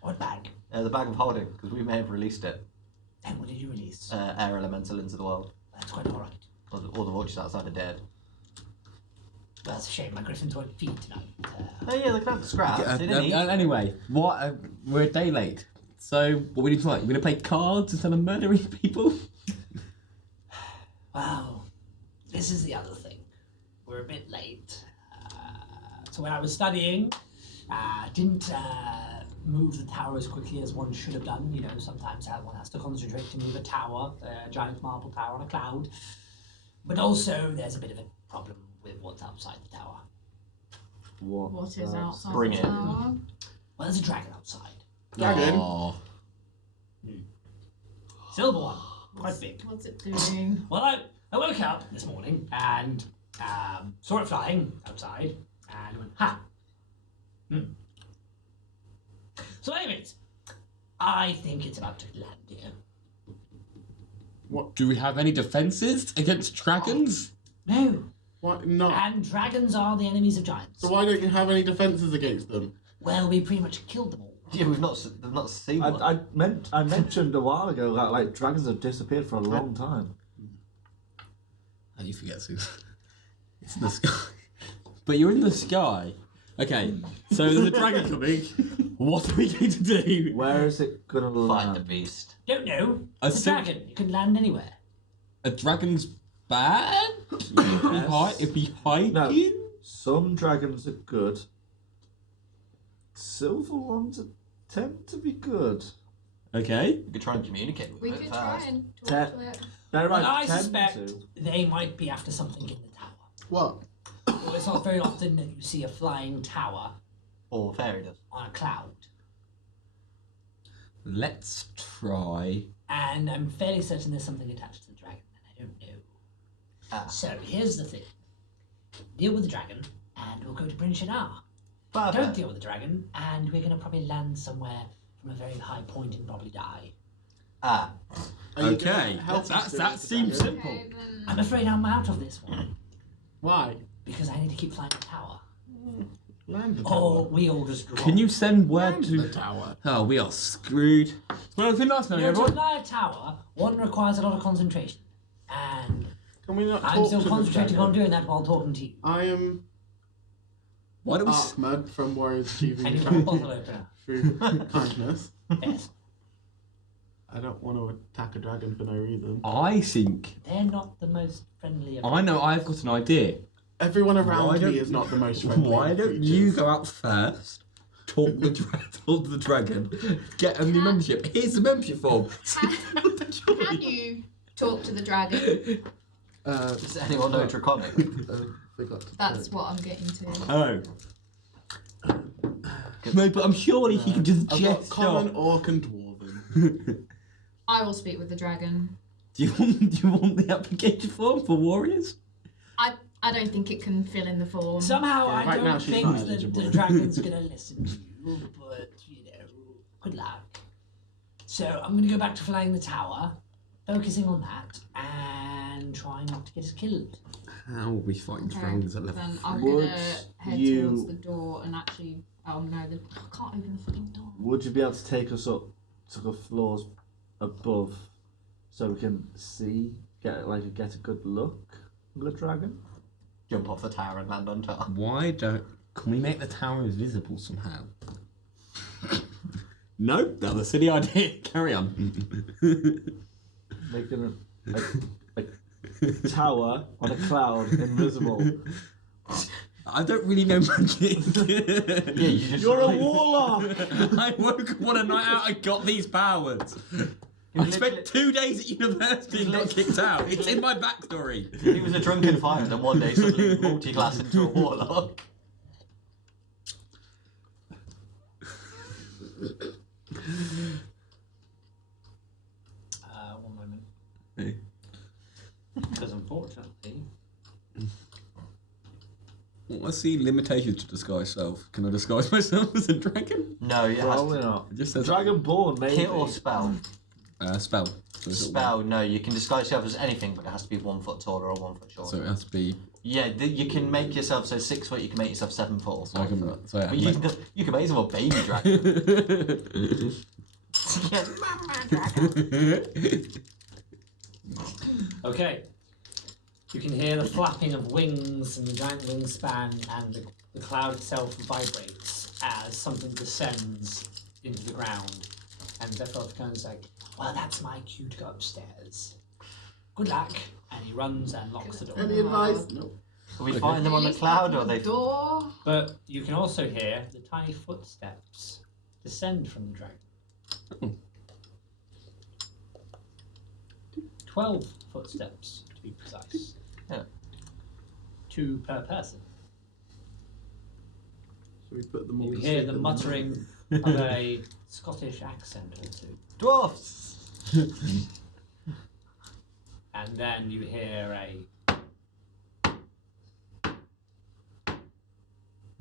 What bag? The bag of holding, because we may have released it. And what did you release? Air elemental into the world. That's quite alright. All the vultures outside are dead. That's a shame. My griffins won't feed tonight. Oh yeah, they can have the scraps. They didn't eat. Anyway, what? We're a day late. So what we need to like? We're gonna play cards instead of murdering people. Well, this is the other thing. We're a bit late. So when I was studying, didn't move the tower as quickly as one should have done. You know, sometimes one has to concentrate to move a tower, a giant marble tower on a cloud. But also, there's a bit of a problem with what's outside the tower. What is outside Bring the it. tower? Well, there's a dragon outside. Dragon? Oh. Silver one. Quite big. What's it doing? Well, I woke up this morning and saw it flying outside and went, ha! So anyways, I think it's about to land here. Do we have any defences against dragons? No. Why not? And dragons are the enemies of giants. So why don't you have any defences against them? Well, we pretty much killed them all. Yeah, we've not seen one. I mentioned a while ago that like dragons have disappeared for a long time. How do you forget, Sue? It's in the sky. But you're in the sky. Okay, so there's a dragon coming. What are we going to do? Where is it gonna Find the land? beast. Don't know. A It's a dragon. You can land anywhere. A dragon's bad? It'd be hiking? No. Some dragons are good. Silver ones tend to be good. Okay. We could try and communicate with We it could first. try and talk Te- to it. Bear in But mind, I tend suspect to. they might be after something in the tower. What? Well, it's not very often that you see a flying tower Or fairy dust. on a cloud. Let's try. And I'm fairly certain there's something attached to the dragon, and I don't know. So here's the thing. Deal with the dragon, and we'll go to Bryn Shaddar. Don't Perfect. deal with the dragon, and we're going to probably land somewhere from a very high point and probably die. Ah. Are you Okay, gonna help us do that it, seems Dragon? simple. Okay, then. I'm afraid I'm out of this one Why? because I need to keep flying the tower. Land the Or tower. we all just drop. Can you send word Land the to? tower. Oh, we are screwed. Well, it's been nice knowing You know, to everyone. fly a tower, one requires a lot of concentration. And Can we not talk I'm still to the concentrating on dragon? doing that while talking to you. I am Why don't we? Ark-Mud from Warriors Achieving And you have a bottle opener. through kindness. Yes. I don't want to attack a dragon for no reason. I think. They're not the most friendly of I know. I've got an idea. Everyone Why around don't- me is not the most friendly. Why of don't you creatures. go out first? Talk to the dragon. Get a new membership. Here's the membership form. Can you talk to the dragon? Does anyone know Draconic? Forgot to That's check. what I'm getting to. Oh. No, but I'm surely he can just I've got gesture. common, orc, and dwarven. I will speak with the dragon. Do you want the application form for warriors? I don't think it can fill in the form. Somehow Yeah, I right now don't she's think not that eligible. the dragon's gonna listen to you, but you know, good luck. So I'm gonna go back to flying the tower, focusing on that, and try not to get us killed. How are we fighting Okay, dragons at level then I'm Would gonna head you- towards the door and actually. Oh no, I can't open the fucking door. Would you be able to take us up to the floors above so we can see, get a good look at the dragon? Jump off the tower and land on top. Why don't... Can we make the tower visible somehow? No, that was a silly idea. Carry on. Making a tower on a cloud invisible. I don't really know magic. Yeah, you just. You're a warlock! I woke up on a night out and got these powers. I spent 2 days at university and got kicked out. It's in my backstory. He was a drunken fire, then one day suddenly multi-class into a warlock. One moment. Hey. Because unfortunately, What's the limitations to disguise self? Can I disguise myself as a dragon? No, it has Probably to. not. It just says Dragonborn, maybe. Hit or spell. Spell. So it's Spell, no, you can disguise yourself as anything, but it has to be 1 foot taller or 1 foot So shorter. it has to be. Yeah, you can make yourself so 6 foot, you can make yourself 7 foot or So I 5 can. foot. So yeah, But you can make yourself a baby dragon. Yeah, mama dragon. okay. You can hear the flapping of wings and the giant wingspan, and the cloud itself vibrates as something descends into the ground. And Zethiroth goes like, "Well, that's my cue to go upstairs. Good luck." And he runs and locks the door. Any advice? No. Are we fighting them on the cloud or are they? Door. But you can also hear the tiny footsteps descend from the dragon. 12 footsteps, to be precise. Yeah. 2 per person. Should we put them all You to hear sleep the in muttering of a Scottish accent or two. Dwarfs! And then you hear a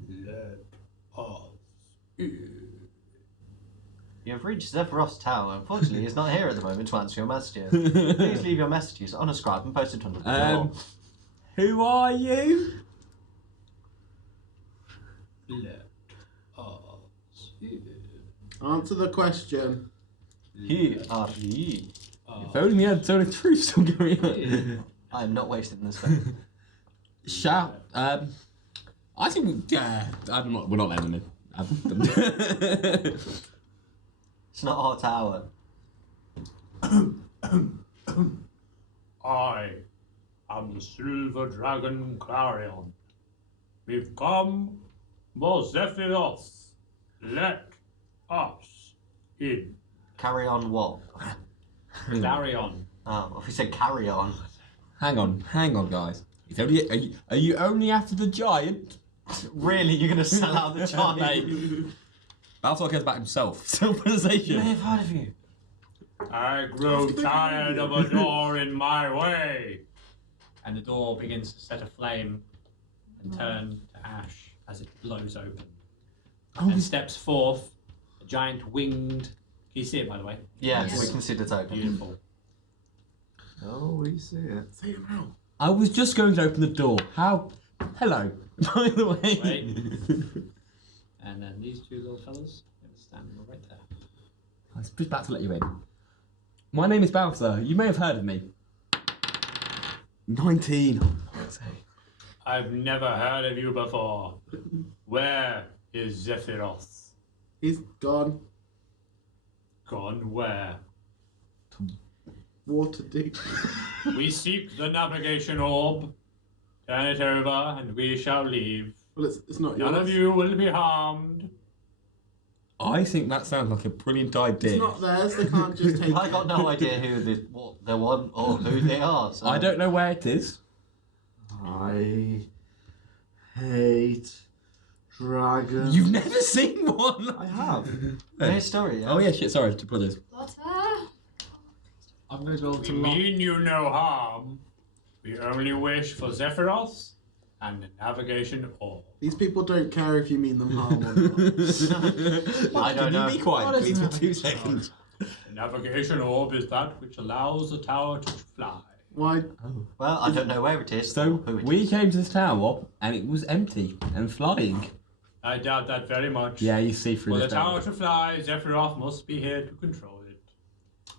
let us in. You have reached Zethiroth's tower. Unfortunately, he's not here at the moment to answer your messages. Please leave your messages on a scribe and post it under the door. Who are you? Let us in. Answer the question. Who are you? If only we had Zone of Truth still going on. I am not wasting this time. Shout. I think we're not letting him in. It's not our tower. I am the Silver Dragon Clarion. We've come for Zethiroth. Let us in. Carry on what? Darion. Oh, if we said carry on. Hang on, guys. It's only, are you only after the giant? Really, you're going to sell out the giant? Balthazar cares about himself. Self-realization. I've heard of you. I grow tired of a door in my way. And the door begins to set aflame and turn to ash as it blows open. And steps forth a giant winged you see it, by the way? Yes, Yes. we can see the token. Beautiful. Oh, we see it. Say it now. I was just going to open the door. How? Hello. By the way. Wait. And then these two little fellas, they're standing right there. I was just about to let you in. My name is Balthazar. You may have heard of me. 19. I've never heard of you before. Where is Zethiroth? He's gone. Gone where? Water deep. We seek the navigation orb. Turn it over and we shall leave. Well, it's not None yours. of you will be harmed. I think that sounds like a brilliant idea. It's not theirs. They can't just take I it. got no idea what they want or who they are. So. I don't know where it is. I hate dragons. You've never seen one. I have. His story. Yeah? Oh yeah, shit. Sorry, to brothers. Lotta. I'm going to go We to Lotta. mean you no harm. We only wish for Zethiroth and the navigation orb. These people don't care if you mean them harm or not. I don't know. Can you be quiet, What is please, for that? 2 seconds? The navigation orb is that which allows the tower to fly. Why? Well, I don't know where it is. So or who it we is. came to this tower and it was empty and flying. I doubt that very much. Yeah, you see through For the the tower to fly, Zethiroth must be here to control it.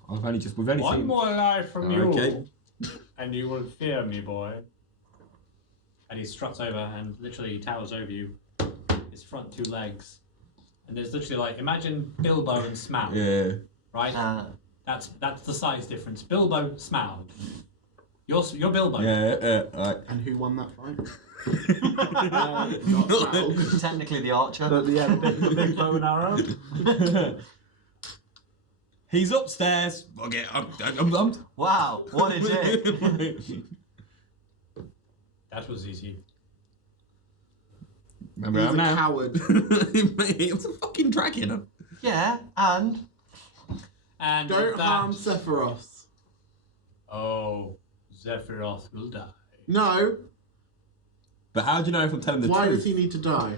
We've only One seen. more life from Okay. you, and you will fear me, boy. And he struts over and literally towers over you, his front 2 legs. And there's literally like, imagine Bilbo and Smaug, Yeah. right? That's the size difference. Bilbo, Smaug. You're Bilbo. Yeah. Right. And who won that fight? Not Smaug. Technically the archer. The big bow and arrow. He's upstairs. Okay, I'm Wow, what is it? That was easy. Remember He's that a now? coward. It was a fucking dragon. Yeah, and And with Don't that, harm Sephiroth. oh, Zethiroth will die. No. But how do you know if I'm telling the Why truth? does he need to die?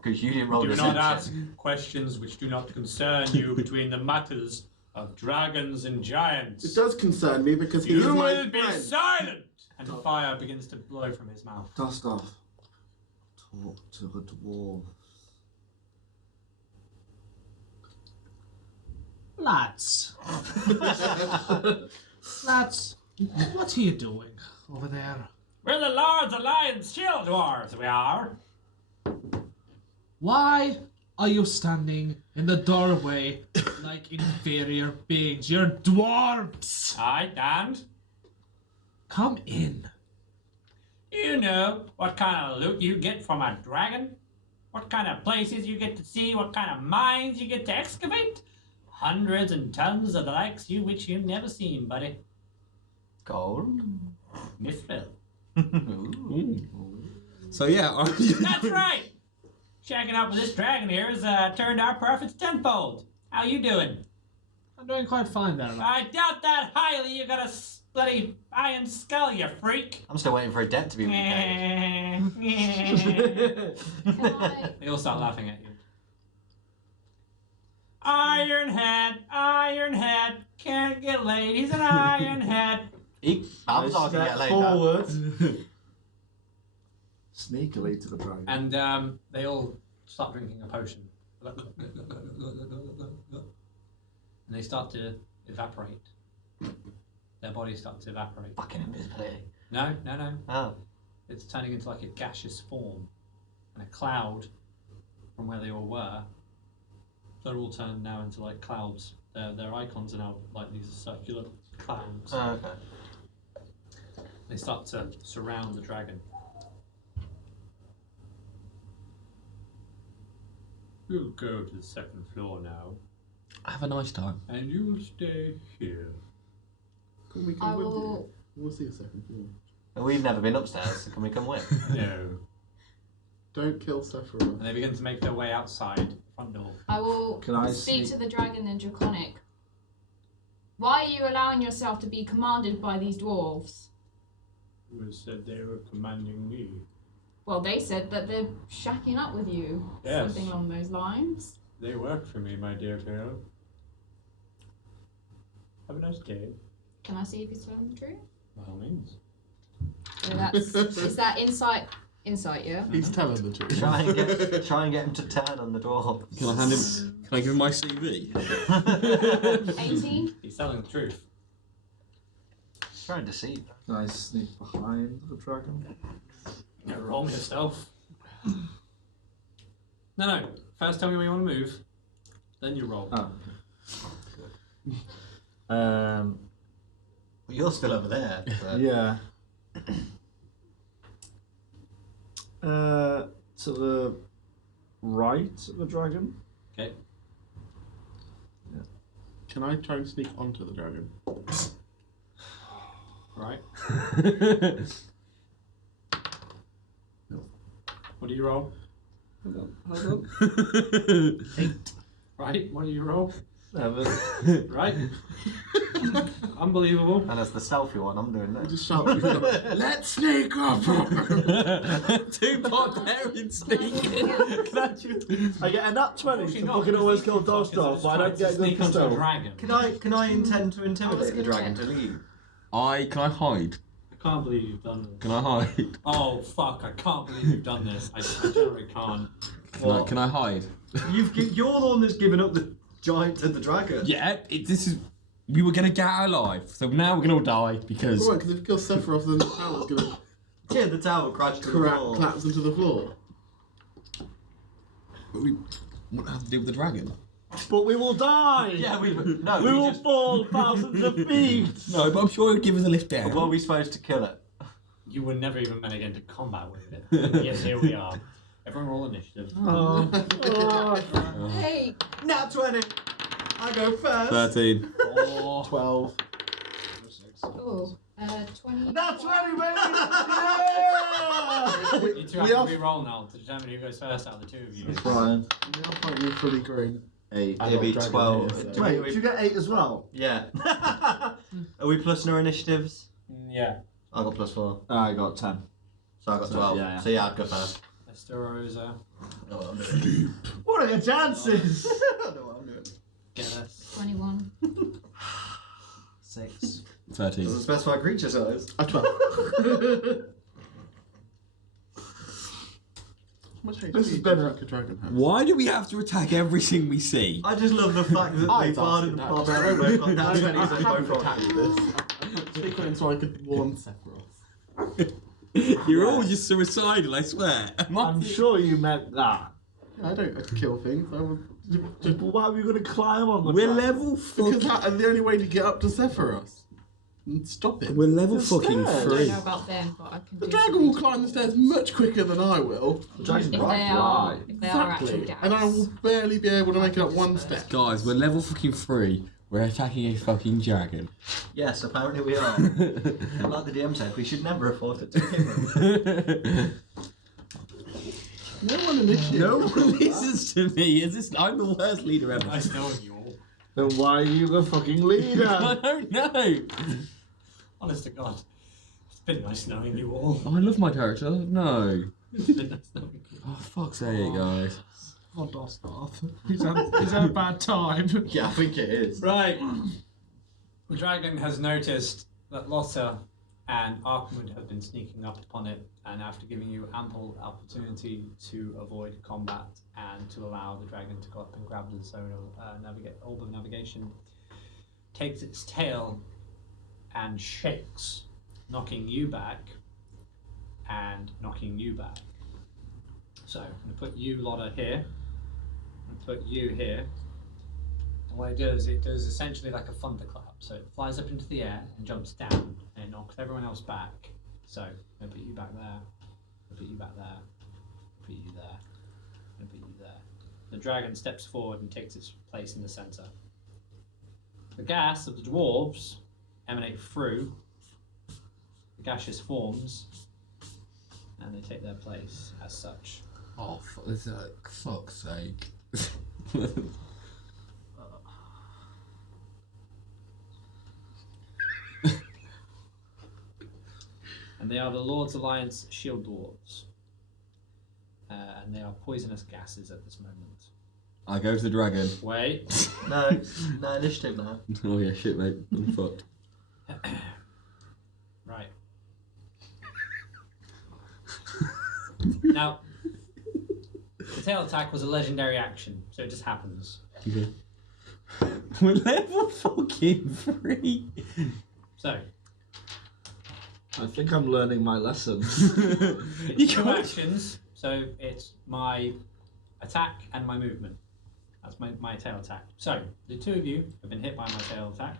because you didn't roll Do the not same ask questions which do not concern you between the matters of dragons and giants. It does concern me because he is You my will be friend. silent! And fire begins to blow from his mouth. Dosdarth, talk to the dwarf. Lads. Lads, what are you doing over there? We're the Lords of Lion's Shield Dwarves, we are. Why are you standing in the doorway like inferior beings? You're dwarves! Aye, and Come in. you know what kind of loot you get from a dragon? What kind of places you get to see? What kind of mines you get to excavate? Hundreds and tons of the likes you which you've never seen, buddy. Gold. Mithril. So yeah, That's right! Shagging up with this dragon here has turned our profits tenfold. How you doing? I'm doing quite fine there, lad. I doubt that highly. You got a bloody iron skull, you freak. I'm still waiting for a debt to be repaid. Can I? They all start laughing at you. Ironhead, can't get laid. He's an ironhead. Balthazar can get laid now. forward. Sneakily to the dragon. And they all start drinking a potion. And they start to evaporate. Their bodies start to evaporate. Fucking invisibility. No. Oh. It's turning into like a gaseous form. And a cloud from where they all were. They're all turned now into like clouds. Their icons are now like these circular clouds. Oh, okay. They start to surround the dragon. We'll go to the second floor now, have a nice time. and you'll stay here. Can we I come with will. you? We'll see a second floor. We've never been upstairs, so can we come with? No. Don't kill Sephiroth. And they begin to make their way outside the front door. I will Can I speak sneak- to the dragon in Draconic. Why are you allowing yourself to be commanded by these dwarves? Who said they were commanding me? Well, they said that they're shacking up with you. Yes. Something along those lines. They work for me, my dear girl. Have a nice day. Can I see if he's telling the truth? By all means. So that's is that insight? Insight, yeah. He's telling the truth. Try and get him to turn on the door. Can I hand him? Can I give him my CV? 18. He's telling the truth. Trying to deceive. Can I sneak behind the dragon? No, roll yourself. No. First tell me where you want to move. Then you roll. Oh. Well, you're still over there. So. Yeah. To the right of the dragon. Okay. Can I try and sneak onto the dragon? Right. What do you roll? Hold on. 8. Right. What do you roll? 7. Right. Unbelievable. And as the stealthy one, I'm doing that. Just shout, let's sneak up! 2 barbarians sneaking. I get a nat 20 Unfortunately to not, fucking because always these kill fuckers Dosdarth, are but I don't just trying get to sneak good onto a stealth. dragon. Can I intend to intimidate the gonna dragon check. to leave? Can I hide? I can't believe you've done this. Can I hide? Oh fuck! I can't believe you've done this. I generally can't. Can I hide? You're the one that's given up the giant to the dragon. Yeah, this is. We were gonna get out alive, so now we're gonna all die because. Right, because if you kill Sephiroth, then the tower's gonna Yeah, the tower crashed to the floor. collapse into the floor. But we wouldn't have to deal with the dragon. But we will die! Yeah, we We will fall thousands of feet! No, but I'm sure he'll give us a lift down. Were we supposed to kill it? You were never even meant to get into combat with it. And yes, here we are. Everyone roll initiative. Hey. Nat 20! I go first! 13. 12. Oh. 20. Nat 20, baby! You two have to re-roll now to determine who goes first out of the two of you. It's Brian. Now fight you fully grown. 8. I It'd be got dragon 12. here, so- Wait, did you get 8 as well? Yeah. Are we plus no initiatives? Yeah. I got plus 4. I got 10. So I got So, 12. yeah. So yeah, I'd go first. Estarosa. I know what I'm doing. What are your chances? I know what I'm doing. Gellest. 21. 6. 13. Doesn't specify creature size. 12. How much This has been a- dragon have? Why do we have to attack everything we see? I just love the fact that I the bard and the barbarian both got nat 20s I and haven't both attacked rolled. this. I'm speaking so I could warn Sephiroth. You're all just suicidal, I swear. I'm sure you meant that. Yeah, I don't kill things. I would just, But why are we going to climb on the We're dragon? level because fucking. that's the only way to get up to Sephiroth. And stop it. We're level The fucking stairs. I don't 3. know about them, but I can The do dragon something will to climb the them. stairs much quicker than I will. The dragon's If right they are, fly. if they are actual Exactly. gaps. And I will barely be able to make it up one step. Guys, we're level fucking 3. We're attacking a fucking dragon. Yes, apparently we are. And like the DM said, we should never have fought it to begin with. No one initiated. No one listens to me. Is this? I'm the worst leader ever. Nice knowing you all. Then why are you the fucking I leader? don't know. Honest to God. It's been nice knowing you all. Oh, I love my character. No. It's been nice knowing you. Oh, fuck's sake, guys. Oh, Dosdarth. He's had a bad time. Yeah, I think it is. Right. The dragon has noticed that Lotta and Ark-Mud have been sneaking up upon it, and after giving you ample opportunity to avoid combat and to allow the dragon to go up and grab the zone of orb of navigation, takes its tail and shakes, knocking you back and knocking you back. So I'm going to put you, Lotta, here, and put you here. And what it does essentially like a thunderclap. So it flies up into the air and jumps down and it knocks everyone else back. So I'll put you back there, I'll put you back there, I'll put you there, I'll put you there. The dragon steps forward and takes its place in the centre. The gas of the dwarves emanate through the gaseous forms and they take their place as such. Oh, fuck's sake. And they are the Lords Alliance shield dwarves. And they are poisonous gases at this moment. I go to the dragon. Wait. No, initiative now. Oh yeah, shit, mate. I'm fucked. Right. Now, the tail attack was a legendary action, so it just happens. Okay. We're level fucking 3. So, I think I'm learning my lesson. it's 2 actions, so it's my attack and my movement. That's my tail attack. So, the 2 of you have been hit by my tail attack.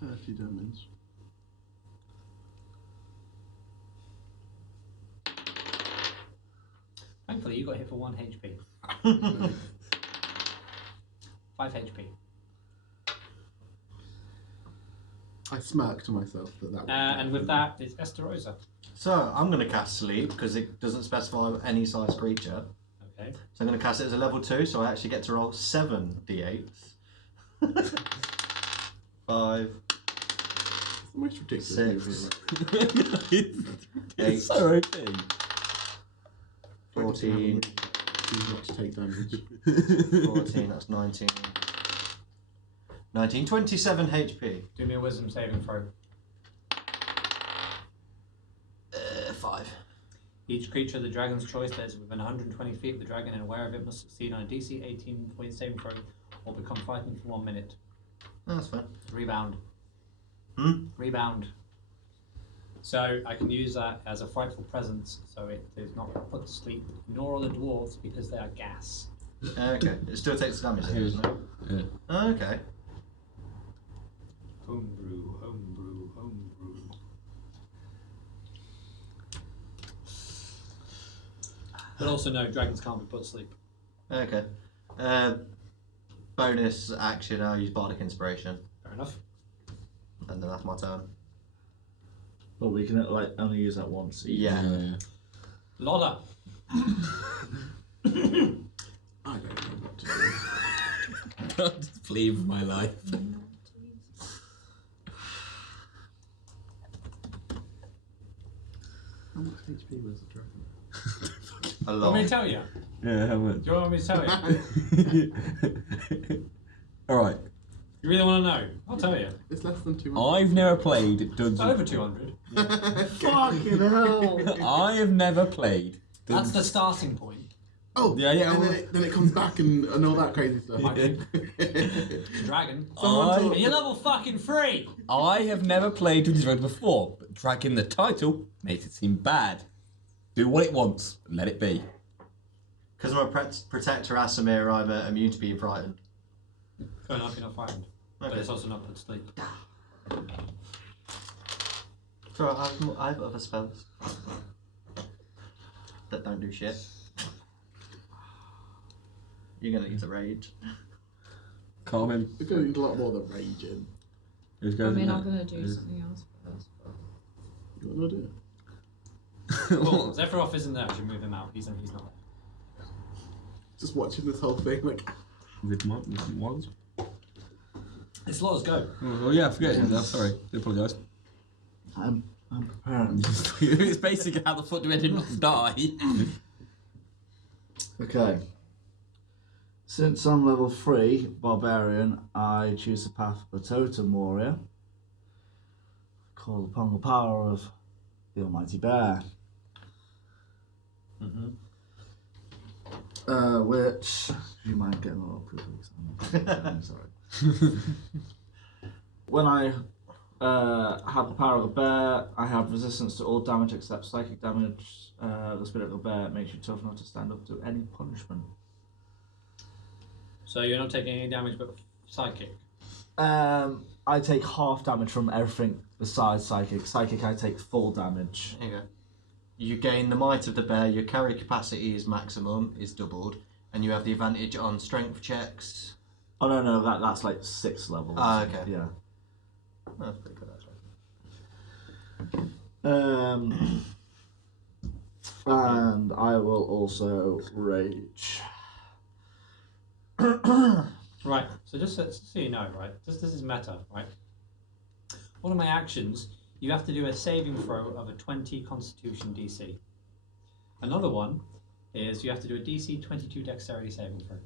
30 damage. Thankfully, you got hit for 1 HP. 5 HP. I smirk to myself that And with that, it's Estarosa. So I'm going to cast Sleep because it doesn't specify any size creature. Okay. So I'm going to cast it as a level 2, so I actually get to roll 7 d8s. 5, It's the most ridiculous 6, 8, It's so OP. 14, Choose not to take damage. 14, that's 19. 19, 27 HP. Do me a wisdom saving throw. 5. Each creature of the dragon's choice that is within 120 feet of the dragon and aware of it must succeed on a DC 18-point saving throw or become frightened for 1 minute. That's fine. Rebound. Hmm? Rebound. So I can use that as a frightful presence, so it is not put to sleep, nor are the dwarves because they are gas. Okay. It still takes damage, doesn't it? Yeah. Okay. Homebrew, homebrew, homebrew. But also no, dragons can't be put to sleep. Okay. Bonus action, I'll use Bardic Inspiration. Fair enough. And then that's my turn. But we can only use that once. Yeah. Lotta. I don't know what to do. I'm just fleeing for my life. How much HP was the dragon? A Do you want me to lot. tell you? Yeah, how much? Do you want me to tell you? Alright. You really want to know? I'll tell you. It's less than 200. I've never played Dungeons. It's over 200. Fucking hell! I have never played. That's the starting point. Oh, Yeah, yeah, and well- then it comes back and all that crazy stuff. Might be. It's a dragon. Someone And you're level fucking 3! I have never played Dungeons & Dragons before, but dragging the title makes it seem bad. Do what it wants and let it be. Because I'm a protector Asimir, I'm immune to being frightened. Fair enough, you're not frightened. But Okay. it's also not put to sleep. So I have other spells that don't do shit. You're gonna use a rage. Calm him. We're going to need a lot more than raging. Who's I going mean, in I'm there? gonna do something else first. But... You want to do it? Cool. Zethiroth isn't there. I should move him out. He's not there. Just watching this whole thing, like, With Mods? It's Lotta's go. Oh, yeah, I forget. I'm sorry. I apologise. I'm prepared. It's basically how the fuck do we not die? Okay. Since I'm level 3 barbarian, I choose the path of the totem warrior. Call upon the power of the almighty bear. Which, do you mind getting a little quickly? I'm sorry. When I have the power of the bear, I have resistance to all damage except psychic damage. The spirit of the bear makes you tough enough to stand up to any punishment. So you're not taking any damage but psychic. I take half damage from everything besides psychic. Psychic, I take full damage. There you go. You gain the might of the bear, your carry capacity is maximum, is doubled, and you have the advantage on strength checks. Oh no, that's like 6th level. Ah, okay. Yeah. That's pretty good actually. And I will also rage. Right. So just so you know, right? This is meta, right? One of my actions, you have to do a saving throw of a 20 Constitution DC. Another one, is you have to do a DC 22 Dexterity saving throw.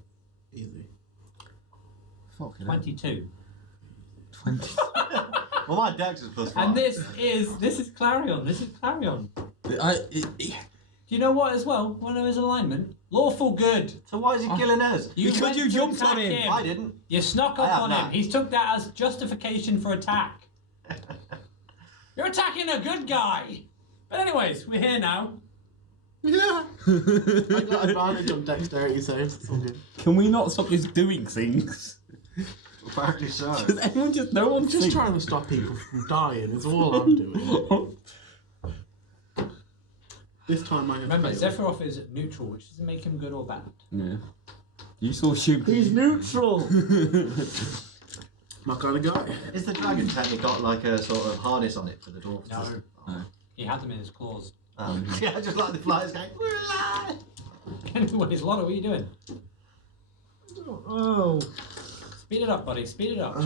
Easy. Fuck it. 22. 20. Well, my dex is +5. And this is Clarion. This is Clarion. Do you know what as well? One of his alignment, lawful good. So why is he killing us? Because went you to jumped on attack him. I didn't. You snuck I up have on not. him. He's took that as justification for attack. You're attacking a good guy. But anyways, we're here now. Yeah. I got advantage on dexterity saves. It's all good. Can we not stop just doing things? Apparently so. Does everyone just no one Just trying to stop people from dying is all I'm doing. This time I have Remember, failed. Zethiroth is neutral, which doesn't make him good or bad. Yeah. You saw shoot. He's neutral. My kind of guy. Is the dragon technically got like a sort of harness on it for the dwarf? No. No. He had them in his claws. Yeah, just like the flies going, we're alive! Anyways, Lotta, what are you doing? Oh. Speed it up, buddy. Speed it up.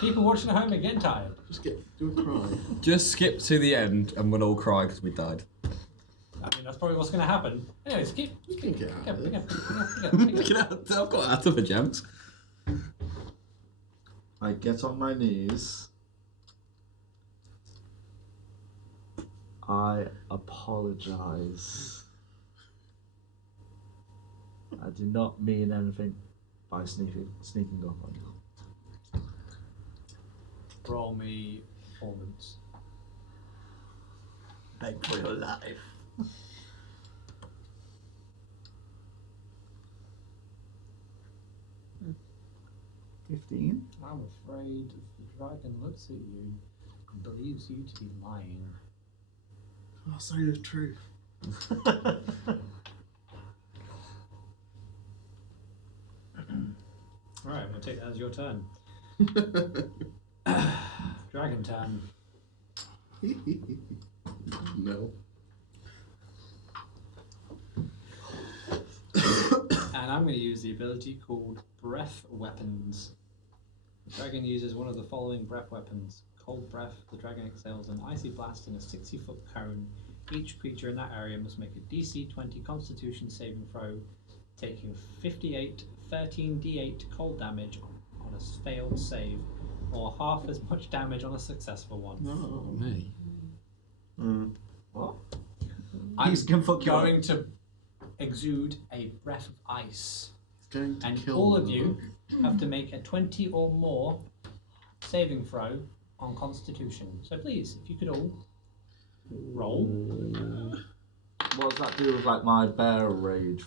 People watching at home are getting tired. Just do a cry. Just skip to the end and we'll all cry because we died. I mean, that's probably what's going to happen. Anyways, keep. We can get out of it. Get out, I've got out of the gems. I get on my knees. I apologize. I do not mean anything by sneaking up on you. Roll me performance. Beg for your life. 15. I'm afraid the dragon looks at you and believes you to be lying. I'll say the truth. Right, I'm going to take that as your turn. Dragon turn. No. And I'm going to use the ability called Breath Weapons. The dragon uses one of the following breath weapons. Cold breath, the dragon exhales an icy blast in a 60-foot cone. Each creature in that area must make a DC 20 Constitution saving throw, taking 13d8 cold damage on a failed save, or half as much damage on a successful one. No. Me. What? I'm He's gonna fuck you up. going to exude a breath of ice. It's going to And kill all of them. you have to make a 20 or more saving throw on Constitution. So please, if you could all roll. What does that do with like my bear rage?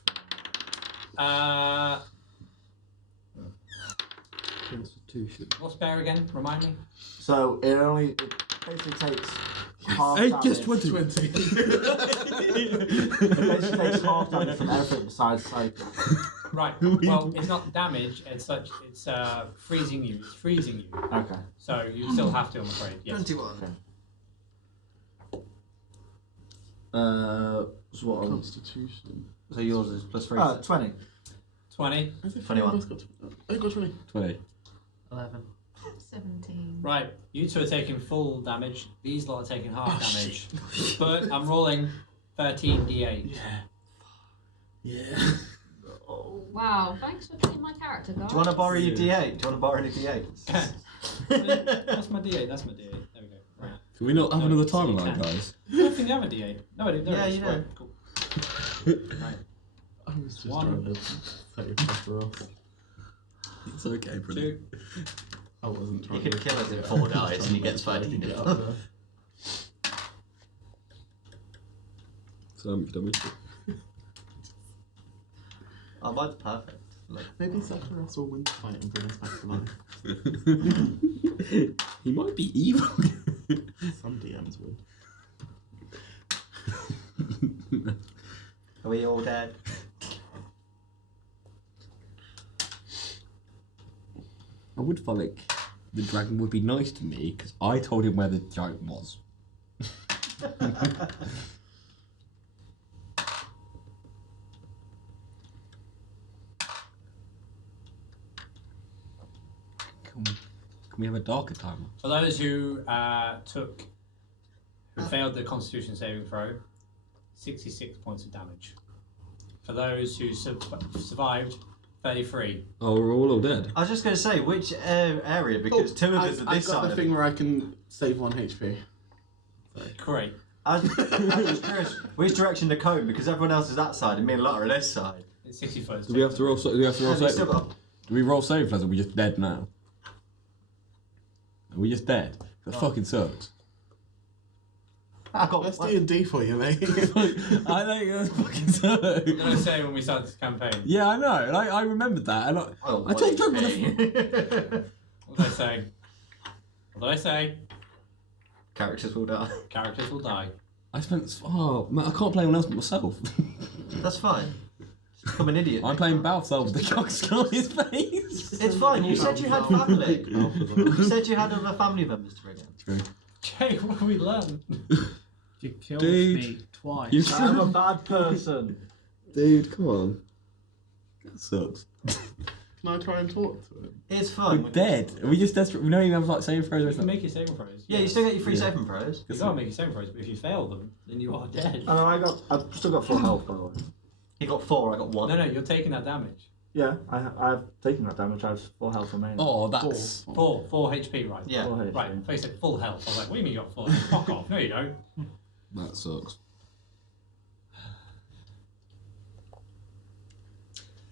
Constitution. What's bear again? Remind me. So it basically takes half Hey, damage. just 20. 20. It basically takes half damage from everything besides psychic. Right. Well, it's not damage. It's freezing you. It's freezing you. Okay. So you still have to, I'm afraid. Yes. 21. So what? Constitution. So yours is +3. 20. 20. I think 21. I've got I got 20. 20. 11. 17. Right. You two are taking full damage. These lot are taking half Oh, damage. But I'm rolling 13d8. Yeah. Wow, thanks for being my character, guys. Do you want to borrow your D8? Do you want to borrow any D8s? That's my d8. That's my d8. There we go. Right. Can we not have No, another so you timeline, can. guys? I don't think you have a d8. No, I didn't. Yeah, you Right, do. cool. Right. I was just One. trying to set your pressure off. It's okay, pretty. 2. I wasn't He trying could to kill us in 4 dice and he gets 13. get up there. So much damage. Oh, mine's perfect. Look. Maybe Zethiroth will win the fight and bring us back to life. He might be evil. Some DMs will. Are we all dead? I would feel like the dragon would be nice to me because I told him where the giant was. Can we have a darker timer? For those who failed the Constitution saving throw, 66 points of damage. for those who survived 33. Oh, we're all dead. I was just going to say, which area? Because two of us are I've this got side. the thing where I can save 1 HP. Great. I'm just curious, which direction to go? Because everyone else is that side and me and Lotta are this side. It's 60 foot. Do we have to roll? Do we have to roll And we've save? still got- Do we roll save, lads? Or are we just dead now? Are we just dead? That fucking sucks. I got Let's one. D&D for you, mate. I think that fucking sucks. What did I say when we started this campaign? Yeah, I know. And I remembered that. And I told Doug what the What did I say? What did I say? Characters will die. Characters will die. I spent. Oh, man, I can't play anyone else but myself. That's fine. Just become an idiot. I'm playing Balthazar with the cock skull on his face. It's fine. You said you had family. You said you had other family members to bring in. True. Jay, what have we learned? You killed Dude, me twice. you- I'm a bad person. Dude, come on. That sucks. Can I try and talk to him? It's fun. We're dead. Are we just desperate? We don't even have like saving throws or You can anything. make your saving throws. Yeah, you still get your free Yeah. saving throws. You gotta make your saving throws, but if you fail them, then you are dead. I know, I've still got full health, by the way. He got 4, I got 1. No, you're taking that damage. Yeah, I've taken that damage. I have full health remaining. Oh, that's. 4 HP, right? Yeah. Full HP. Right, so you said full health. I was like, what do you mean you got full health? Fuck off. No, you don't. That sucks.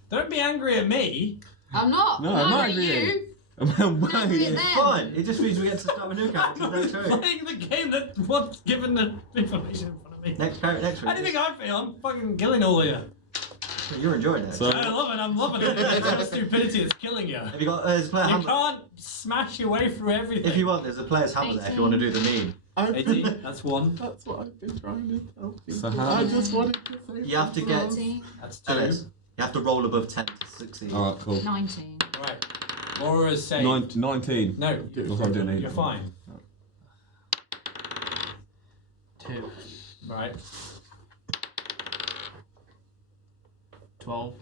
Don't be angry at me. I'm not. No, I'm I'm not not angry at you. I'm Angry at them. Fine. It just means we get to start a new character. I'm No not choice. playing the game that what's given the information in front of me. Next week. Anything I feel, I'm fucking killing all of you. You're enjoying it. So- I love it, I'm loving it. It's the stupidity that's killing you. Have you got there's a player You handbook? can't smash your way through everything. If you want, there's a player's handbook there if you want to do the meme. 18, that's 1. That's what I've been trying to tell you. So how- I just wanted to say You have to get 13, That's 2. Ellis. You have to roll above 10 to succeed. Alright, cool. 19. Right. Laura's saved. 19. No, That's what I'm doing. you're fine. 2, Right. 12,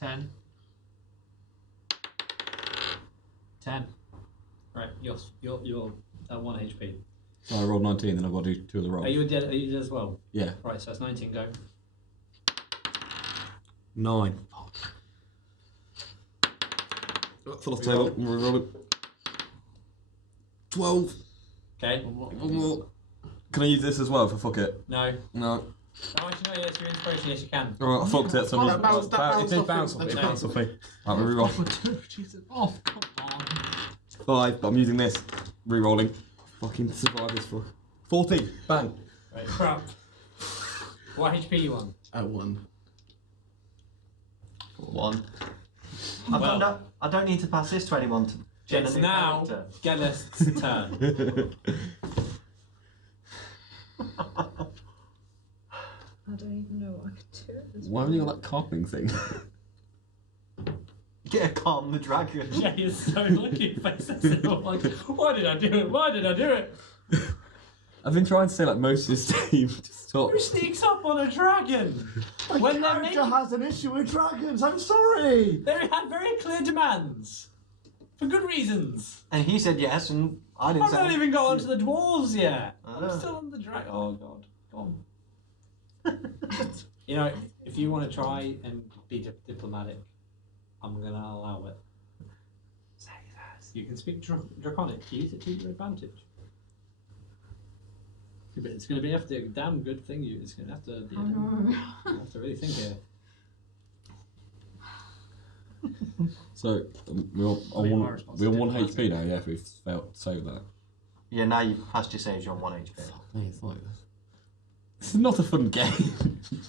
10, 10. Right. You're at 1 HP. So I rolled 19, then I've got to do 2 of the rolls. Are you dead as well? Yeah. Right, so that's 19 go. 9. Full off table. Roll it. 12. Okay. One more. Can I use this as well for fuck it? No. No. Oh, actually, no, yes, your inspiration, yes, you can. Alright, I fucked it. So I'm that using- bounced it did off bounce it. off me. It No. bounced off me. Right, we reroll. Jesus. Oh, come on. 5, but I'm using this. Rerolling. Fucking survive this for 14. Bang. Right, crap. What HP you on? At 1. 1. Well- I don't need to pass this to anyone to gen a It's new now character. Gellest's turn. I don't even know what I could do at this Why haven't you got that carping thing? Get a calm the dragon. Jay is so lucky. Faces it all like, why did I do it? Why did I do it? I've been trying to say like most of this team to stop. Who sneaks up on a dragon? When they're Character making, has an issue with dragons. I'm sorry. they had very clear demands. For good reasons. And he said yes, and I didn't I've say not even got onto the dwarves yet. I I'm know. still on the dragon. Oh god. Go on. You know, if you want to try and be diplomatic, I'm going to allow it. Say that. You can speak Draconic. Use it to your advantage. But it's going to be after a damn good thing. It's going to have to. Be, Oh no. you have to really think here. So we're on I mean, my one responsibility HP now. Yeah, if we've failed to save that. Yeah, now you've passed your saves, you're on 1 HP. It's like this. This is not a fun game.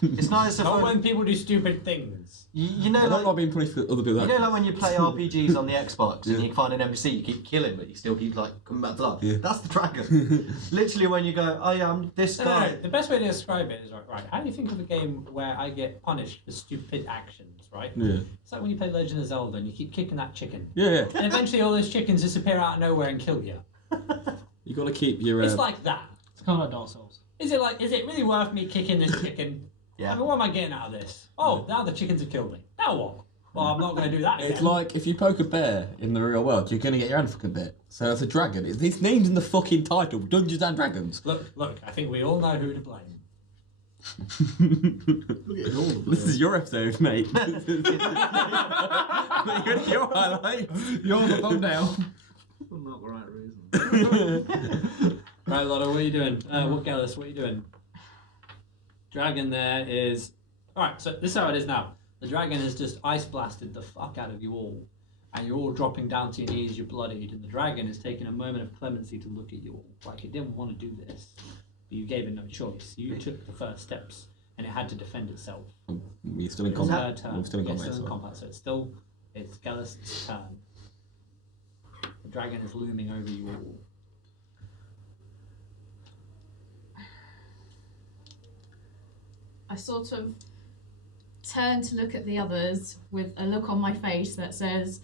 It's nice if Not when people do stupid things. you I know, don't like, like being punished for other people. you know, like when you play RPGs on the Xbox and Yeah. you find an NPC, you keep killing, but you still keep like coming back to life. Yeah. That's the dragon. Literally, when you go, oh yeah, I'm this No, guy. no, the best way to describe it is right. How do you think of a game where I get punished for stupid actions? Right. Yeah. It's like when you play Legend of Zelda and you keep kicking that chicken, Yeah. and eventually all those chickens disappear out of nowhere and kill you. You got to keep your. It's like that. It's kind of like Dark Souls. Is it really worth me kicking this chicken? I Yeah. mean, what am I getting out of this? Oh, now the chickens have killed me. Now what? Well, I'm not going to do that again. It's like if you poke a bear in the real world, you're going to get your hand fucking bit. So it's a dragon. It's named in the fucking title, Dungeons and Dragons. Look, I think we all know who to blame. Look at all of This is your episode, mate. Your highlight. You're the thumbnail. For not the right reason. Right, Lotta, what are you doing? What Gellest, what are you doing? Dragon there is... Alright, so this is how it is now. The dragon has just ice blasted the fuck out of you all. And you're all dropping down to your knees, you're bloodied. And the dragon is taking a moment of clemency to look at you all. Like it didn't want to do this. But you gave it no choice. You took the first steps. And it had to defend itself. We're still in It's her combat. turn. We're still in Yeah, combat. still in combat. So it's Gellest's turn. The dragon is looming over you all. I sort of turn to look at the others with a look on my face that says,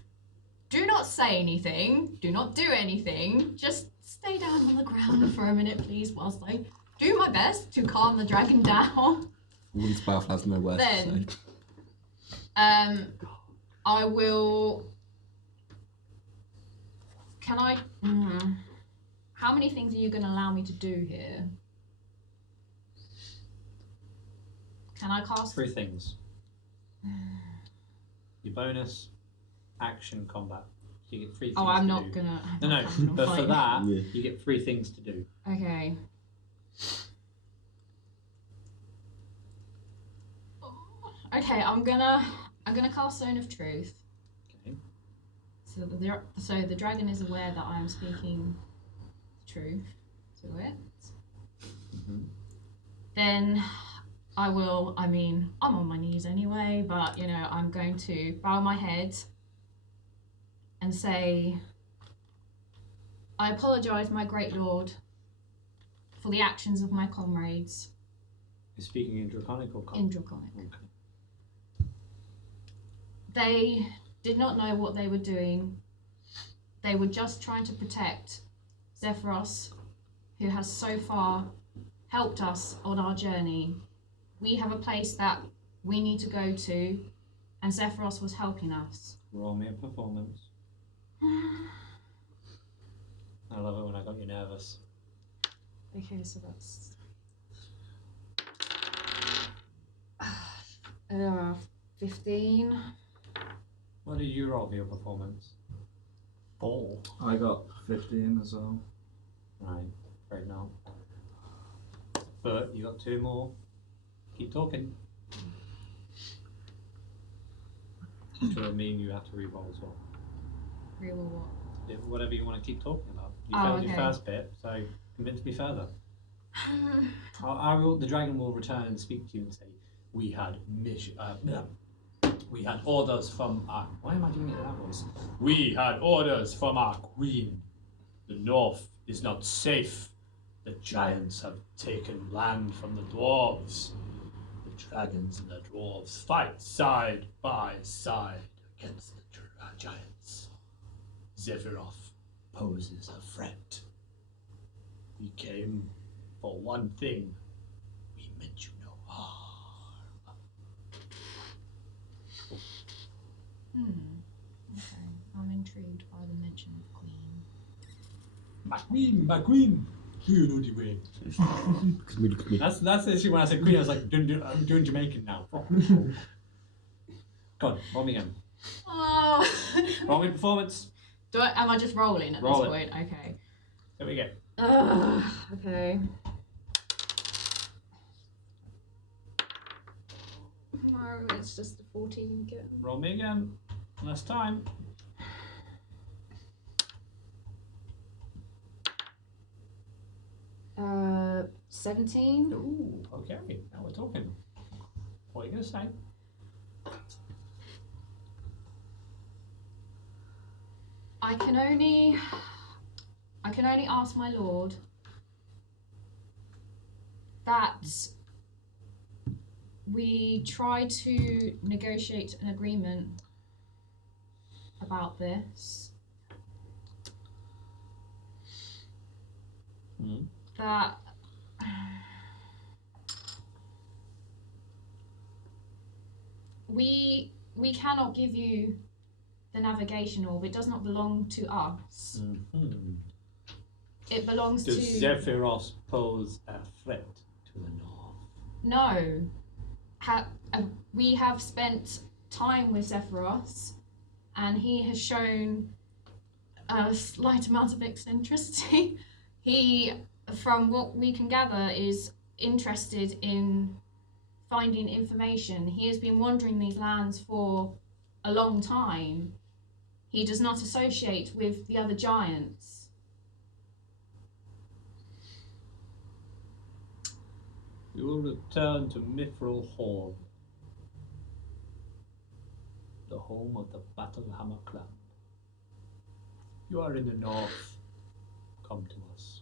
do not say anything, do not do anything, just stay down on the ground for a minute, please, whilst I do my best to calm the dragon down. Once Balthazar no worse. Then, I will... Can I... How many things are you going to allow me to do here? Can I cast... 3 things. Your bonus, action, combat. You get 3 things. Oh, I'm to not do. gonna... No, but for that, Yeah. you get 3 things to do. Okay. Okay, I'm gonna cast Zone of Truth. Okay. So the dragon is aware that I am speaking truth to it. Mhm. Then I'm on my knees anyway, but you know, I'm going to bow my head and say, I apologize, my great lord, for the actions of my comrades. You're speaking in Draconic or In Draconic. Okay. They did not know what they were doing. They were just trying to protect Zethiroth, who has so far helped us on our journey. We have a place that we need to go to, and Zethiroth was helping us. Roll me a performance. I love it when I got you nervous. Okay, so that's 15. What did you roll for your performance? 4. I got 15 as well. Right, great now. But you got 2 more. Keep talking. Which will mean you have to re-roll as well. Real or what? Whatever you want to keep talking about. You Oh, failed your okay. first bit, so convince me further. The dragon will return and speak to you and say, we had orders from our... Why am I doing it in that voice? We had orders from our queen. The north is not safe. The giants have taken land from the dwarves. The dragons and the dwarves fight side by side against the giants. Zethiroth poses a threat. We came for one thing. We meant you no harm. Okay. I'm intrigued by the mention of Queen. My queen. Do you know the way? That's actually when I said queen. I was like, I'm doing Jamaican now. Go on, roll me again. Oh. Roll me performance. Am I just rolling at Roll this it. point? Okay. There we go. Okay. No, it's just a 14 again. Roll me again. Last time. Uh, 17. Ooh, okay. Now we're talking. What are you gonna say? I can only ask my lord that we try to negotiate an agreement about this. Mm. That we cannot give you the navigation orb. It does not belong to us. Mm-hmm. It belongs Does to Zethiroth pose a threat to the north? No. We have spent time with Zethiroth, and he has shown a slight amount of eccentricity. He, from what we can gather, is interested in finding information. He has been wandering these lands for a long time. He does not associate with the other giants. You will return to Mithril Hall, the home of the Battlehammer clan. You are in the north. Come to us.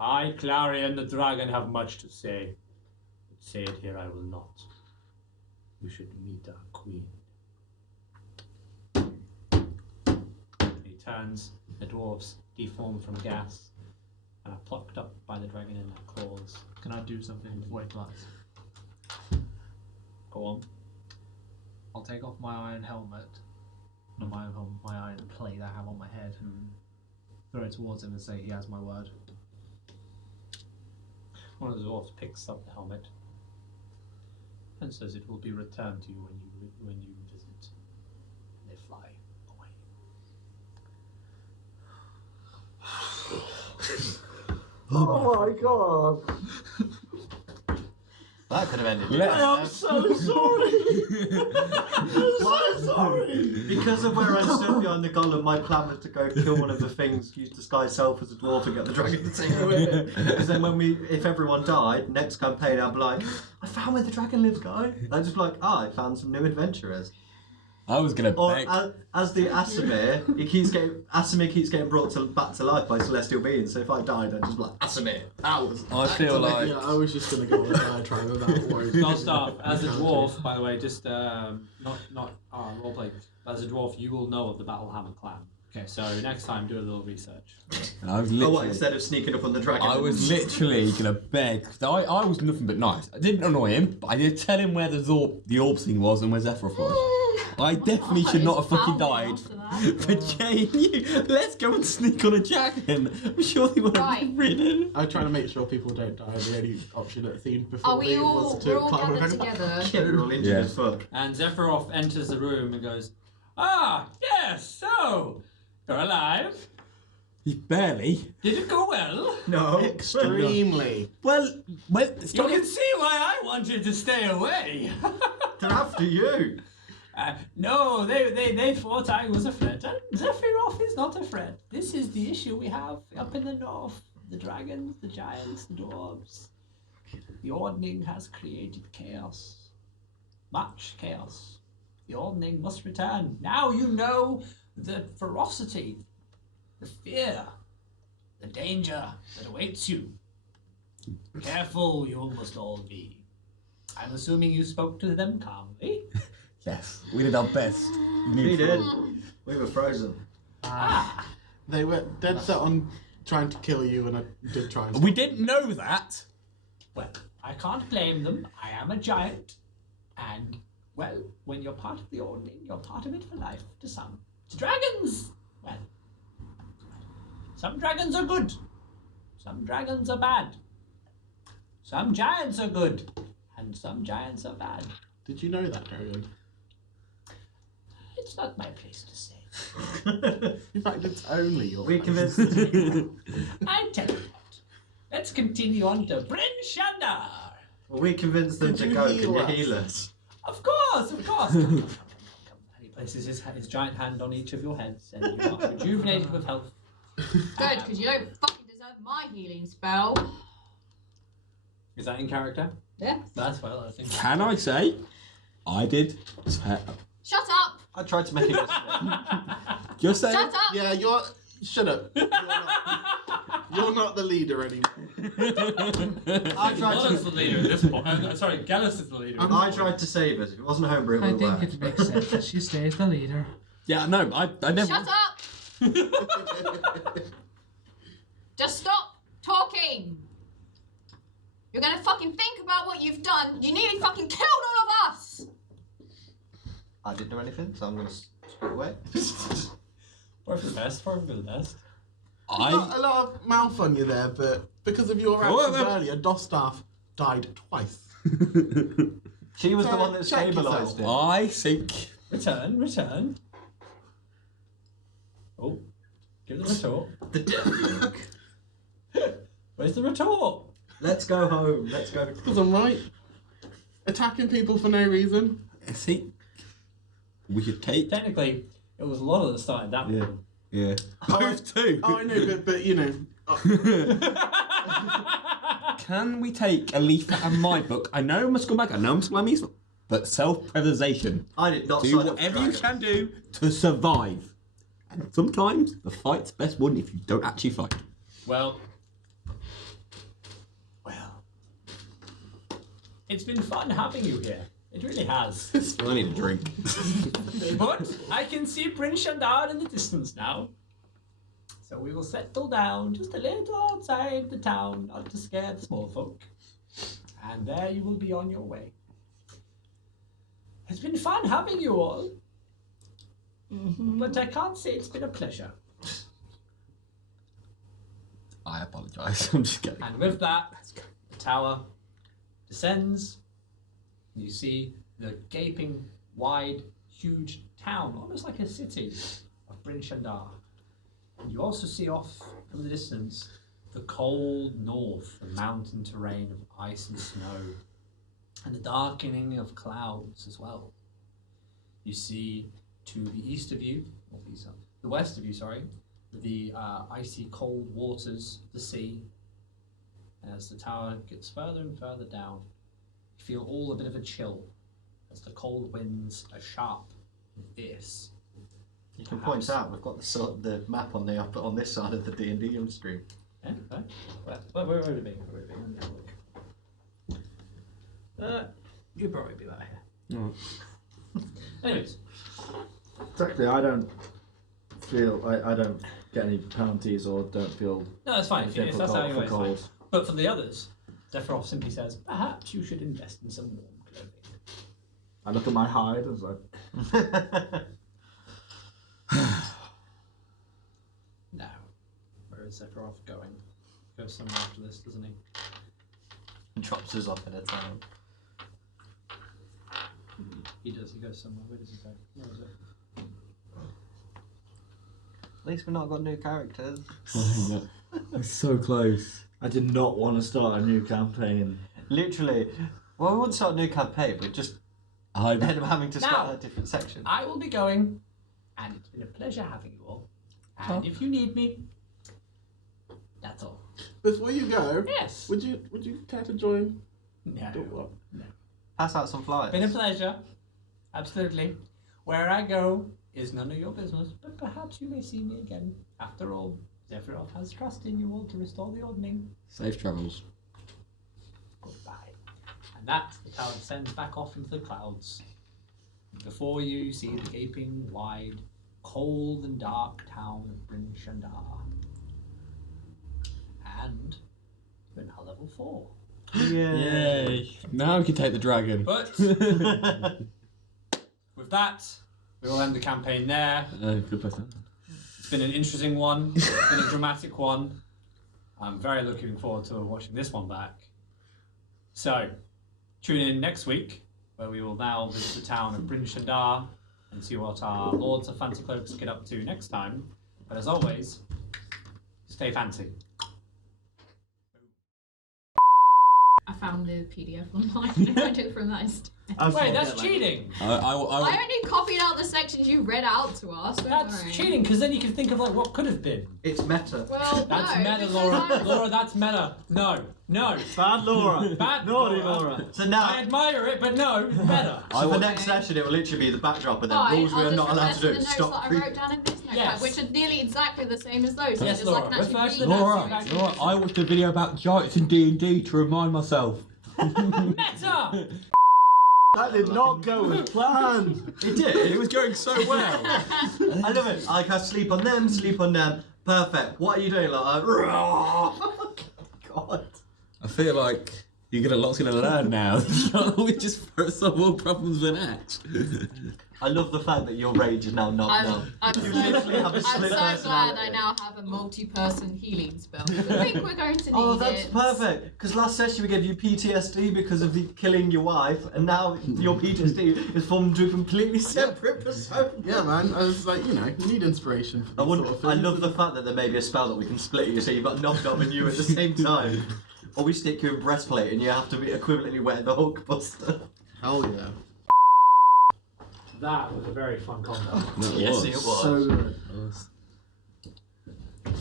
I, Clarion the Dragon, have much to say, but say it here I will not. You should meet our queen. He turns, the dwarves deform from gas and are plucked up by the dragon in their claws. Can I do something before it flies? Go on. I'll take off my iron helmet. Not my own helmet, my iron plate I have on my head. Throw it towards him and say he has my word. One of the dwarves picks up the helmet and says it will be returned to you when you visit. And they fly away. Oh my god! That could have ended. I am so sorry! I'm so sorry! Because of where I stood behind the golem, my plan was to go kill one of the things, use disguise self as a dwarf and get the dragon to take it away. Because then if everyone died, next campaign I'd be like, I found where the dragon lives, guy. I'd just be like, I found some new adventurers. I was gonna Or beg. as the Asimir, Asimir keeps getting brought back to life by celestial beings. So if I died, I'd just be like, Asimir, out. I feel like Yeah, I was just gonna go on a diatribe about what. Dosdarth, as a dwarf, by the way, just not roleplay. As a dwarf, you will know of the Battlehammer clan. Okay, so next time do a little research. I was Oh, literally. what, instead of sneaking up on the dragon? I was literally gonna beg. I was nothing but nice. I didn't annoy him, but I did tell him where the orb thing was and where Zethiroth was. I definitely should not have fucking died for Jane. Let's go and sneak on a dragon. I'm sure they would have Right. ridden. I try to make sure people don't die. The only option it seemed Are before we me all, was we're to all climb a gathered dragon. together? Yeah, we're all injured Yeah. as fuck. And Zethiroth enters the room and goes, "Ah, yes, so you're alive. Barely. Did it go well? No. Extremely. Well, You stop can see why I wanted to stay away." They're after you. No, they thought I was a threat. And Zethiroth is not a threat. This is the issue we have up in the north. The dragons, the giants, the dwarves. The Ordning has created chaos. Much chaos. The Ordning must return. Now you know the ferocity, the fear, the danger that awaits you. Careful you must all be. I'm assuming you spoke to them calmly. Yes, we did our best. We did. We were frozen. They were dead set on trying to kill you, and I did try and We didn't know that. Well, I can't blame them. I am a giant. And, well, when you're part of the Ordning, you're part of it for life to some. To dragons, well, some dragons are good. Some dragons are bad. Some giants are good. And some giants are bad. Did you know that, Dragon? It's not my place to say. In fact, it's only your. We place. convinced them. I tell you what. Let's continue on to Bryn Shandar. We convinced them Could to you go. heal Can you us? heal us? Of course, of course. Come. And he places his giant hand on each of your heads, and you are rejuvenated with health. Good, because you don't fucking deserve my healing spell. Is that in character? Yeah. That's well, I think. Can I say, I did. Shut up! I tried to make it. You're saying. Shut up! Yeah, you're. Shut up. You're not the leader anymore. I tried Lords to. the leader at this point. Sorry, Gellest is the leader. I tried to save us. If it wasn't homebrew, it I would have think worked. it makes sense that she stays the leader. Yeah, no, I never. Shut up! Just stop talking! You're gonna fucking think about what you've done. You nearly fucking killed all of us! I didn't do anything, so I'm going to scoot away. For the best, for the best. Got a lot of mouth on you there, but because of your actions earlier, Dosdarth died twice. She was the one that Check stabilised it. I think. Return. Oh, give the retort. The death look. Where's the retort? Let's go home. Let's go. Because I'm right. Attacking people for no reason. I think we could take. Technically, it was Lotta that started that one. Yeah. Both two. Oh, I know, but you know. Can we take a leaf out of my book? I know I'm a scumbag, I know I'm a slimy, but self-preservation. I did not Do sign up for whatever you dragon. can do to survive. And sometimes the fight's best won if you don't actually fight. Well, it's been fun having you here. It really has. I need a drink. But I can see Prince Shandar in the distance now. So we will settle down just a little outside the town, not to scare the small folk. And there you will be on your way. It's been fun having you all. But I can't say it's been a pleasure. I apologise, I'm just kidding. And with that, the tower descends. You see the gaping, wide, huge town, almost like a city of Bryn Shandar. And you also see off from the distance the cold north, the mountain terrain of ice and snow, and the darkening of clouds as well. You see to the east of you, the west of you, sorry, the icy cold waters of the sea. As the tower gets further and further down, you feel all a bit of a chill as the cold winds are sharp and fierce. You can point out we've got the map on this side of the D&D stream. Yeah, right. Where would it be? Let me have a look. You'd probably be about here. Anyways, Technically, I don't feel I don't get any penalties or don't feel. no, that's fine. If anything that's for how you cold- it's for fine. cold. But for the others, Zethiroth simply says, perhaps you should invest in some warm clothing. I look at my hide and like, Now, where is Zethiroth going? He goes somewhere after this, doesn't he? Drops us off in a town. He does. He goes somewhere. Where does he go? Where is it? At least we've not got new characters. It's so close. I did not want to start a new campaign. Literally. Well, we wouldn't start a new campaign, we'd just end up having to start Now- a different section. I will be going, and it's been a pleasure having you all. And if you need me, that's all. Before you go, Yes. would you care to join? No. Pass out some flyers. Been a pleasure. Absolutely. Where I go is none of your business, but perhaps you may see me again. After all, Zethiroth has trust in you all to restore the Ordning. Safe travels. Goodbye. And that, the tower descends back off into the clouds. Before you see the gaping, wide, cold and dark town of Bryn Shandar. And we're now level 4. Yay! Now we can take the dragon. But with that, we will end the campaign there. Good person. It's been an interesting one. It's been a dramatic one. I'm very looking forward to watching this one back. So, tune in next week, where we will now visit the town of Bryn Shandar and see what our Lords of Fancy Cloaks get up to next time. But as always, stay fancy. I found the PDF online and I read it from that instead. Wait, that's cheating! I only copied out the sections you read out to us. Don't That's worry. cheating, because then you can think of like what could have been. It's meta. Well, That's no, meta, because Laura. I'm- Laura, that's meta. No. Bad Laura. Bad Naughty Laura. Laura. So I now, admire it, but no, it's meta. so the next session it will literally be the backdrop and then Fine, rules I'll we are just not allowed refer to do. the notes Stop. that I wrote down in this notepad, Yes. which are nearly exactly the same as those. So Yes, just so I Laura, can actually refer to read the them. notes. Laura, Laura, I watched a video about giants in D&D to remind myself. Meta! That did not go as planned. It did. It was going so well. I love it. I can sleep on them, Perfect. What are you doing, like? God. I feel like You're lots gonna learn now. You can't always just throw some more problems with an axe. I love the fact that your rage is now knocked out. I'm You literally have a so split glad personality. I now have a multi-person healing spell. I think we're going to need Oh, that's it. perfect. Because last session we gave you PTSD because of the killing your wife, and now your PTSD is formed into a completely separate persona. Yeah, man. I was like, you need inspiration for I, these would, sort of I things. love the fact that there may be a spell that we can split you so you've got knocked up and you at the same time. Or we stick you in breastplate and you have to be equivalently wear the Hulkbuster. Hell yeah. That was a very fun combat. Yes, it was. So good.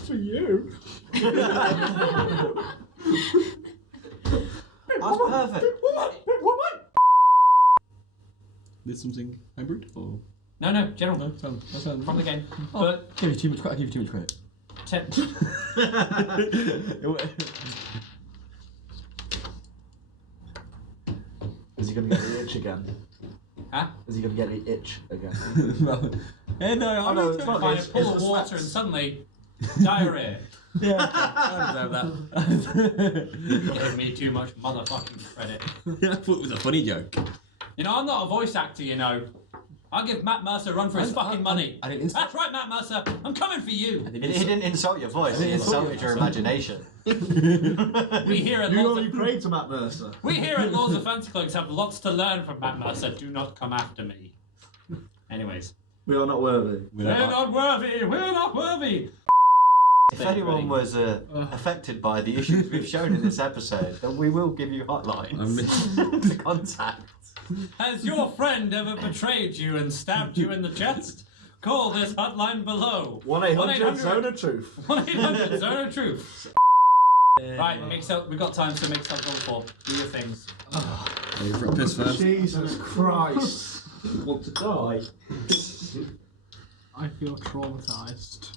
For you. That's perfect. There's something hybrid or No, general. no? That's fine. From the game. Oh, But give you too much credit. I give you too much credit. Is he going to get the itch again? Huh? Is he going to get the itch again? Hey, no, I no, need it's to not Find a this. pool It's of the water sweats. and suddenly diarrhea. Yeah, I deserve that. Giving me too much motherfucking credit. I thought it was a funny joke. You know, I'm not a voice actor, you know. I'll give Matt Mercer a run for his fucking money. I didn't That's right, Matt Mercer. I'm coming for you. He didn't insult your voice, he insulted your imagination. We here at You Lords only of, prayed to Matt Mercer. we here at Lords of Fancy Cloaks have lots to learn from Matt Mercer. Do not come after me. Anyways. We are not worthy. We're not worthy. We're not worthy. If anyone was affected by the issues we've shown in this episode, then we will give you hotlines to contact. Has your friend ever betrayed you and stabbed you in the chest? Call this hotline below. 1-800 Zone of Truth. 1-800 Zone of Truth. Right, mix up. We've got time to mix up on the floor. Do your things. Ready for a piss first? Jesus Christ. Want to die? I feel traumatized.